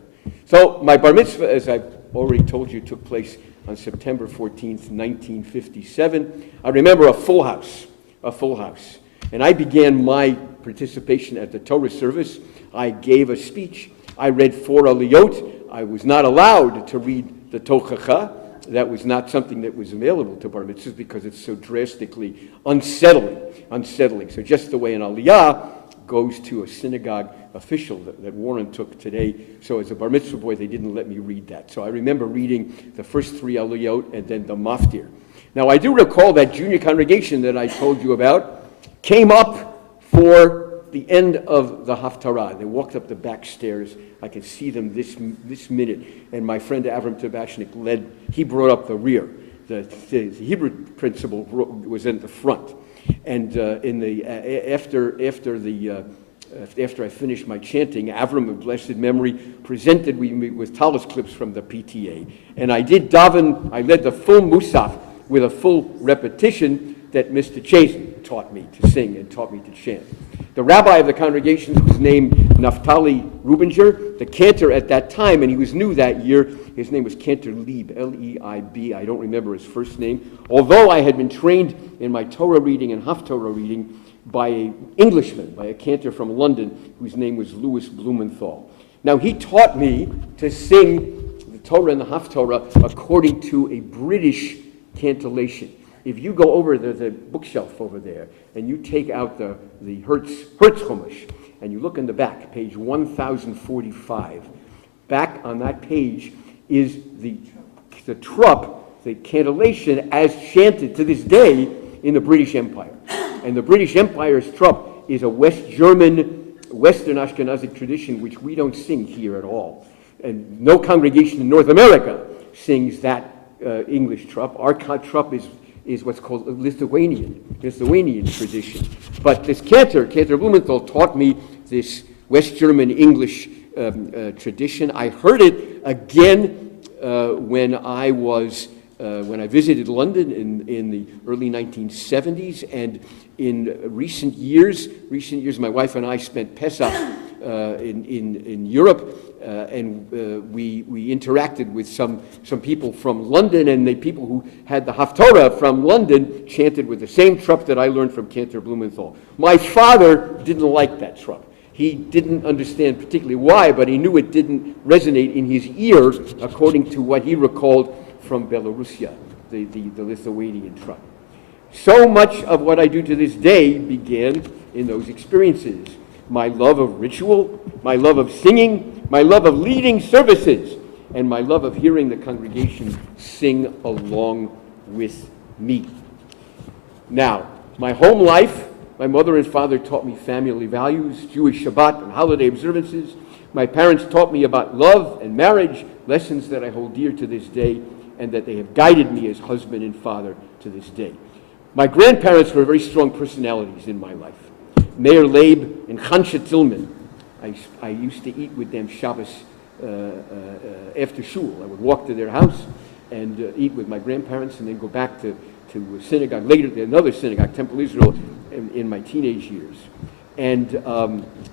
So my bar mitzvah, as I've already told you, took place on September 14th, 1957. I remember a full house. And I began my participation at the Torah service. I gave a speech. I read 4 aliyot. I was not allowed to read the Tochacha. That was not something that was available to bar mitzvahs because it's so drastically unsettling. So just the way an aliyah goes to a synagogue official that Warren took today. So as a bar mitzvah boy, they didn't let me read that. So I remember reading the first 3 aliyot and then the maftir. Now I do recall that junior congregation that I told you about came up for the end of the Haftarah. They walked up the back stairs. I can see them this minute. And my friend Avram Tabashnik he brought up the rear. The Hebrew principal was in the front. And after I finished my chanting, Avram of blessed memory presented me with tallis clips from the PTA. And I did daven, I led the full musaf with a full repetition that Mr. Chazen taught me to sing and taught me to chant. The rabbi of the congregation was named Naftali Rubinger, the cantor at that time, and he was new that year. His name was Cantor Lieb, L-E-I-B. I don't remember his first name. Although I had been trained in my Torah reading and Haftorah reading by an Englishman, by a cantor from London, whose name was Louis Blumenthal. Now, he taught me to sing the Torah and the Haftorah according to a British cantillation. If you go over the bookshelf over there and you take out the Hertz Chumash and you look in the back, page 1045, back on that page is the trup, the cantillation as chanted to this day in the British Empire. And the British Empire's trup is a West German, Western Ashkenazic tradition which we don't sing here at all. And no congregation in North America sings that English trup. Our trup is what's called a Lithuanian tradition. But this cantor Blumenthal, taught me this West German English tradition. I heard it again when I visited London in the early 1970s, and in recent years, my wife and I spent Pesach in Europe, and we interacted with some people from London, and the people who had the Haftorah from London chanted with the same trup that I learned from Cantor Blumenthal. My father didn't like that trup. He didn't understand particularly why, but he knew it didn't resonate in his ear, according to what he recalled from Belarusia, the Lithuanian trup. So much of what I do to this day began in those experiences. My love of ritual, my love of singing, my love of leading services, and my love of hearing the congregation sing along with me. Now, my home life, my mother and father taught me family values, Jewish Shabbat and holiday observances. My parents taught me about love and marriage, lessons that I hold dear to this day, and that they have guided me as husband and father to this day. My grandparents were very strong personalities in my life. Meir Leib and Chansha Tillman. I used to eat with them Shabbos after shul. I would walk to their house and eat with my grandparents, and then go back to synagogue later, another synagogue, Temple Israel, in my teenage years. And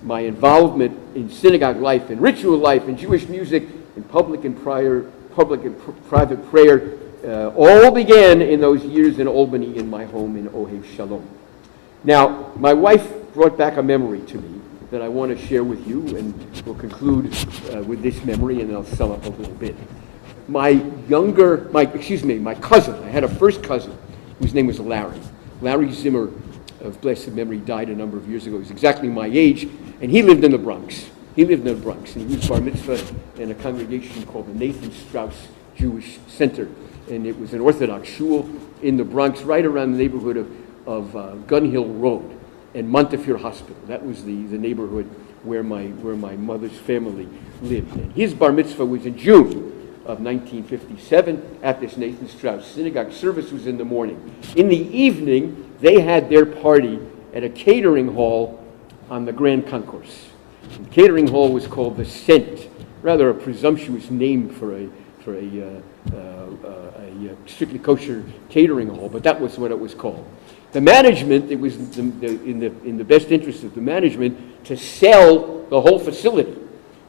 my involvement in synagogue life and ritual life and Jewish music and public and private prayer all began in those years in Albany, in my home in Ohev Shalom. Now, my wife brought back a memory to me that I want to share with you, and we'll conclude with this memory, and then I'll sum up a little bit. My cousin, I had a first cousin whose name was Larry. Larry Zimmer, of blessed memory, died a number of years ago. He was exactly my age, and he lived in the Bronx. And he was bar mitzvah in a congregation called the Nathan Strauss Jewish Center. And it was an Orthodox shul in the Bronx, right around the neighborhood of Gun Hill Road and Montefiore Hospital. That was the neighborhood where my mother's family lived. And his bar mitzvah was in June of 1957 at this Nathan Strauss synagogue. Service was in the morning. In the evening, they had their party at a catering hall on the Grand Concourse. The catering hall was called the Scent, rather a presumptuous name for a strictly kosher catering hall, but that was what it was called. The management, it was in the best interest of the management to sell the whole facility.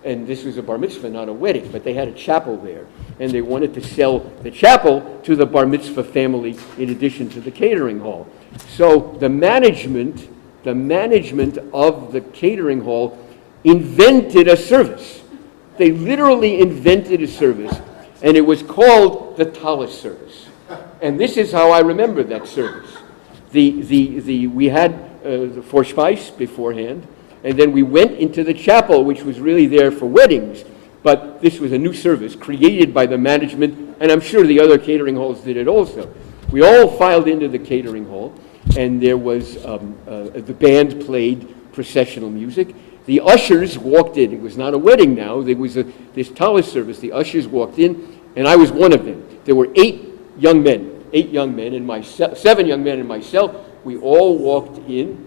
And this was a bar mitzvah, not a wedding, but they had a chapel there. And they wanted to sell the chapel to the bar mitzvah family in addition to the catering hall. So the management of the catering hall invented a service. They literally invented a service, and it was called the Talis service. And this is how I remember that service. We had the Vorspeise beforehand, and then we went into the chapel, which was really there for weddings. But this was a new service created by the management, and I'm sure the other catering halls did it also. We all filed into the catering hall, and there was the band played processional music. The ushers walked in. It was not a wedding now. There was this Talis service. The ushers walked in, and I was one of them. There were 8 young men, and 7 young men and myself. We all walked in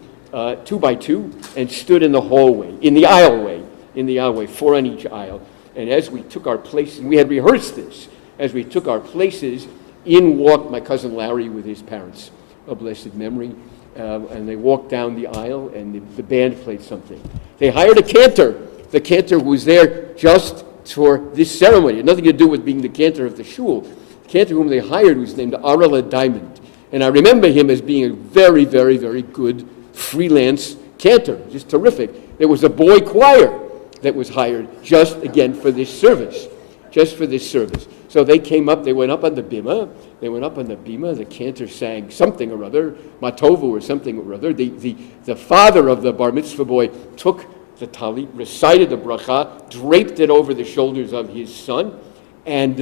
2 by 2 and stood in the hallway, in the aisleway, 4 on each aisle. And as we took our places, and we had rehearsed this, as we took our places, in walked my cousin Larry with his parents, of blessed memory, and they walked down the aisle, and the band played something. They hired a cantor. The cantor was there just for this ceremony. It had nothing to do with being the cantor of the shul. The cantor whom they hired was named Arala Diamond. And I remember him as being a very, very, very good freelance cantor, just terrific. There was a boy choir that was hired just, again, for this service, So they came up, they went up on the bima, the cantor sang something or other, Matovu or something or other. The father of the bar mitzvah boy took the talit, recited the bracha, draped it over the shoulders of his son, and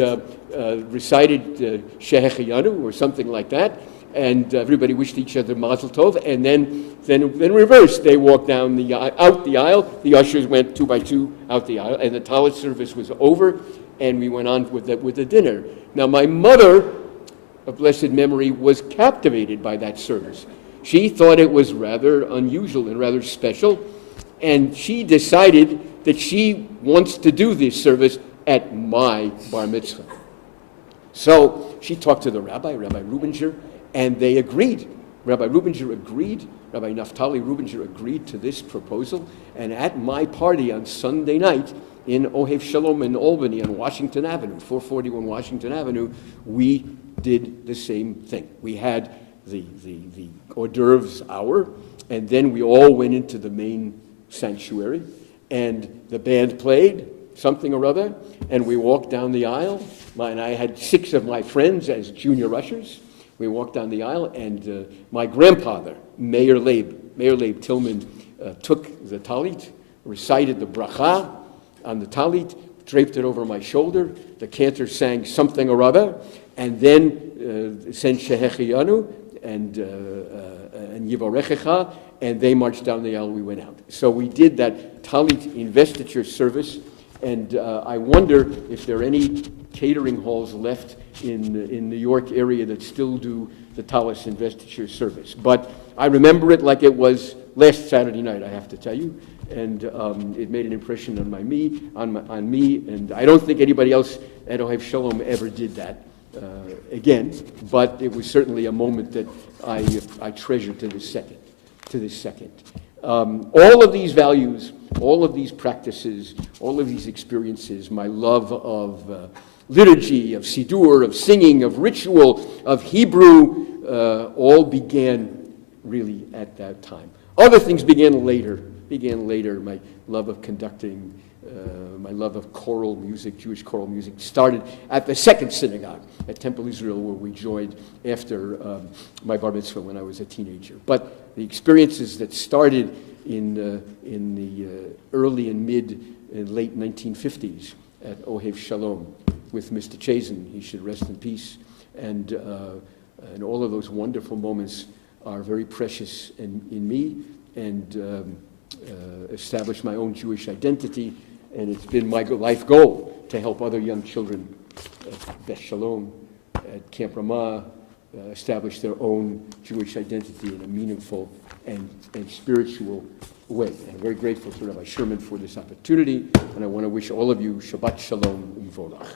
recited Shehecheyanu or something like that. And everybody wished each other Mazel Tov, and then reversed. They walked down out the aisle. The ushers went 2 by 2 out the aisle, and the talit service was over, and we went on with the dinner. Now, my mother, of blessed memory, was captivated by that service. She thought it was rather unusual and rather special, and she decided that she wants to do this service at my bar mitzvah. So she talked to the rabbi, Rabbi Rubinger, and they agreed. Rabbi Rubinger agreed, Rabbi Naftali Rubinger agreed to this proposal, and at my party on Sunday night in Ohev Shalom in Albany on Washington Avenue, 441 Washington Avenue, we did the same thing. We had the hors d'oeuvres hour, and then we all went into the main sanctuary, and the band played something or other, and we walked down the aisle. And I had 6 of my friends as junior ushers. We walked down the aisle, and my grandfather, Mayor Leib Tillman, took the talit, recited the bracha on the talit, draped it over my shoulder. The cantor sang something or other, and then sent Shehechiyanu and Yivarechecha, and they marched down the aisle. We went out. So we did that talit investiture service, and I wonder if there are any catering halls left in New York area that still do the talis investiture service. But I remember it like it was last Saturday night, I have to tell you, and it made an impression on me, and I don't think anybody else at Ohev Shalom ever did that again. But it was certainly a moment that I treasure to this second. All of these values, all of these practices, all of these experiences, my love of liturgy, of Siddur, of singing, of ritual, of Hebrew, all began really at that time. Other things began later. My love of conducting, my love of choral music, Jewish choral music, started at the second synagogue at Temple Israel, where we joined after my bar mitzvah when I was a teenager. But the experiences that started in the early and mid and late 1950s at Ohev Shalom with Mr. Chazen, he should rest in peace, and all of those wonderful moments are very precious in me, and established my own Jewish identity, and it's been my life goal to help other young children at Beth Shalom, at Camp Ramah, establish their own Jewish identity in a meaningful and spiritual way. And I'm very grateful to Rabbi Sherman for this opportunity, and I want to wish all of you Shabbat Shalom U'Vorach.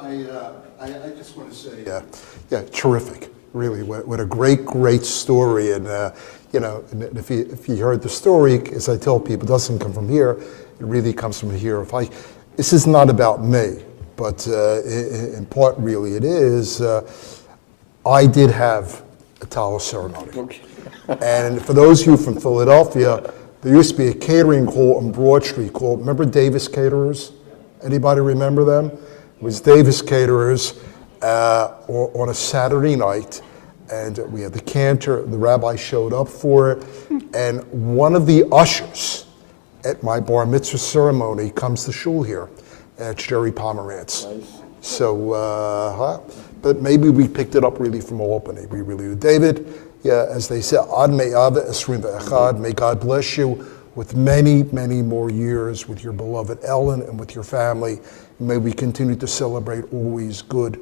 I just want to say, terrific. Really, what a great story. And and if you heard the story, as I tell people, it doesn't come from here. It really comes from here. This is not about me, but in part, really, it is. I did have a talis ceremony, and for those of you from Philadelphia, there used to be a catering hall on Broad Street called, remember Davis Caterers? Anybody remember them? It was Davis Caterers on a Saturday night, and we had the cantor, the rabbi showed up for it, and one of the ushers at my bar mitzvah ceremony comes to shul here, and it's Jerry Pomerantz. Nice. So, but maybe we picked it up really from Albany. We really do. David, as they say, Ad Me'ava Esrim Ve'echad, may God bless you with many, many more years with your beloved Ellen and with your family. May we continue to celebrate always good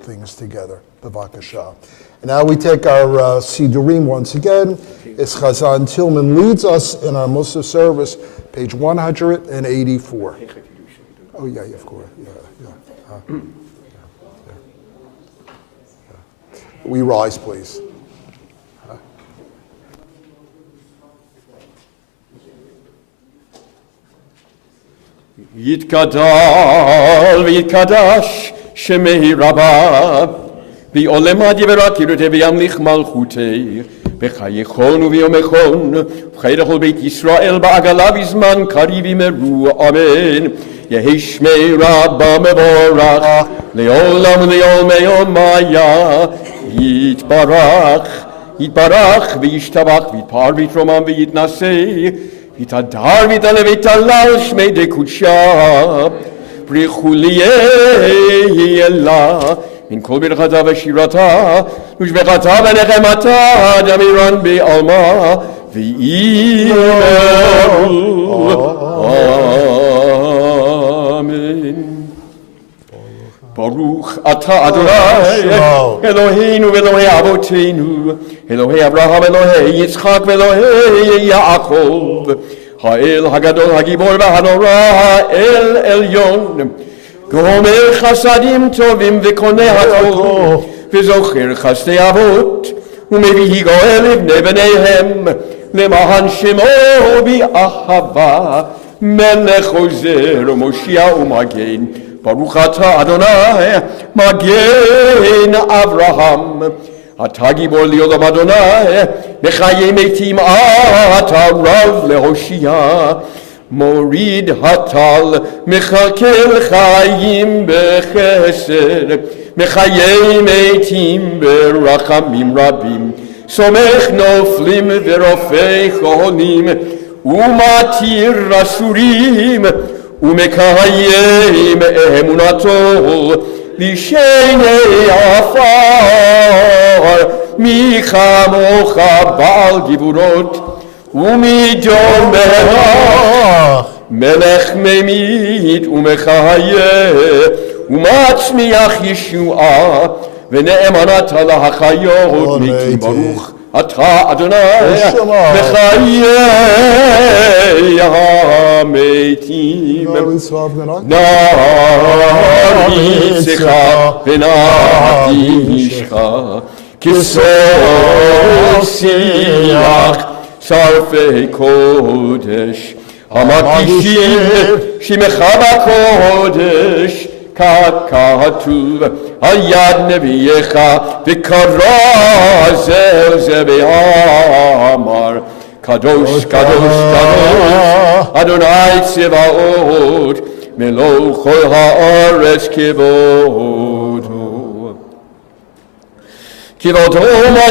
things together. B'vakasha. And now we take our Siddurim once again. As Chazan Tillman leads us in our Musaf service, page 184. Oh yeah, of course. Yeah. We rise, please. יתגדל ויתקדש שמי רבה ועולם הדברה קירותי וימליך מלכותי בחייכון וביומכון ובחיי לכל בית ישראל בעגלה בזמן קריב ימרו אמן יהי שמי רבה מבורך לעולם ולעולמי יומיה יתברך וישתבח ויתפאר ויתרומם ויתנשא ויתהדר ויתעלה ויתהלל שמי דקודשה בריחו ליהי אלה מן כל ברכתה ושירתה ושבחתה ונחמתה דמירן בעלמה ואימנו אמן. ברוך ברוך אתה אדוני, אלוהינו ואלוהי אבותינו, אלוהי אברהם, אלוהי יצחק ואלוהי יעקב, האל הגדול, הגיבור והנורא, האל עליון, גומר חסדים טובים וקונה הכל, וזוכר חסדי אבות, ומביא גואל לבני בניהם, למען שמו באהבה, מלך עוזר ומושיע ומגן, ברוך אתה אדוני, מגן אברהם. אתה גיבור לעולם אדוני, בחיי מתים אתה רב להושיע, מוריד הטל, מכלכל חיים בחסד, מחיי מתים ברחמים רבים, סומך נופלים ורופא חולים, ומתיר אסורים, ומקיים אמונתו לשני עפר. מי כמוך בעל גבורות ומדומך, מלך ממית ומחיה, ומצמיח ישועה, ונאמן אתה להחיות מתים. ברוך אתה אדוני בחיי המתים, נעריצך ונקדישך, כסוף שיח שרפי קודש, המקדישים שמך בקודש, ככתוב על יד נביאך, וקרא זה זה ואמר, קדוש קדוש קדוש אדוני צבאות, מלוא כל הארץ כבודו. כבודו מלא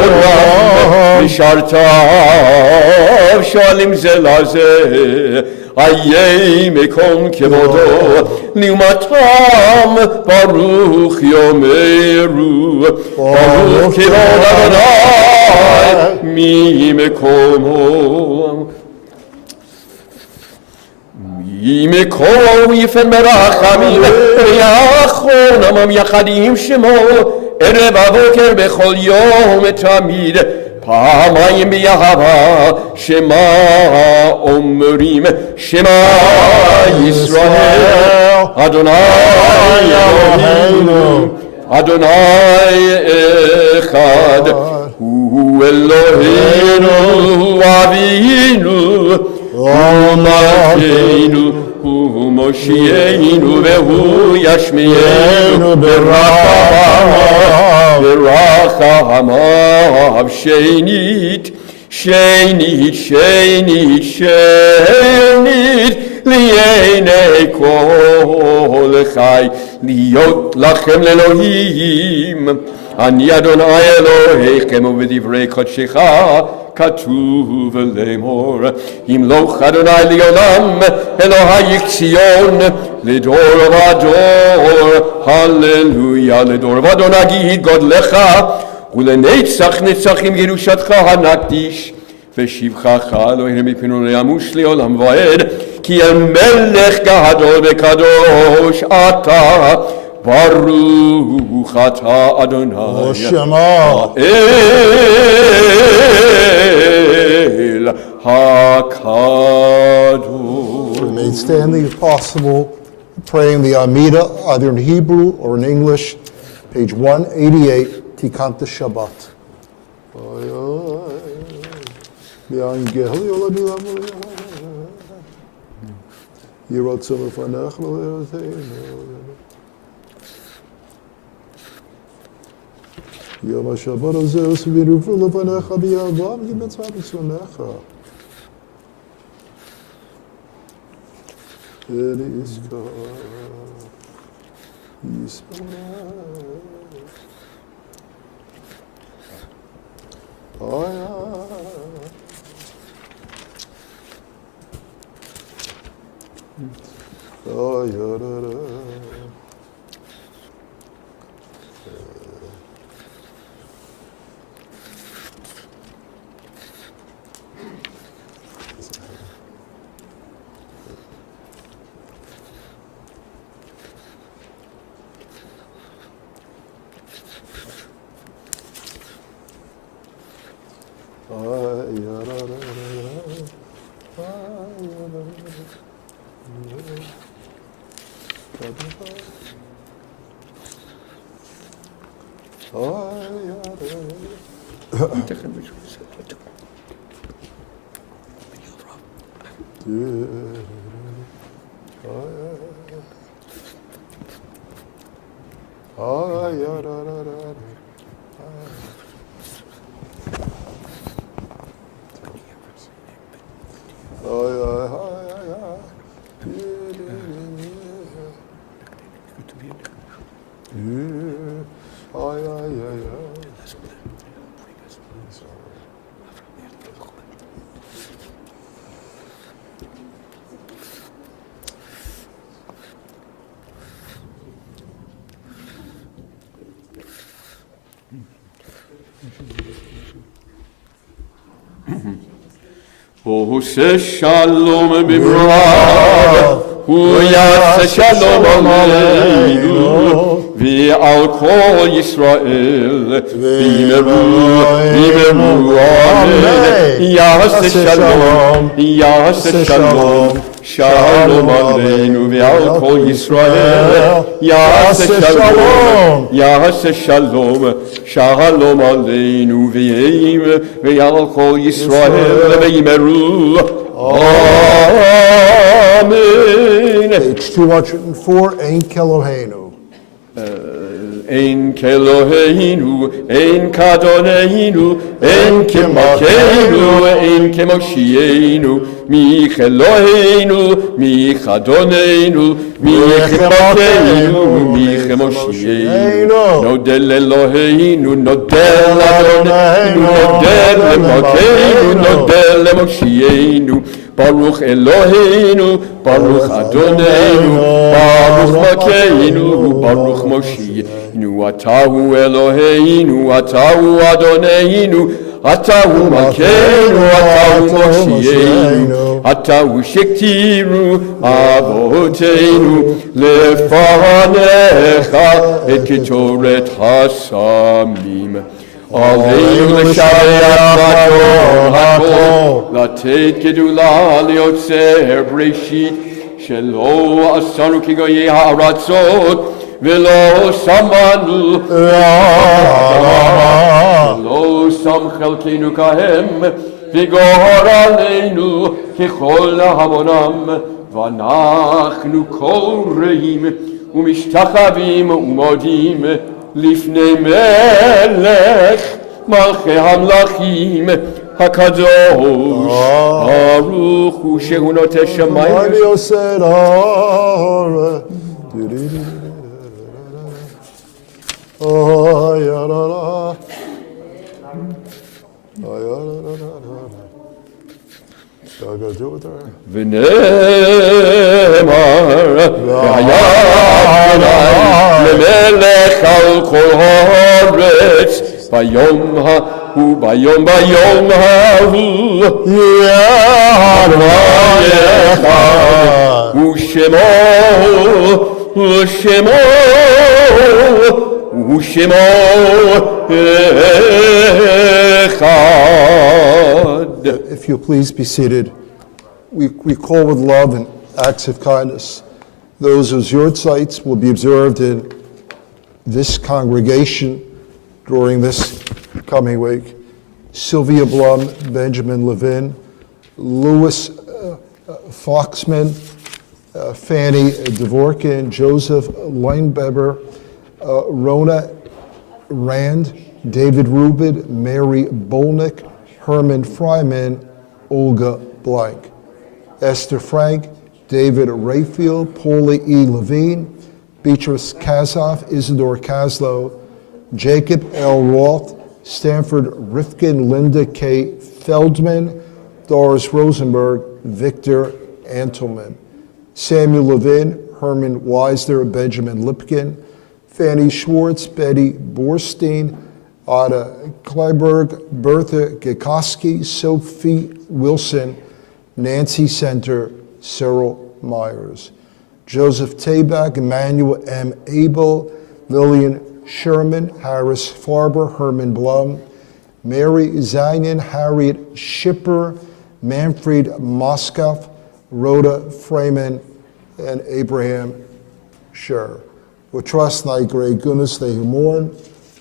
עולם, משרתיו שואלים זה לזה, איי מקום כבודו, לעומתם ברוך יאמרו, ברוך כבוד אדוני ממקומו. ממקומו יפן ברחמים, ויאחרון עמם יחד עם שמו, ערב הבוקר בכל יום תמיד, פעמיים ביהבה, שמה אומרים, שמה ישראל, אדוני אלוהינו, אדוני אחד, הוא אלוהינו אבינו, ומלכנו, הוא מושיענו, והוא ישמיענו ברחמיו שנית, שנית, שנית, שנית, לעיני כל חי, להיות לכם לאלוהים. אני אדוני אלוהיכם, ובדברי קודשך כתוב לאמור, ימלוך אדוני לעולם, אלוהי ציון, לדור ודור, הללויה, לדור ודור נגיד גודלך, ולנצח נצחים ירושתך הנקדיש, ושבחך אלוהינו מפנו ימוש לעולם ועד, כי אל מלך גדול וקדוש אתה, ברוך אתה אדוני האל הקדוש. Remain standing if possible, praying the Amida either in Hebrew or in English, page 188, Tikanta Shabbat. יום השבת הזה וסבירו לפניך באהבה ובמצווה ברצונך. ונזכה עושה שלום בברכה, הוא יעשה שלום עלינו ועל כל ישראל, ויאמרו אמן. יעשה שלום, יעשה שלום, שלום עלינו ועל כל ישראל, יעשה שלום, יעשה שלום, שלום עלינו ועל כל ישראל, ויאמרו אמן. Page 204, Ein Keloheinu. אין כאלוהינו, אין כאדוננו, אין כמלכנו, אין כמושיענו, מי כאלוהינו, מי כאדוננו, מי כמלכנו, מי כמושיענו. נודה לאלוהינו, נודה לאדוננו, נודה למלכנו, נודה למושיענו. ברוך אלוהינו, ברוך אדוננו, ברוך מלכנו, ברוך מושיענו. אתה הוא אלוהינו, אתה הוא אדוננו, אתה הוא מלכנו, אתה הוא מושיענו, אתה הוא שכתינו אבותינו לפניך את קטורת הסמים. עלינו לשבח בדור הכל, לתת גדולה ליוצר בראשית, שלא עשנו כגויי הארצות, ולא שמנו ולא שם חלקנו כהם, וגור עלינו ככל המונם, ואנחנו קוראים ומשתחווים ומודים לפני מלך מלכי המלכים הקדוש, ברוך הוא שהוא נוטה שמיים. ונאמר והיה למלך על כל הארץ ביום ההוא, ביום ההוא ידעך ושמו אחד. If you'll please be seated. We call with love and acts of kindness those whose yahrzeits will be observed in this congregation during this coming week. Sylvia Blum, Benjamin Levin, Louis Foxman, Fanny Dvorkin, Joseph Leinbeber, Rona Rand, David Rubin, Mary Bolnick, Herman Fryman, Olga Blank, Esther Frank, David Rayfield, Paulie E. Levine, Beatrice Kazoff, Isidore Kaslow, Jacob L. Roth, Stanford Rifkin, Linda K. Feldman, Doris Rosenberg, Victor Antelman, Samuel Levin, Herman Weisner, Benjamin Lipkin, Fanny Schwartz, Betty Borstein, Ada Kleiberg, Bertha Gikoski, Sophie Wilson, Nancy Center, Cyril Myers, Joseph Tabak, Emmanuel M. Abel, Lillian Sherman, Harris Farber, Herman Blum, Mary Zanian, Harriet Schipper, Manfred Moskoff, Rhoda Freeman, and Abraham Scher. With trust thy great goodness they who mourn.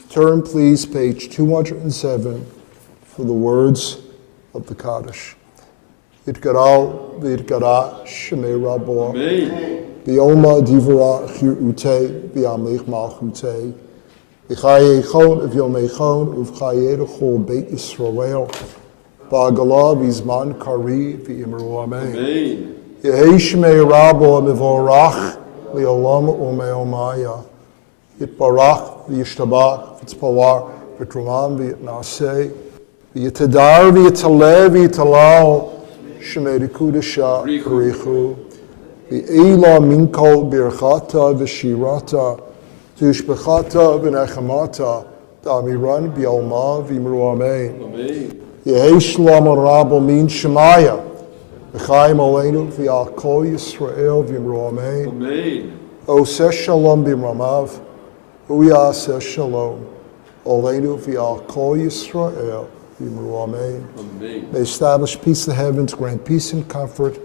Turn, please, page 207, for the words of the Kaddish. Yitgaral v'yitgara shemei Rabbo. B'yoma divra chirute b'yamech malchute. V'chaye chon v'yomei chon uv'chaye l'chol beit Yisrael. Ba'agala v'zman kari v'yimru amen. Yehi shemei Rabbo mevorach li'olam u'me'omaya. Yitbarach v'yishtabach v'tzpawar v'truman v'yitnaseh. V'yitadar v'yitaleh v'yitalal. Shemei Kudasha Richu, V'Ela Minkol Birchata V'Shirata, Tushbechata V'Nechamata, Damiran B'Yalma V'Imru Amen. Yehi Shalom Rabbo Min Shemaya, V'Chaim Aleinu V'Al Kol Yisrael V'Imru Amen. Oseh Shalom B'Ramav, Uyaseh Shalom, Aleinu V'Al Kol Yisrael. Amen. May establish peace in the heavens, grant peace and comfort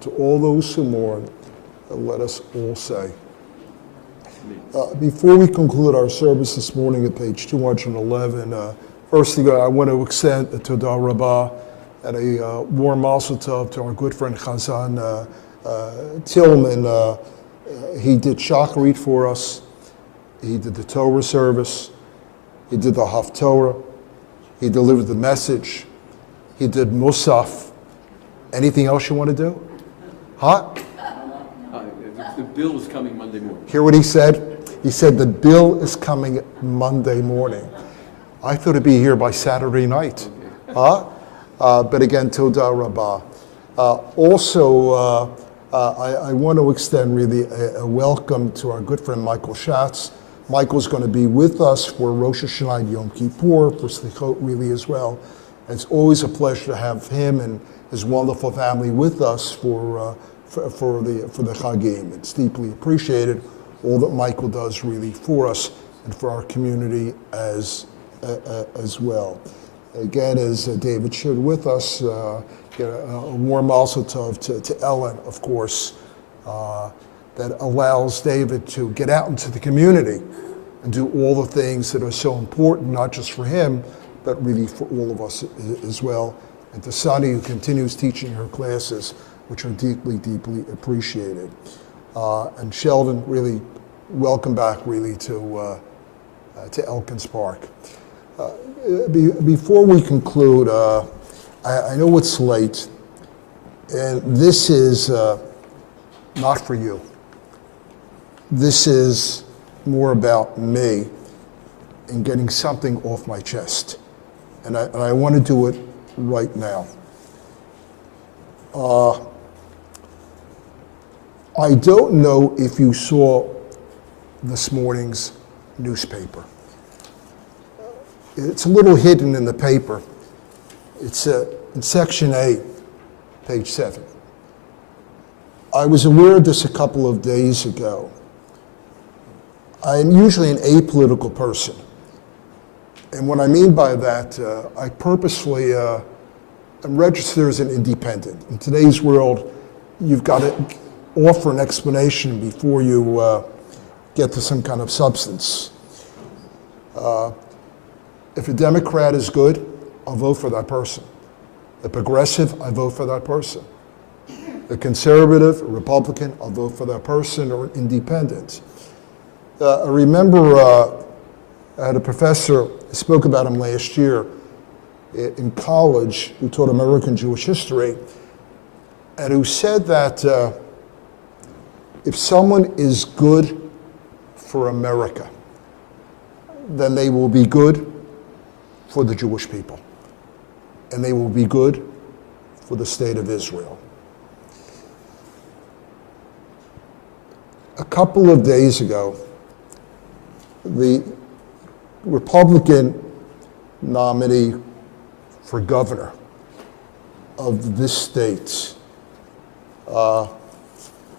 to all those who mourn, and let us all say. Before we conclude our service this morning at page 211, firstly, I want to extend a Todah Rabbah and a warm mazel tov to our good friend Chazan Tillman. He did Shacharit for us. He did the Torah service. He did the Haftorah. He delivered the message. He did Musaf. Anything else you want to do? Huh? The bill is coming Monday morning. Hear what he said? He said the bill is coming Monday morning. I thought it'd be here by Saturday night. Huh? But again, Todah Rabbah. Also, I want to extend really a welcome to our good friend Michael Schatz. Michael's going to be with us for Rosh Hashanah and Yom Kippur, for Slichot really as well. And it's always a pleasure to have him and his wonderful family with us for the Chagim. It's deeply appreciated, all that Michael does really for us and for our community as well. Again, as David shared with us, a warm mazel tov to Ellen, of course, that allows David to get out into the community and do all the things that are so important, not just for him, but really for all of us as well. And to Sunny, who continues teaching her classes, which are deeply, deeply appreciated. And Sheldon, really, welcome back really to Elkins Park. Before we conclude, I know it's late, and this is not for you. This is more about me and getting something off my chest. And I want to do it right now. I don't know if you saw this morning's newspaper. It's a little hidden in the paper. It's in section A, page 7. I was aware of this a couple of days ago. I am usually an apolitical person. And what I mean by that, I purposefully am registered as an independent. In today's world, you've got to offer an explanation before you get to some kind of substance. If a Democrat is good, I'll vote for that person. A progressive, I vote for that person. A conservative, a Republican, I'll vote for that person, or an independent. I remember I had a professor, I spoke about him last year in college, who taught American Jewish history, and who said that if someone is good for America, then they will be good for the Jewish people, and they will be good for the state of Israel. A couple of days ago, the Republican nominee for governor of this state,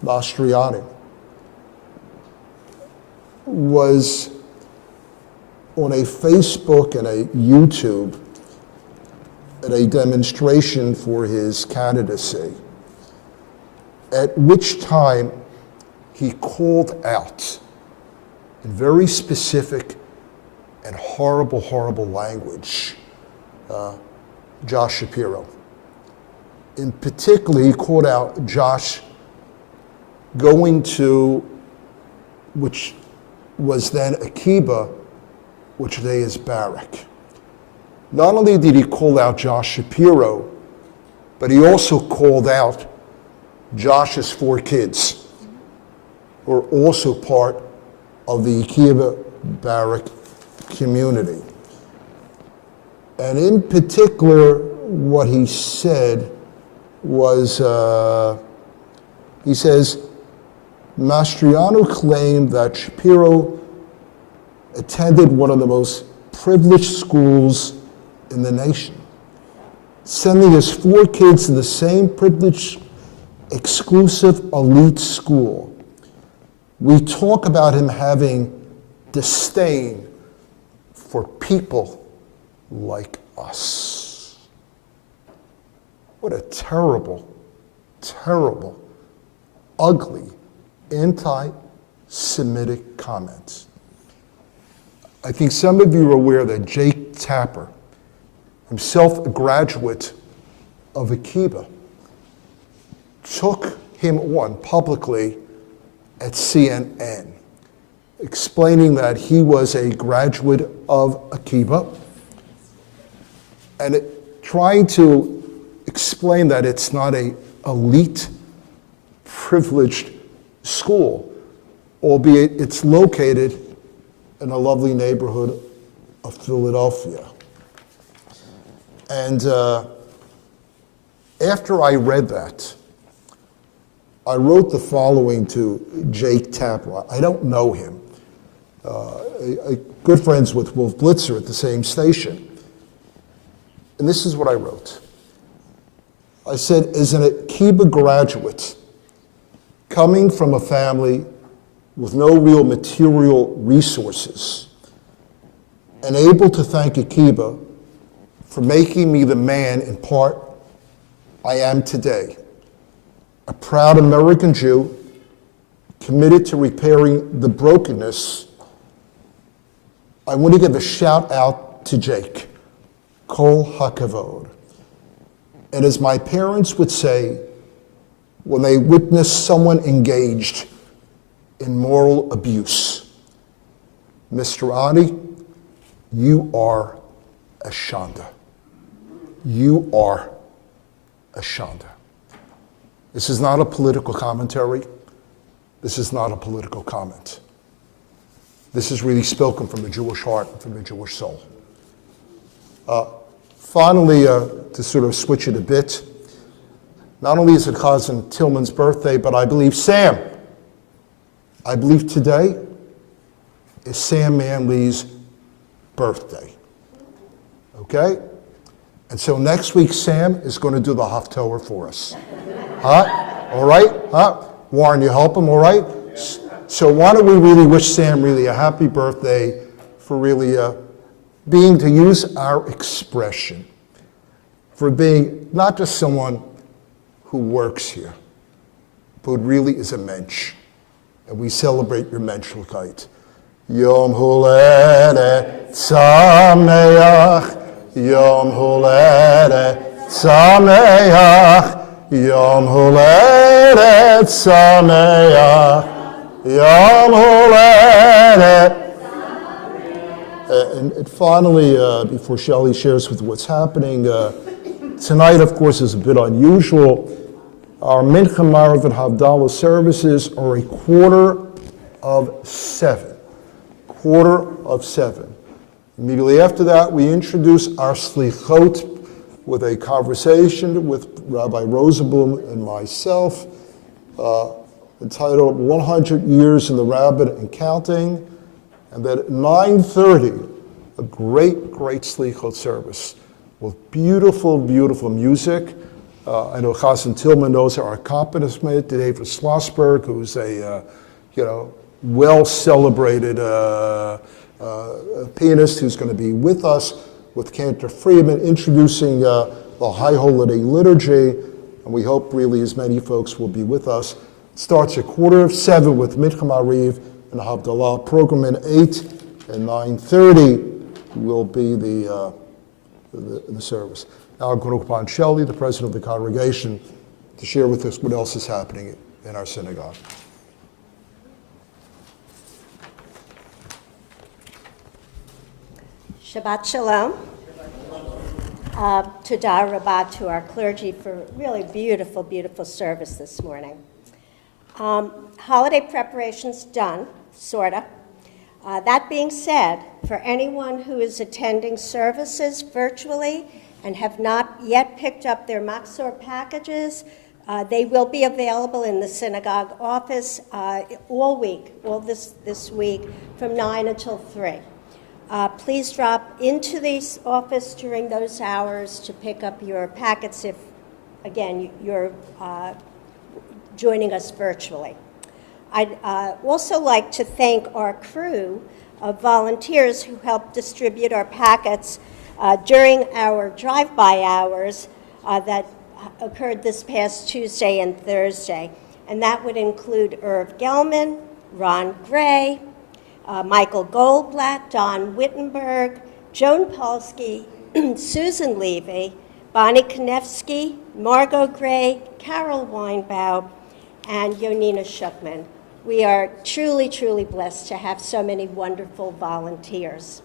Mastriani, was on a Facebook and a YouTube at a demonstration for his candidacy, at which time he called out in very specific and horrible, horrible language Josh Shapiro. In particular, he called out Josh going to, which was then Akiba, which today is Barak. Not only did he call out Josh Shapiro, but he also called out Josh's 4 kids, who are also part of the Akiba Barak community. And in particular, what he said was, he says, Mastriano claimed that Shapiro attended one of the most privileged schools in the nation, sending his 4 kids to the same privileged, exclusive, elite school. We talk about him having disdain for people like us. What a terrible, terrible, ugly, anti-Semitic comment. I think some of you are aware that Jake Tapper, himself a graduate of Akiba, took him on publicly at CNN, explaining that he was a graduate of Akiba, and trying to explain that it's not an elite, privileged school, albeit it's located in a lovely neighborhood of Philadelphia. And after I read that, I wrote the following to Jake Tapper. I don't know him. Good friends with Wolf Blitzer at the same station. And this is what I wrote. I said, as an Akiba graduate, coming from a family with no real material resources, and able to thank Akiba for making me the man, in part, I am today. A proud American Jew, committed to repairing the brokenness. I want to give a shout out to Jake, Kol HaKavod. And as my parents would say, when they witness someone engaged in moral abuse, Mr. Ani, you are a Shonda. You are a Shonda. This is not a political commentary. This is not a political comment. This is really spoken from the Jewish heart and from the Jewish soul. Finally, to sort of switch it a bit, not only is it cousin Tillman's birthday, but I believe today is Sam Manley's birthday. Okay? And so next week, Sam is going to do the Haftorah for us. Huh? All right? Huh? Warren, you help him, all right? So why don't we really wish Sam really a happy birthday for really being, to use our expression, for being not just someone who works here, but really is a mensch. And we celebrate your menschlichkeit. Yom Huledet Sameach, Yom Huledet Sameach, Yom Huledet Sameach, Yom Huledet. And finally, before Shelley shares with what's happening, tonight, of course, is a bit unusual. Our Mincha, Marav, and Havdalah services are 7:15. 7:15. Immediately after that, we introduce our Slichot with a conversation with Rabbi Rosenblum and myself, entitled 100 Years in the Rabbinate and Counting. And then at 9:30, a great, great Slichot service with beautiful, beautiful music. I know Chassan Tillman knows our accompaniment, David Schlossberg, who's a well-celebrated pianist who's going to be with us, with Cantor Friedman, introducing the High Holiday Liturgy, and we hope really as many folks will be with us. It starts at 7:15 with Mincha Mariv and Havdalah. Program at 8 and 9:30 will be the service. Al Shelley, the president of the congregation, to share with us what else is happening in our synagogue. Shabbat Shalom. Todah Rabbah to our clergy for really beautiful, beautiful service this morning. Holiday preparations done, sorta. That being said, for anyone who is attending services virtually and have not yet picked up their Machzor packages, they will be available in the synagogue office all week, all this week, from 9 until 3. Please drop into the office during those hours to pick up your packets if, again, you're joining us virtually. I'd also like to thank our crew of volunteers who helped distribute our packets during our drive-by hours that occurred this past Tuesday and Thursday. And that would include Irv Gelman, Ron Gray, Michael Goldblatt, Don Wittenberg, Joan Polsky, Susan Levy, Bonnie Konevsky, Margot Gray, Carol Weinbaum, and Yonina Shukman. We are truly, truly blessed to have so many wonderful volunteers.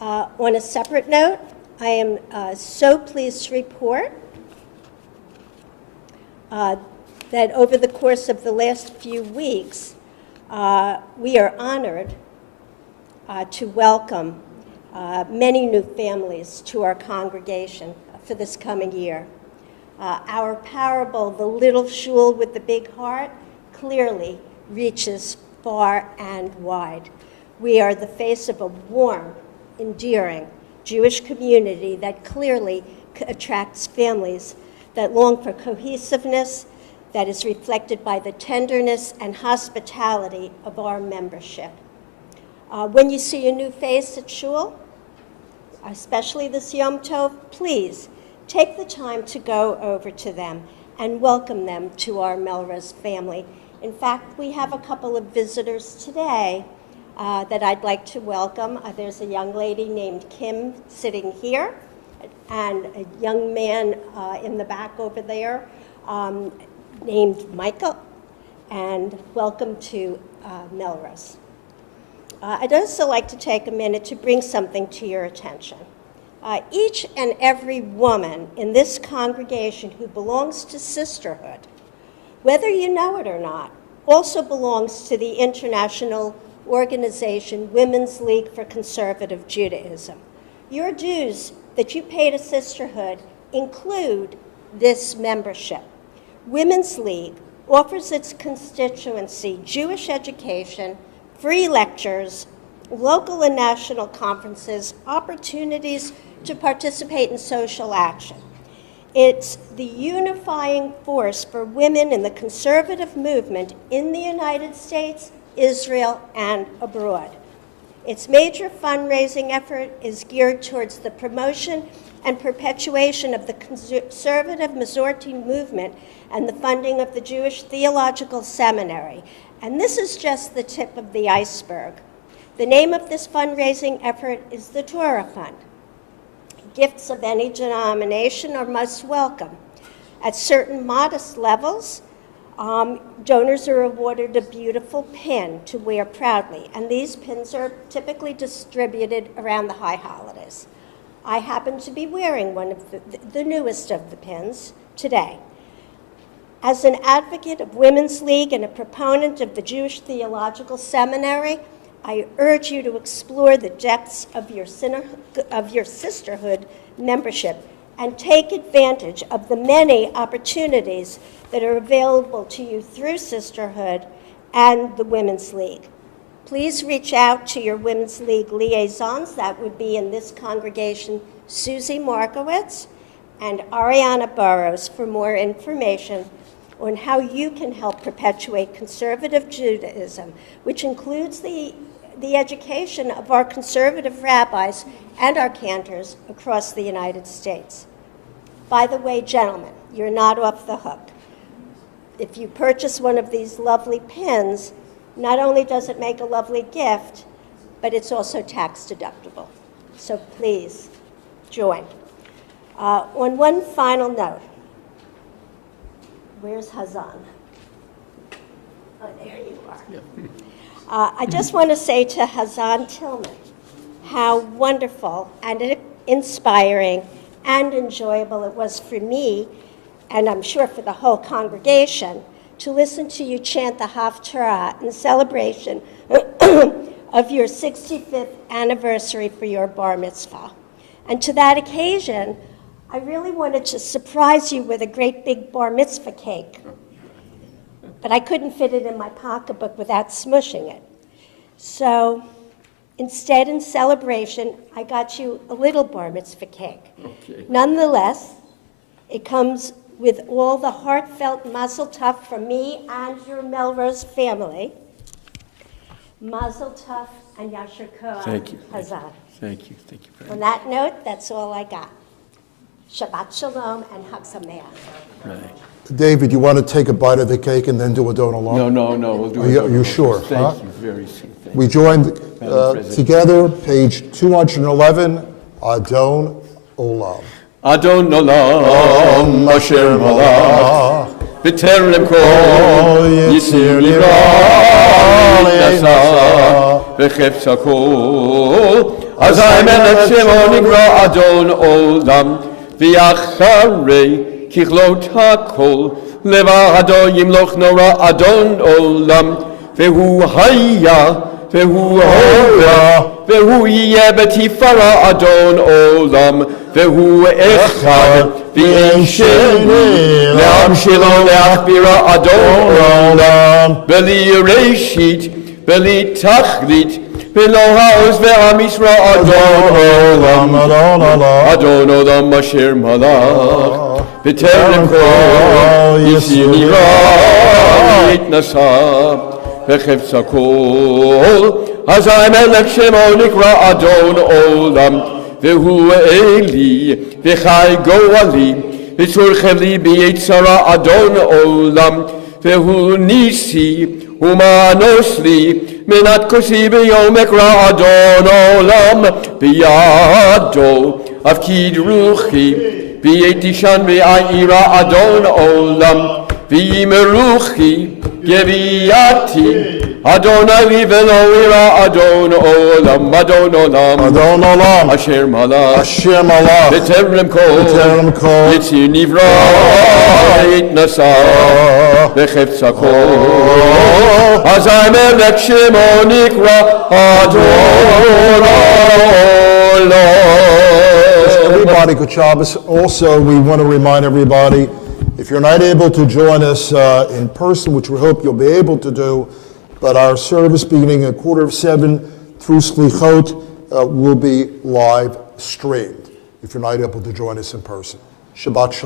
On a separate note, I am so pleased to report that over the course of the last few weeks, we are honored to welcome many new families to our congregation for this coming year. Our parable, The Little Shul with the Big Heart, clearly reaches far and wide. We are the face of a warm, endearing Jewish community that clearly attracts families that long for cohesiveness, that is reflected by the tenderness and hospitality of our membership. When you see a new face at Shul, especially this Yom Tov, please take the time to go over to them and welcome them to our Melrose family. In fact, we have a couple of visitors today that I'd like to welcome. There's a young lady named Kim sitting here, and a young man in the back over there named Michael, and welcome to Melrose. I'd also like to take a minute to bring something to your attention. Each and every woman in this congregation who belongs to sisterhood, whether you know it or not, also belongs to the international organization Women's League for Conservative Judaism. Your dues that you pay to sisterhood include this membership. Women's League offers its constituency Jewish education, free lectures, local and national conferences, opportunities to participate in social action. It's the unifying force for women in the conservative movement in the United States, Israel, and abroad. Its major fundraising effort is geared towards the promotion and perpetuation of the conservative Masorti movement and the funding of the Jewish Theological Seminary. And this is just the tip of the iceberg. The name of this fundraising effort is the Torah Fund. Gifts of any denomination are most welcome. At certain modest levels, donors are awarded a beautiful pin to wear proudly, and these pins are typically distributed around the high holidays. I happen to be wearing one of the newest of the pins today. As an advocate of Women's League and a proponent of the Jewish Theological Seminary, I urge you to explore the depths of your sisterhood membership and take advantage of the many opportunities that are available to you through sisterhood and the Women's League. Please reach out to your Women's League liaisons. That would be in this congregation, Susie Markowitz and Ariana Burrows, for more information on how you can help perpetuate conservative Judaism, which includes the education of our conservative rabbis and our cantors across the United States. By the way, gentlemen, you're not off the hook. If you purchase one of these lovely pins, not only does it make a lovely gift, but it's also tax deductible. So please join. On one final note, where's Hazan? Oh, there you are. I just want to say to Hazan Tillman how wonderful and inspiring and enjoyable it was for me, and I'm sure for the whole congregation, to listen to you chant the Haftarah in celebration of your 65th anniversary for your bar mitzvah. And to that occasion, I really wanted to surprise you with a great big bar mitzvah cake. But I couldn't fit it in my pocketbook without smushing it. So instead, in celebration, I got you a little bar mitzvah cake. Okay. Nonetheless, it comes with all the heartfelt mazel tov from me and your Melrose family. Mazel tov and yasher koach. Thank you. Hazan. Thank you. Thank you very On much. that note, that's all I got. Shabbat shalom and Chag Sameach. Right. David, you want to take a bite of the cake and then do a don olam? No, we'll do Are it. you sure, Thank huh? you, very soon. Thank We you. joined Madam President. together, page 211, Adon Olam. Adon Olam, Asher Malach, B'terem Kol, Yitzir Nira, Nasa, B'chefza Kol, Azai Melech Shemo Nigra Adon Olam, V'yacharei Kichlot HaKol, Levado Yimloch Nora Adon Olam, Vehu Haya, Vehu Hora, Vehu Yeh B'tifara Adon Olam, Vehu Echad, V'en Sheni, Le'am Shelo Le'achbira Adon Olam, Beli Reshit, Beli Tachlit, V'lo Ha'oz Ve'am Yisra Adon Olam, Adon Olam Asher Malach, B'terem Kol, Yisir Nira, Yitnasa, V'chefza Kol, Hazai Melech Shemo Nikra Adon Olam, Vehu Eli, V'chai Goali, V'tzurchev li b'yitzara Adon Olam, Vehu Nisi, Umanos li, Minat Kosi b'yom Ekra Adon Olam, B'yado, Avkid Ruchi, V'yetishan v'ayira Adon Olam, V'yimeruchi, Geviati, Adonai li v'lo ira Adon Olam, Adon Olam, Adon Olam, Asher Malach, Asher Malach, B'terem Kol, B'terem Kol, Yitzir Nivra, Yitnasa, V'chefza Kol, Hazai Melech Shemo Nikra Adon Olam. Everybody, good Shabbos. Also, we want to remind everybody, if you're not able to join us in person, which we hope you'll be able to do, but our service beginning at 6:45 through Slichot will be live streamed if you're not able to join us in person. Shabbat Shalom.